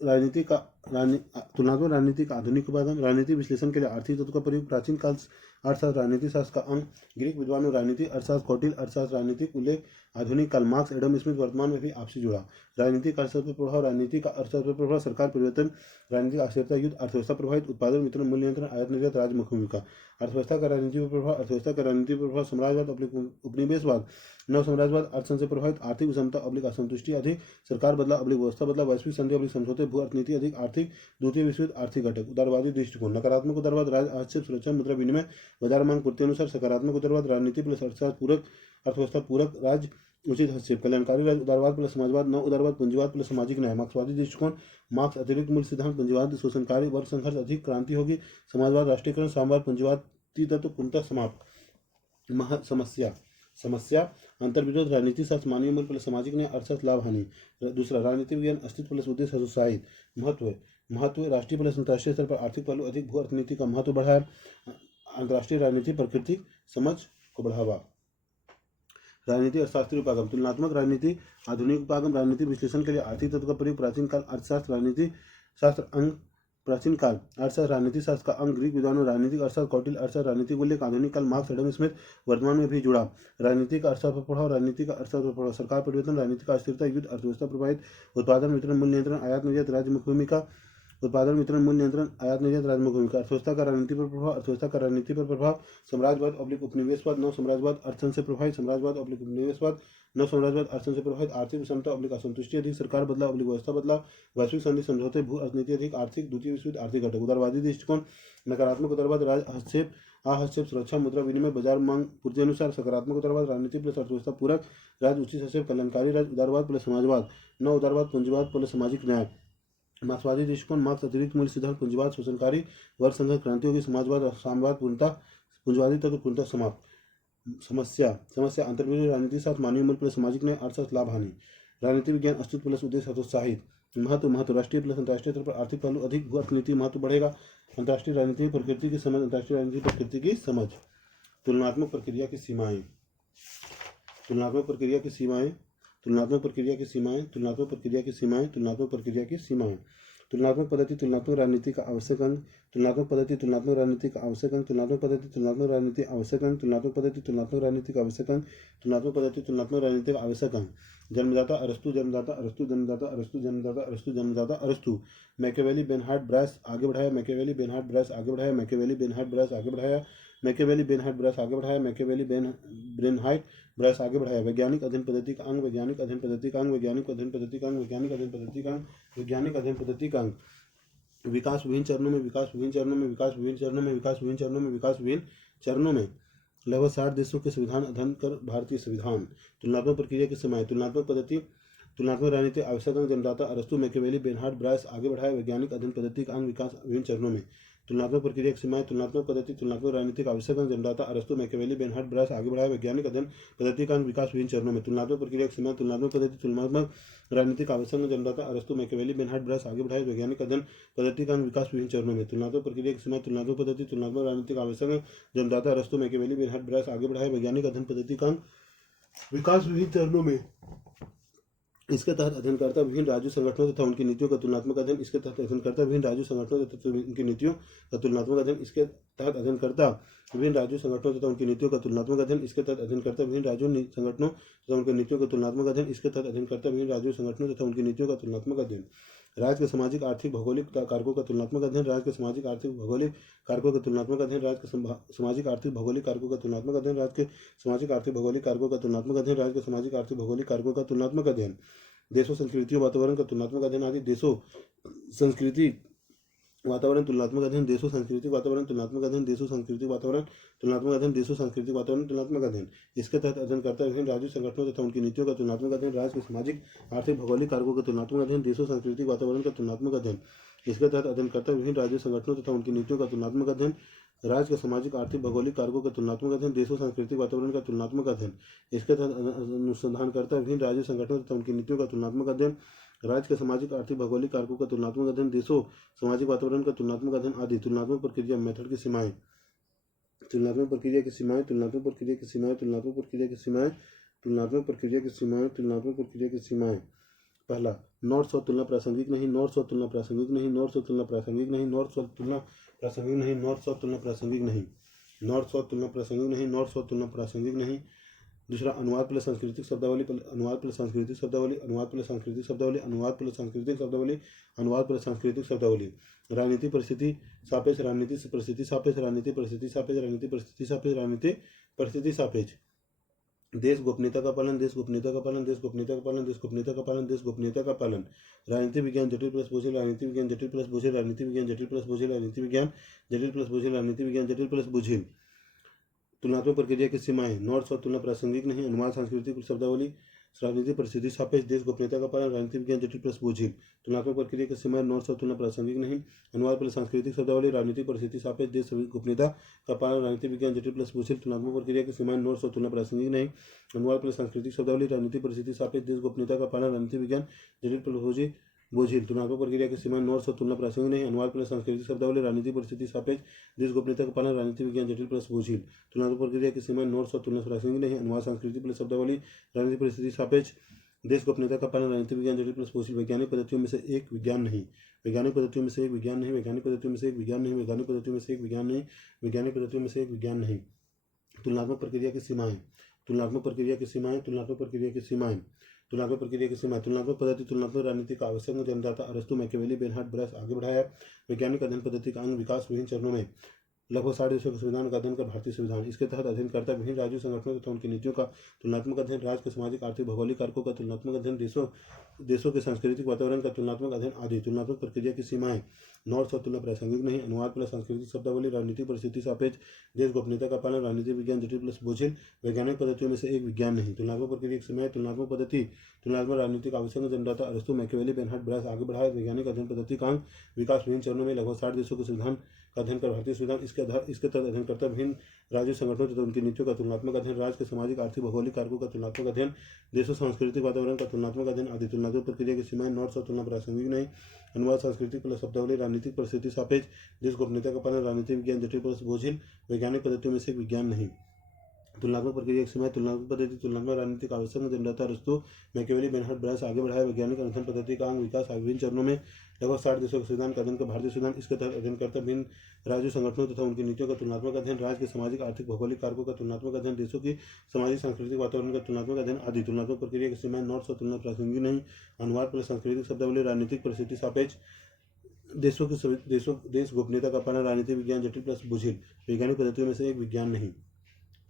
तुलनात्मक राजनीति का आधुनिक उपागम। राजनीति विश्लेषण के लिए आर्थिक तत्व का प्रयोग। प्राचीन काल अर्थशास्त्र राजनीति शास्त्र का अंग। ग्रीक विद्वानों राजनीतिक अर्थशास्त्र कौटिल्य अर्थशास्त्र राजनीतिक उल्लेख। आधुनिक काल मार्क्स एडम स्मिथ। वर्तमान में भी आपसी जुड़ा। राजनीतिक अर्थशास्त्र पर प्रभाव। राजनीति का अर्थशास्त्र पर प्रभाव। सरकार परिवर्तन राजनीतिक अस्थिरता युद्ध अर्थव्यवस्था प्रभावित उत्पादन वितरण मूल्य नियंत्रण आयात निर्यात राज्य मुख्य भूमिका। अर्थव्यवस्था का राजनीति पर प्रभाव, अर्थव्यवस्था का राजनीति पर प्रभाव, साम्राज्यवाद उपनिवेशवाद, नव साम्राज्यवाद, अर्थशास्त्र से प्रभावित, आर्थिक विषमता अब्लिक असंतुष्टि अधिक, सरकार बदला अब्लिक व्यवस्था बदला, वैश्विक संधि अब्लिक समझौते, भू अर्थनीति अधिक, आर्थिक द्वितीय विश्व युद्ध, आर्थिक घटक, उदारवादी दृष्टिकोण, नकारात्मक उदारवाद, राज हस्तक्षेप, सुरक्षा, मुद्रा विनिमय, बाजार मांग पूर्ति अनुसार, सकारात्मक उदारवाद, राजनीति प्लस अर्थशास्त्र पूरक, अर्थव्यवस्था पूरक, राज्य उचित हस्तक्षेप, कल्याणकारी राज्य, उदारवाद प्लस समाजवाद, नव उदारवाद, पूंजीवाद प्लस सामाजिक न्याय, मार्क्सवादी दृष्टिकोण, मार्क्स अतिरिक्त मूल्य सिद्धांत, पूंजीवाद शोषणकारी, वर्ग संघर्ष अधिक, क्रांति होगी, समाजवाद, राष्ट्रीयकरण, साम्यवाद, पूंजीवाद तत्व पूर्णतः समाप्त। समस्या समस्या अंतर्विरोध, राजनीति शास्त्र, मानवीय मूल्य प्लस सामाजिक न्याय, अर्थशास्त्र, लाभ हानि। दूसरा, राजनीति विज्ञान, अस्तित्व प्लस उद्देश्य, हतोत्साहित। महत्व राष्ट्रीय प्लस अंतर्राष्ट्रीय स्तर पर आर्थिक पहलू अधिक, भू अर्थनीति का महत्व बढ़ाया, अंतर्राष्ट्रीय राजनीति प्रकृति समझ को बढ़ावा। राजनीति अर्थशास्त्री उपागम, तुलनात्मक राजनीति, आधुनिक उपागम, राजनीति विश्लेषण के लिए आर्थिक तत्व का प्रयोग, प्राचीन काल अर्थशास्त्र, राजनीति शास्त्र अंग, प्राचीन काल अर्थशास्त्र राजनीति शास्त्र का अंग, ग्रीक विद्वानों, राजनीतिक अर्थशास्त्र, कौटिल्य अर्थशास्त्र, राजनीतिक उल्लेख, आधुनिक काल मार्क्स, एडम स्मिथ, वर्तमान में भी जुड़ा, राजनीतिक अर्थशास्त्र पर प्रभाव, राजनीतिक अर्थशास्त्र पर प्रभाव, सरकार परिवर्तन, राजनीतिक अस्थिरता, युद्ध, अर्थव्यवस्था प्रभावित, उत्पादन वितरण मूल्य नियंत्रण, आयात निर्यात, राज्य मुख्य भूमिका, उत्पादन वितरण मूल्य नियंत्रण, आयात निर्यात, राज्य मुख्य भूमिका, अर्थव्यवस्था का राजनीति पर प्रभाव, अर्थव्यवस्था का राजनीति पर प्रभाव, साम्राज्यवाद अब्लिक उपनिवेशवाद, नव साम्राज्यवाद, अर्थतंत्र से प्रभावित, साम्राज्यवाद अब्लिक उपनिवेशवाद, नव साम्राज्यवाद, अर्थतंत्र से प्रभावित, आर्थिक विषमता अब्लिक असंतुष्टि अधिक, सरकार बदला अब्लिक व्यवस्था बदला, वैश्विक संधि समझौते, भू अर्थनीति अधिक, आर्थिक द्वितीय विश्व युद्ध, आर्थिक घटक, उदारवादी दृष्टिकोण, नकारात्मक उदारवाद, राज हस्तक्षेप, हस्तक्षेप, सुरक्षा, मुद्रा विनिमय, बाजार मांग पूर्ति अनुसार, सकारात्मक उदारवाद, राजनीति प्लस अर्थव्यवस्था पूरक, राज्य उचित हस्तक्षेप, कल्याणकारी राज्य, उदारवाद प्लस समाजवाद, नव उदारवाद, पूंजीवाद प्लस सामाजिक न्याय, मार्क्सवादी दृष्टिकोण, मार्क्स अतिरिक्त मूल्य सिद्धांत, पूंजीवाद शोषणकारी, वर्ग संघर्ष, क्रांति होगी, समाजवाद, साम्यवाद पूर्णतः, पूंजीवादी तत्व पूर्णतः समाप्त। समस्या अंतर्विरोध, राजनीति शास्त्र, मानवीय मूल्य प्लस सामाजिक न्याय, अर्थशास्त्र, लाभ हानि। राजनीति विज्ञान, अस्तित्व प्लस उद्देश्य, हतोत्साहित। महत्व राष्ट्रीय प्लस अंतर्राष्ट्रीय स्तर पर आर्थिक पहलू अधिक, भू अर्थनीति महत्व बढ़ेगा, अंतर्राष्ट्रीय राजनीति प्रकृति की समझ, अंतर्राष्ट्रीय राजनीति प्रकृति की समझ। तुलनात्मक प्रक्रिया की सीमाएं, तुलनात्मक प्रक्रिया की सीमाएं, तुलनात्मक प्रक्रिया की सीमाएं, तुलनात्मक प्रक्रिया की सीमाएं, तुलनात्मक प्रक्रिया की सीमाएं। तुलनात्मक पद्धति, तुलनात्मक राजनीति का आवश्यक अंग, तुलनात्मक पद्धति, तुलनात्मक राजनीति का आवश्यक अंग, तुलनात्मक पद्धति, तुलनात्मक राजनीति आवश्यक अंग, तुलनात्मक पद्धति, तुलनात्मक राजनीति का आवश्यक अंग, तुलनात्मक पद्धति, तुलनात्मक राजनीति का आवश्यक अंग। जन्मदाता अरस्तु, जन्मदाता अरस्तु, जन्मदाता अरस्तु, जन्मदाता अरस्तु, जन्मदाता अरस्तु। मैकियावेली, बेनहार्ड, ब्रायस आगे बढ़ाया, मैकियावेली, बेनहार्ड, ब्रायस आगे बढ़ाया, मैकियावेली, बेनहार्ड, ब्रायस आगे बढ़ाया, मैकियावेली, बेनहार्ड, ब्रायस आगे बढ़ाया, मैकियावेली, ब्रेनहार्ट, ब्रायस आगे बढ़ाया। वैज्ञानिक अध्ययन पद्धति का अंग, वैज्ञानिक अध्ययन पद्धति का अंग, वैज्ञानिक अध्ययन पद्धति का अंग, वैज्ञानिक अध्ययन पद्धति का अंग, वैज्ञानिक अध्ययन पद्धति का अंग। विकास विभिन्न चरणों में, विकास विभिन्न चरणों में, विकास विभिन्न चरणों में, विकास विभिन्न चरणों में, विकास विभिन्न चरणों में। लगभग 60 देशों के संविधान अध्ययन कर भारतीय संविधान। तुलनात्मक प्रक्रिया की सीमाएं, तुलनात्मक पद्धति, तुलनात्मक राजनीति आवश्यक अंग, जन्मदाता अरस्तु, मैकियावेली, बेनहार्ड, ब्रायस आगे बढ़ाया, वैज्ञानिक अध्ययन पद्धति का अंग, विकास विभिन्न चरणों में। तुलनात्मक प्रक्रिया की सीमाएं, तुलनात्मक पद्धति, तुलनात्मक राजनीति आवश्यक अंग, जन्मदाता अरस्तु, मैकियावेली, बेनहार्ड, ब्रायस आगे बढ़ाया, वैज्ञानिक अध्ययन पद्धति का अंग, विकास विभिन्न चरणों में। तुलनात्मक प्रक्रिया की सीमाएं, तुलनात्मक पद्धति, तुलनात्मक राजनीतिक आवश्यक अंग, जन्मदाता अरस्तु, मैकियावेली, बेनहार्ड, ब्रायस आगे बढ़ाया, वैज्ञानिक अध्ययन पद्धति का अंग, विकास विभिन्न चरणों में। तुलनात्मक प्रक्रिया की सीमाएं, तुलनात्मक पद्धति, तुलनात्मक राजनीतिक आवश्यक अंग, जन्मदाता अरस्तु, मैकियावेली, बेनहार्ड, ब्रायस आगे बढ़ाया, वैज्ञानिक अध्ययन पद्धति का अंग, विकास विभिन्न चरणों में। इसके तहत अध्ययनकर्ता विभिन्न राज्य संगठनों तथा उनकी नीतियों का तुलनात्मक अध्ययन, इसके तहत अध्ययनकर्ता विभिन्न राज्य संगठनों तथा उनकी नीतियों का तुलनात्मक अध्ययन, इसके तहत अध्ययनकर्ता विभिन्न राज्यों संगठनों तथा उनकी नीतियों का तुलनात्मक अध्ययन, इसके तहत अध्ययनकर्ता विभिन्न राज्यों संगठनों तथा उनकी नीतियों का तुलनात्मक अध्ययन, इसके तहत अध्ययनकर्ता विभिन्न राज्यों संगठनों तथा उनकी नीतियों का तुलनात्मक अध्ययन। राज्य के सामाजिक आर्थिक भौगोलिक कारकों का तुलनात्मक अध्ययन, राज्य के सामाजिक आर्थिक भौगोलिक कारकों का तुलनात्मक अध्ययन, राज्य के सामाजिक आर्थिक भौगोलिक कारकों का तुलनात्मक अध्ययन, राज्य के सामाजिक आर्थिक भौगोलिक कारकों का तुलनात्मक अध्ययन, राज्य के सामाजिक आर्थिक भौगोलिक कारकों का तुलनात्मक अध्ययन। देशों, संस्कृतियों, वातावरण का तुलनात्मक अध्ययन आदि। देशों, संस्कृति, वातावरण, तुलनात्मक अध्ययन, देशों, संस्कृति, वातावरण, तुलनात्मक अध्ययन, देशों, संस्कृति, वातावरण, तुलनात्मक अध्ययन, देशों, संस्कृति, वातावरण, तुलनात्मक अध्ययन। इसके तहत अध्ययनकर्ता विभिन्न राज्य संगठनों तथा उनकी नीतियों का तुलनात्मक अध्ययन, राज्य के सामाजिक आर्थिक भौगोलिक कारकों का तुलनात्मक अध्ययन, देशों, संस्कृति, वातावरण का तुलनात्मक अध्ययन। इसके तहत अध्ययनकर्ता विभिन्न राज्य संगठनों तथा उनकी नीतियों का तुलनात्मक अध्ययन, राज्य के सामाजिक आर्थिक भौगोलिक कारकों का तुलनात्मक अध्ययन, देशों, सांस्कृतिक वातावरण का तुलनात्मक अध्ययन। इसके तहत अनुसंधानकर्ता विभिन्न राज्य संगठनों तथा उनकी नीतियों का तुलनात्मक अध्ययन, राज्य के सामाजिक आर्थिक भौगोलिक कारकों का तुलनात्मक अध्ययन, देशों, सामाजिक वातावरण का तुलनात्मक अध्ययन आदि। तुलनात्मक प्रक्रिया मेथड की सीमाएं, तुलनात्मक प्रक्रिया की सीमाएं, तुलनात्मक प्रक्रिया की सीमाएं, तुलनात्मक प्रक्रिया की सीमाएं, तुलनात्मक प्रक्रिया की सीमाएं, तुलनात्मक प्रक्रिया की सीमाएं। पहला, नॉर्थ साउथ तुलना प्रासंगिक नहीं, नॉर्थ साउथ तुलना प्रासंगिक नहीं, नॉर्थ साउथ तुलना प्रासंगिक नहीं, नॉर्थ साउथ तुलना प्रासंगिक नहीं, नॉर्थ साउथ तुलना प्रासंगिक नहीं, नॉर्थ साउथ तुलना प्रासंगिक नहीं, नॉर्थ साउथ तुलना प्रासंगिक नहीं। दूसरा अनुवाद प्लस सांस्कृतिक शब्दावली, अनुवाद प्लस सांस्कृतिक शब्दावली, अनुवाद प्लस सांस्कृतिक शब्दावली, अनुवाद प्लस सांस्कृतिक शब्दावली, अनुवाद प्लस सांस्कृतिक शब्दावली। राजनीति परिस्थिति सापेक्ष, राजनीति परिस्थिति सापेक्ष, राजनीति परिस्थिति सापेक्ष, राजनीति परिस्थिति सापेक्ष, राजनीति परिस्थिति सापेक्ष। देश गोपनीयता का पालन, देश गोपनीयता का पालन, देश गोपनीयता का पालन, देश गोपनीयता का पालन, देश गोपनीयता का पालन। राजनीति विज्ञान जटिल प्लस बोझिल, राजनीति विज्ञान जटिल प्लस बोझिल, राजनीति विज्ञान जटिल प्लस बोझिल, राजनीति विज्ञान जटिल प्लस बोझिल, राजनीति विज्ञान जटिल प्लस बोझिल। तुलनात्मक प्रक्रिया की सीमाएं, नॉर्थ और तुलना प्रासंगिक नहीं, अनुवाद सांस्कृतिक शब्दावली, राजनीति परिस्थिति सापेक्ष, देश गोपनीयता का पालन, राजनीति विज्ञान जटिल प्लस बोझिल। तुलनात्मक प्रक्रिया की सीमाएं, नॉर्थ और तुलना प्रासंगिक नहीं, अनुवाद प्लस सांस्कृतिक शब्दावली, राजनीति परिस्थिति सापेक्ष, देश गोपनीयता का पालन, राजनीति विज्ञान जटिल प्लस बोझिल। तुलनात्मक प्रक्रिया की सीमाएं, नॉर्थ और तुलना प्रासंगिक नहीं, अनुवाद प्लस सांस्कृतिक शब्दावली, राजनीति परिस्थिति सापेक्ष, देश गोपनीयता का पालन, राजनीति विज्ञान जटिल प्लस बोझिल। तुलनात्मक प्रक्रिया की सीमाएं, नॉर्थ और तुलना प्रासंगिक नहीं, अनुवाद प्लस सांस्कृतिक शब्दावली, राजनीति परिस्थिति सापेक्ष, देश गोपनीयता का पालन, राजनीति विज्ञान जटिल प्लस बोझिल। तुलनात्मक प्रक्रिया की सीमाएं, नॉर्थ और तुलना प्रासंगिक नहीं, अनुवाद सांस्कृतिक प्लस शब्दावली, राजनीति परिस्थिति सापेक्ष, देश गोपनीयता का पालन, राजनीति विज्ञान जटिल प्लस बोझिल। वैज्ञानिक पद्धतियों में से एक विज्ञान नहीं, वैज्ञानिक पद्धतियों में से एक विज्ञान नहीं, वैज्ञानिक पद्धतियों में से एक विज्ञान नहीं, वैज्ञानिक पद्धतियों में से एक विज्ञान नहीं, वैज्ञानिक पद्धतियों में से एक विज्ञान नहीं। तुलनात्मक प्रक्रिया की सीमाएं, तुलनात्मक प्रक्रिया की सीमाएं, तुलनात्मक प्रक्रिया की सीमाएं, तुलनात्मक प्रक्रिया की सीमाएं। तुलनात्मक पद्धति, तुलनात्मक राजनीति का आवश्यक जन्मदाता अरस्तु, मैकियावेली, बेनहार्ड, ब्रश आगे बढ़ाया। वैज्ञानिक अध्ययन पद्धति का अंग विकास विभिन्न चरणों में, लगभग 60 देशों के संविधान का अध्ययन कर भारतीय संविधान। इसके तहत अध्ययनकर्ता विभिन्न राज्यों संगठनों तथा उनकी नीतियों का तुलनात्मक अध्ययन, राज्य के सामाजिक आर्थिक भौगोलिक कारकों का तुलनात्मक अध्ययन, देशों के सांस्कृतिक वातावरण का तुलनात्मक अध्ययन आदि। तुलनात्मक प्रक्रिया की सीमाएं, नॉर्थ और तुलना प्रासंगिक नहीं, अनुवाद प्लस सांस्कृतिक शब्दावली, राजनीति परिस्थिति सापेक्ष, देश गोपनीयता का पालन, राजनीति विज्ञान जटिल प्लस बोझिल। वैज्ञानिक पद्धतियों में से एक विज्ञान नहीं। तुलनात्मक प्रक्रिया की सीमाएं, तुलनात्मक पद्धति, तुलनात्मक राजनीतिक आवश्यक जन्मदाता अरस्तु, मैकियावेली, बेनहार्ड, ब्रश आगे बढ़ाया। वैज्ञानिक अध्ययन पद्धति का अंग विकास विभिन्न चरणों में, लगभग 60 देशों के संविधान का अध्ययन कर भारतीय संविधान। इसके तहत अध्ययनकर्ता विभिन्न राज्य संगठनों तथा उनकी नीतियों का तुलनात्मक अध्ययन, राज्य के सामाजिक आर्थिक भौगोलिक कारकों का तुलनात्मक अध्ययन, देशों सांस्कृतिक वातावरण का तुलनात्मक अध्ययन आदि। तुलनात्मक प्रक्रिया की सीमाएं, नॉर्थ और तुलना प्रासंगिक नहीं, अनुवाद सांस्कृतिक प्लस शब्दावली, राजनीतिक परिस्थिति सापेक्ष, देश गोपनीयता का पालन, राजनीति विज्ञान जटिल प्लस बोझिल। वैज्ञानिक पद्धतियों में से एक विज्ञान नहीं। तुलनात्मक प्रक्रिया की सीमाएं, तुलनात्मक पद्धति, तुलनात्मक राजनीतिक आवश्यक जन्मदाता अरस्तु, मैकियावेली, बेनहार्ड, ब्रश आगे बढ़ाया। वैज्ञानिक अध्ययन पद्धति का अंग विकास विभिन्न चरणों में, लगभग 60 देशों के संविधान का अध्ययन का भारतीय संविधान। इसके तहत अध्ययनकर्ता विभिन्न राज्य संगठनों तथा उनकी नीतियों का तुलनात्मक अध्ययन, राज्य के सामाजिक आर्थिक भौगोलिक कारकों का तुलनात्मक अध्ययन, देशों की सामाजिक सांस्कृतिक वातावरण का तुलनात्मक अध्ययन आदि। तुलनात्मक प्रक्रिया की सीमाएं, नॉर्थ और तुलना प्रासंगिक नहीं, अनुवाद प्लस सांस्कृतिक शब्दावली, राजनीतिक परिस्थिति सापेक्ष, देश गोपनीयता का पालन, राजनीति विज्ञान जटिल प्लस बोझिल। वैज्ञानिक पद्धतियों में से एक विज्ञान नहीं।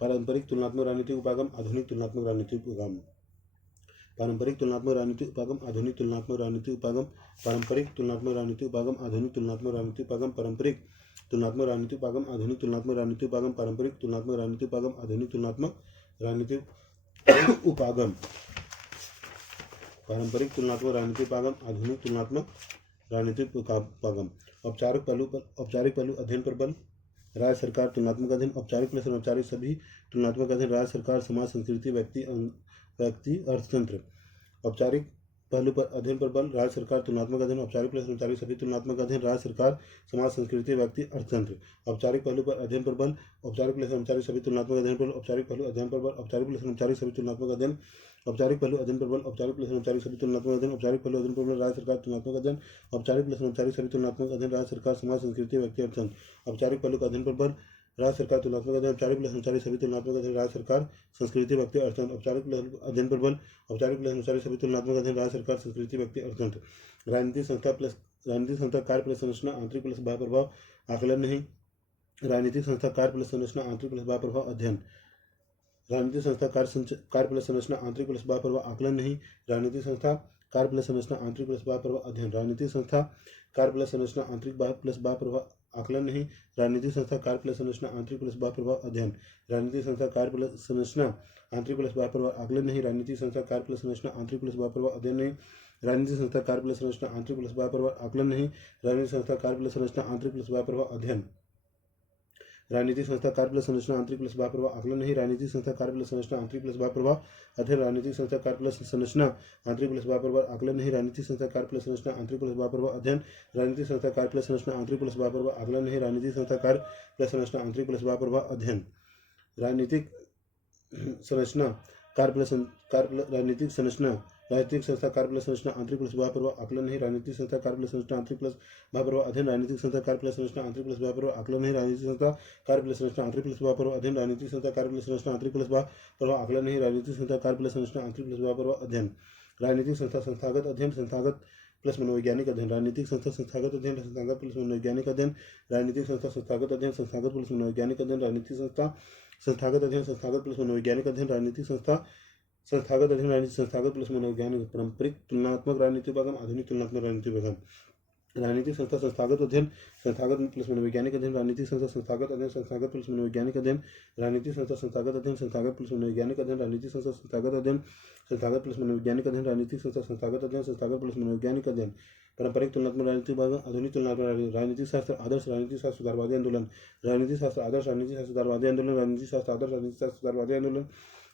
पारंपरिक तुलनात्मक राजनीतिक उपागम, आधुनिक तुलनात्मक राजनीतिक उपागम। पारंपरिक तुलनात्मक राजनीतिक उपागम, आधुनिक तुलनात्मक राजनीतिक उपागम। पारंपरिक तुलनात्मक राजनीतिक उपागम, आधुनिक तुलनात्मक राजनीतिक उपागम। पारंपरिक तुलनात्मक राजनीतिक उपागम, आधुनिक तुलनात्मक राजनीतिक उपागम। पारंपरिक तुलनात्मक राजनीतिक उपागम, आधुनिक तुलनात्मक राजनीतिक उपागम। पारंपरिक तुलनात्मक राजनीतिक उपागम, आधुनिक तुलनात्मक राजनीतिक उपागम। औपचारिक पहलू अध्ययन पर बल, राज्य सरकार तुलनात्मक अध्ययन, औपचारिक प्लस अनौपचारिक सभी तुलनात्मक अध्ययन, राज्य सरकार, समाज, संस्कृति, व्यक्ति, अर्थतंत्र। औपचारिक पहलू पर अध्ययन पर बल, राज्य सरकार तुलनात्मक अध्ययन, औपचारिक प्लस अनौपचारिक सभी तुलनात्मक अध्ययन, राज्य सरकार, समाज, संस्कृति, व्यक्ति, अर्थतंत्र। औपचारिक पहलू पर अध्ययन पर बल, औपचारिक प्लस अनौपचारिक सभी तुलनात्मक अध्ययन पर, औपचारिक पहलू अध्ययन पर बल, औपचारिक प्लस अनौपचारिक सभी तुलनात्मक अध्ययन, औपचारिक पहलू अध्ययन पर बल, औपचारिक प्लस अनौपचारिक सभी तुलनात्मक अध्ययन, औपचारिक पहलू अध्ययन पर बल, राज्य सरकार तुलनात्मक अध्ययन, औपचारिक प्लस अनौपचारिक सभी तुलनात्मक अध्ययन, राज्य सरकार, समाज, संस्कृति, व्यक्ति, अर्थतंत्र। औपचारिक पहलू अध्ययन पर बल, राज्य सरकार तुलनात्मक अध्ययन, औपचारिक प्लस अनौपचारिक सभी तुलनात्मक अध्ययन, राज्य सरकार, संस्कृति, व्यक्ति, अर्थतंत्र। औपचारिक प्लस अध्ययन पर बल, औपचारिक प्लस अनौपचारिक सभी तुलनात्मक अध्ययन, राज्य सरकार, संस्कृति, व्यक्ति, अर्थतंत्र। राजनीतिक संस्था कार्य प्लस संरचना, आंतरिक प्लस बाह्य प्रभाव, आकलन नहीं। राजनीतिक संस्था कार्य प्लस संरचना, आंतरिक प्लस बाह्य प्रभाव, अध्ययन। राजनीतिक संस्था कार्य प्लस संरचना, आंतरिक प्लस बाह्य प्रभाव, आकलन नहीं। राजनीतिक संस्था कार्य प्लस संरचना, आंतरिक प्लस बाह्य प्रभाव, अध्ययन। राजनीतिक संस्था कार्य प्लस संरचना, आंतरिक प्लस बाह्य प्रभाव, आकलन नहीं। राजनीतिक संस्था कार्य प्लस संरचना, आंतरिक प्लस बाह्य प्रभाव, अध्ययन। राजनीतिक संस्था कार्य प्लस संरचना, आंतरिक प्लस बाह्य प्रभाव, आकलन नहीं। राजनीतिक संस्था कार्य प्लस संरचना, आंतरिक प्लस बाह्य प्रभाव, अध्ययन नहीं। राजनीतिक संस्था कार्य प्लस संरचना, आंतरिक प्लस बाह्य प्रभाव, आकलन नहीं। राजनीतिक संस्था कार्य प्लस संरचना, आंतरिक प्लस बाह्य प्रभाव, अध्ययन। राजनीतिक संस्था कार्य प्लस संरचना, आंतरिक प्लस बाह्य प्रभाव, आकलन नहीं। राजनीतिक संस्था कार्य प्लस संरचना, आंतरिक प्लस बाह्य प्रभाव, अध्ययन। राजनीतिक संस्था कार्य प्लस संरचना, आंतरिक प्लस बाह्य प्रभाव, आकलन नहीं। राजनीतिक संस्था कार्य प्लस संरचना, आंतरिक प्लस बाह्य प्रभाव, अध्ययन। राजनीतिक संस्था कार्य प्लस संरचना, आंतरिक प्लस बाह्य प्रभाव, आकलन नहीं। राजनीतिक संस्था कार्य प्लस संरचना, आंतरिक प्लस बाह्य प्रभाव, अध्ययन। राजनीतिक संरचना कार्य प्लस राजनीतिक संरचना, राजनीतिक संस्था कार्य प्लस संरचना आंतरिक प्लस बाह्य प्रभाव आकलन नहीं। राजनीतिक संस्था कार्य प्लस संरचना आंतरिक प्लस बाह्य प्रभाव अध्ययन। राजनीतिक संस्था कार्य प्लस संरचना आंतरिक प्लस बाह्य प्रभाव आकलन नहीं। राजनीतिक संस्था कार्य प्लस संरचना आंतरिक प्लस बाह्य प्रभाव अध्ययन। राजनीतिक संस्था कार्य प्लस संरचना आंतरिक प्लस बाह्य प्रभाव आकलन नहीं। राजनीतिक संस्था कार्य प्लस संरचना आंतरिक प्लस बाह्य प्रभाव अध्ययन। राजनीतिक संस्था संस्थागत अध्ययन संस्थागत प्लस मनोवैज्ञानिक अध्ययन। राजनीतिक संस्था संस्थागत अध्ययन संस्थागत प्लस मनोवैज्ञानिक अध्ययन। राजनीतिक संस्था संस्थागत अध्ययन संस्थागत प्लस मनोवैज्ञानिक अध्ययन। राजनीतिक संस्था संस्थागत अध्ययन संस्थागत प्लस मनोवैज्ञानिक अध्ययन। राजनीतिक संस्था संस्थागत अध्ययन राजनीतिक संस्थागत प्लस मनोवैज्ञानिक। पारंपरिक तुलनात्मक राजनीति विभागम आधुनिक तुलनात्मक राजनीति विभागम। राजनीतिक संस्था संस्थागत अध्ययन संस्थागत प्लस मनोवैज्ञानिक अध्ययन। राजनीतिक संस्था संस्थागत अध्ययन संस्थागत प्लस मनोवैज्ञानिक अध्ययन। राजनीतिक संस्था संस्थागत अध्ययन संस्थागत प्लस मनोवैज्ञानिक अध्ययन। राजनीतिक संस्था संस्थागत अध्ययन संस्थागत प्लस मनोवैज्ञानिक अध्ययन। राजनीतिक संस्था संस्थागत अध्ययन संस्थागत प्लस मनोवैज्ञानिक अध्ययन। पारंपरिक तुलनात्मक राजनीति विभाग आधुनिक तुलनात्मक राजनीतिक शास्त्र आदर्श राजनीतिक शास्त्र सुधारवादी आंदोलन। राजनीतिक शास्त्र आदर्श राजनीतिक शास्त्र सुधारवादी आंदोलन। राजनीतिक शास्त्र आदर्श राजनीतिक शास्त्र सुधारवादी आंदोलन।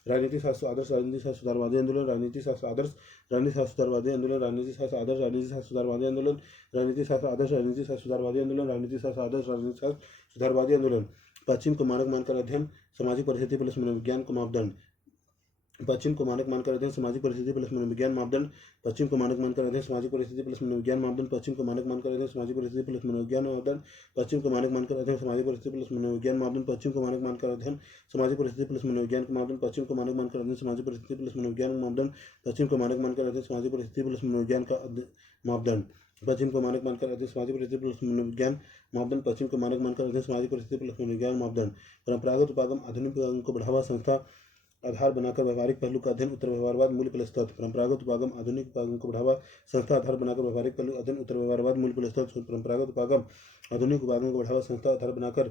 राजनीतिक शास्त्र आदर्श राजनीतिक शास्त्र सुधारवादी आंदोलन। राजनीतिक शास्त्र आदर्श राजनीतिक शास्त्र सुधारवादी आंदोलन। राजनीतिक शास्त्र आदर्श राजनीतिक शास्त्र सुधारवादी आंदोलन। राजनीतिक शास्त्र आदर्श राजनीतिक शास्त्र सुधारवादी आंदोलन। राजनीतिक शास्त्र आदर्श राजनीतिक शास्त्र सुधारवादी आंदोलन। पश्चिम को मानक मानकर अध्ययन सामाजिक परिस्थिति प्लस मनोविज्ञान को मापदंड। पश्चिम को मानक मानकर अध्ययन सामाजिक परिस्थिति प्लस मनोविज्ञान मापदंड। पश्चिम को मानक मानकर अध्ययन सामाजिक परिस्थिति प्लस मनोविज्ञान मापदंड। पश्चिम को मानक मानकर अध्ययन सामाजिक परिस्थिति प्लस मनोविज्ञान मापदंड। पश्चिम को मानक मानकर अध्ययन सामाजिक परिस्थिति प्लस मनोविज्ञान मापदंड। पश्चिम को मानक मानकर अध्ययन सामाजिक परिस्थिति प्लस मनोविज्ञान मापदंड। पश्चिम को मानक मानकर अध्ययन सामाजिक परिस्थिति प्लस मनोविज्ञान मापदंड। पश्चिम को मानक मानकर अध्ययन सामाजिक परिस्थिति प्लस मनोविज्ञान का मापदंड। पश्चिम को मानक मानकर अध्ययन सामाजिक परिस्थिति प्लस मनोविज्ञान मापदंड। पश्चिम को मानक मानकर अध्ययन सामाजिक परिस्थिति प्लस मनोविज्ञान मापदंड। परंपरागत उपागम आधुनिक उपागम को बढ़ावा संस्था आधार बनाकर व्यवहारिक पहलू का अध्ययन उत्तर व्यवहारवाद मूल प्लस तत्व। परंपरागत उपागम आधुनिक उपागम को बढ़ावा संस्था आधार बनाकर व्यवहारिक पहलू अध्ययन उत्तर व्यवहारवाद मूल प्लस तत्व। परंपरागत उपागम आधुनिक उपागम को बढ़ावा संस्था आधार बनाकर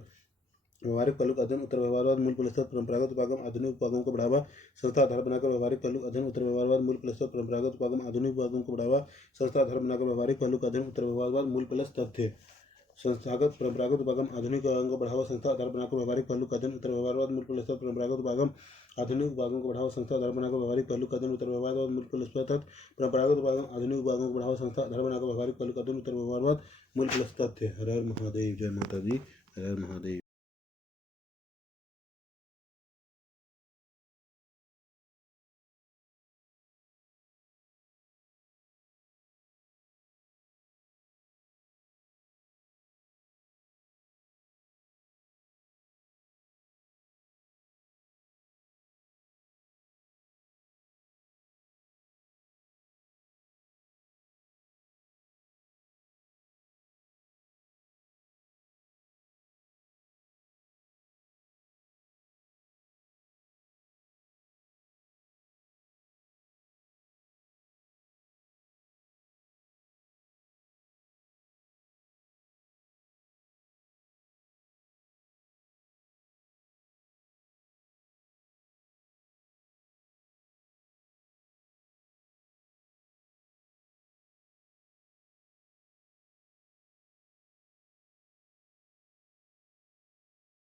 व्यवहारिक पहलू का अध्ययन उत्तर व्यवहारवाद मूल प्लस तत्व। परंपरागत उपागम आधुनिक उपागम को बढ़ावा संस्था आधार बनाकर व्यवहारिक पहलू अध्ययन उत्तर व्यवहारवाद मूल प्लस तत्व। परंपरागत उपागम आधुनिक उपागम को बढ़ावा संस्था आधार बनाकर व्यवहारिक पहलू का अध्ययन उत्तर व्यवहारवाद मूल प्लस तथ्य। संस्थागत परंपरागत उपागम आधुनिक उपागम को बढ़ावा संस्था आधार बनाकर व्यवहारिक पहलू का अध्ययन उत्तर व्यवहारवाद मूल प्लस तत्व। परंपरागत उपागम आधुनिक उपागम को बढ़ावा संस्था आधार बनाकर व्यवहारिक पहलू का अध्ययन उत्तर व्यवहारवाद मूल प्लस तथ्य। परंपरागत उपागम आधुनिक उपागम को बढ़ावा संस्था आधार बनाकर व्यवहारिक पहलू का अध्ययन उत्तर व्यवहारवाद मूल प्लस तथ्य। हर हर महादेव। जय माता दी। हर हर महादेव।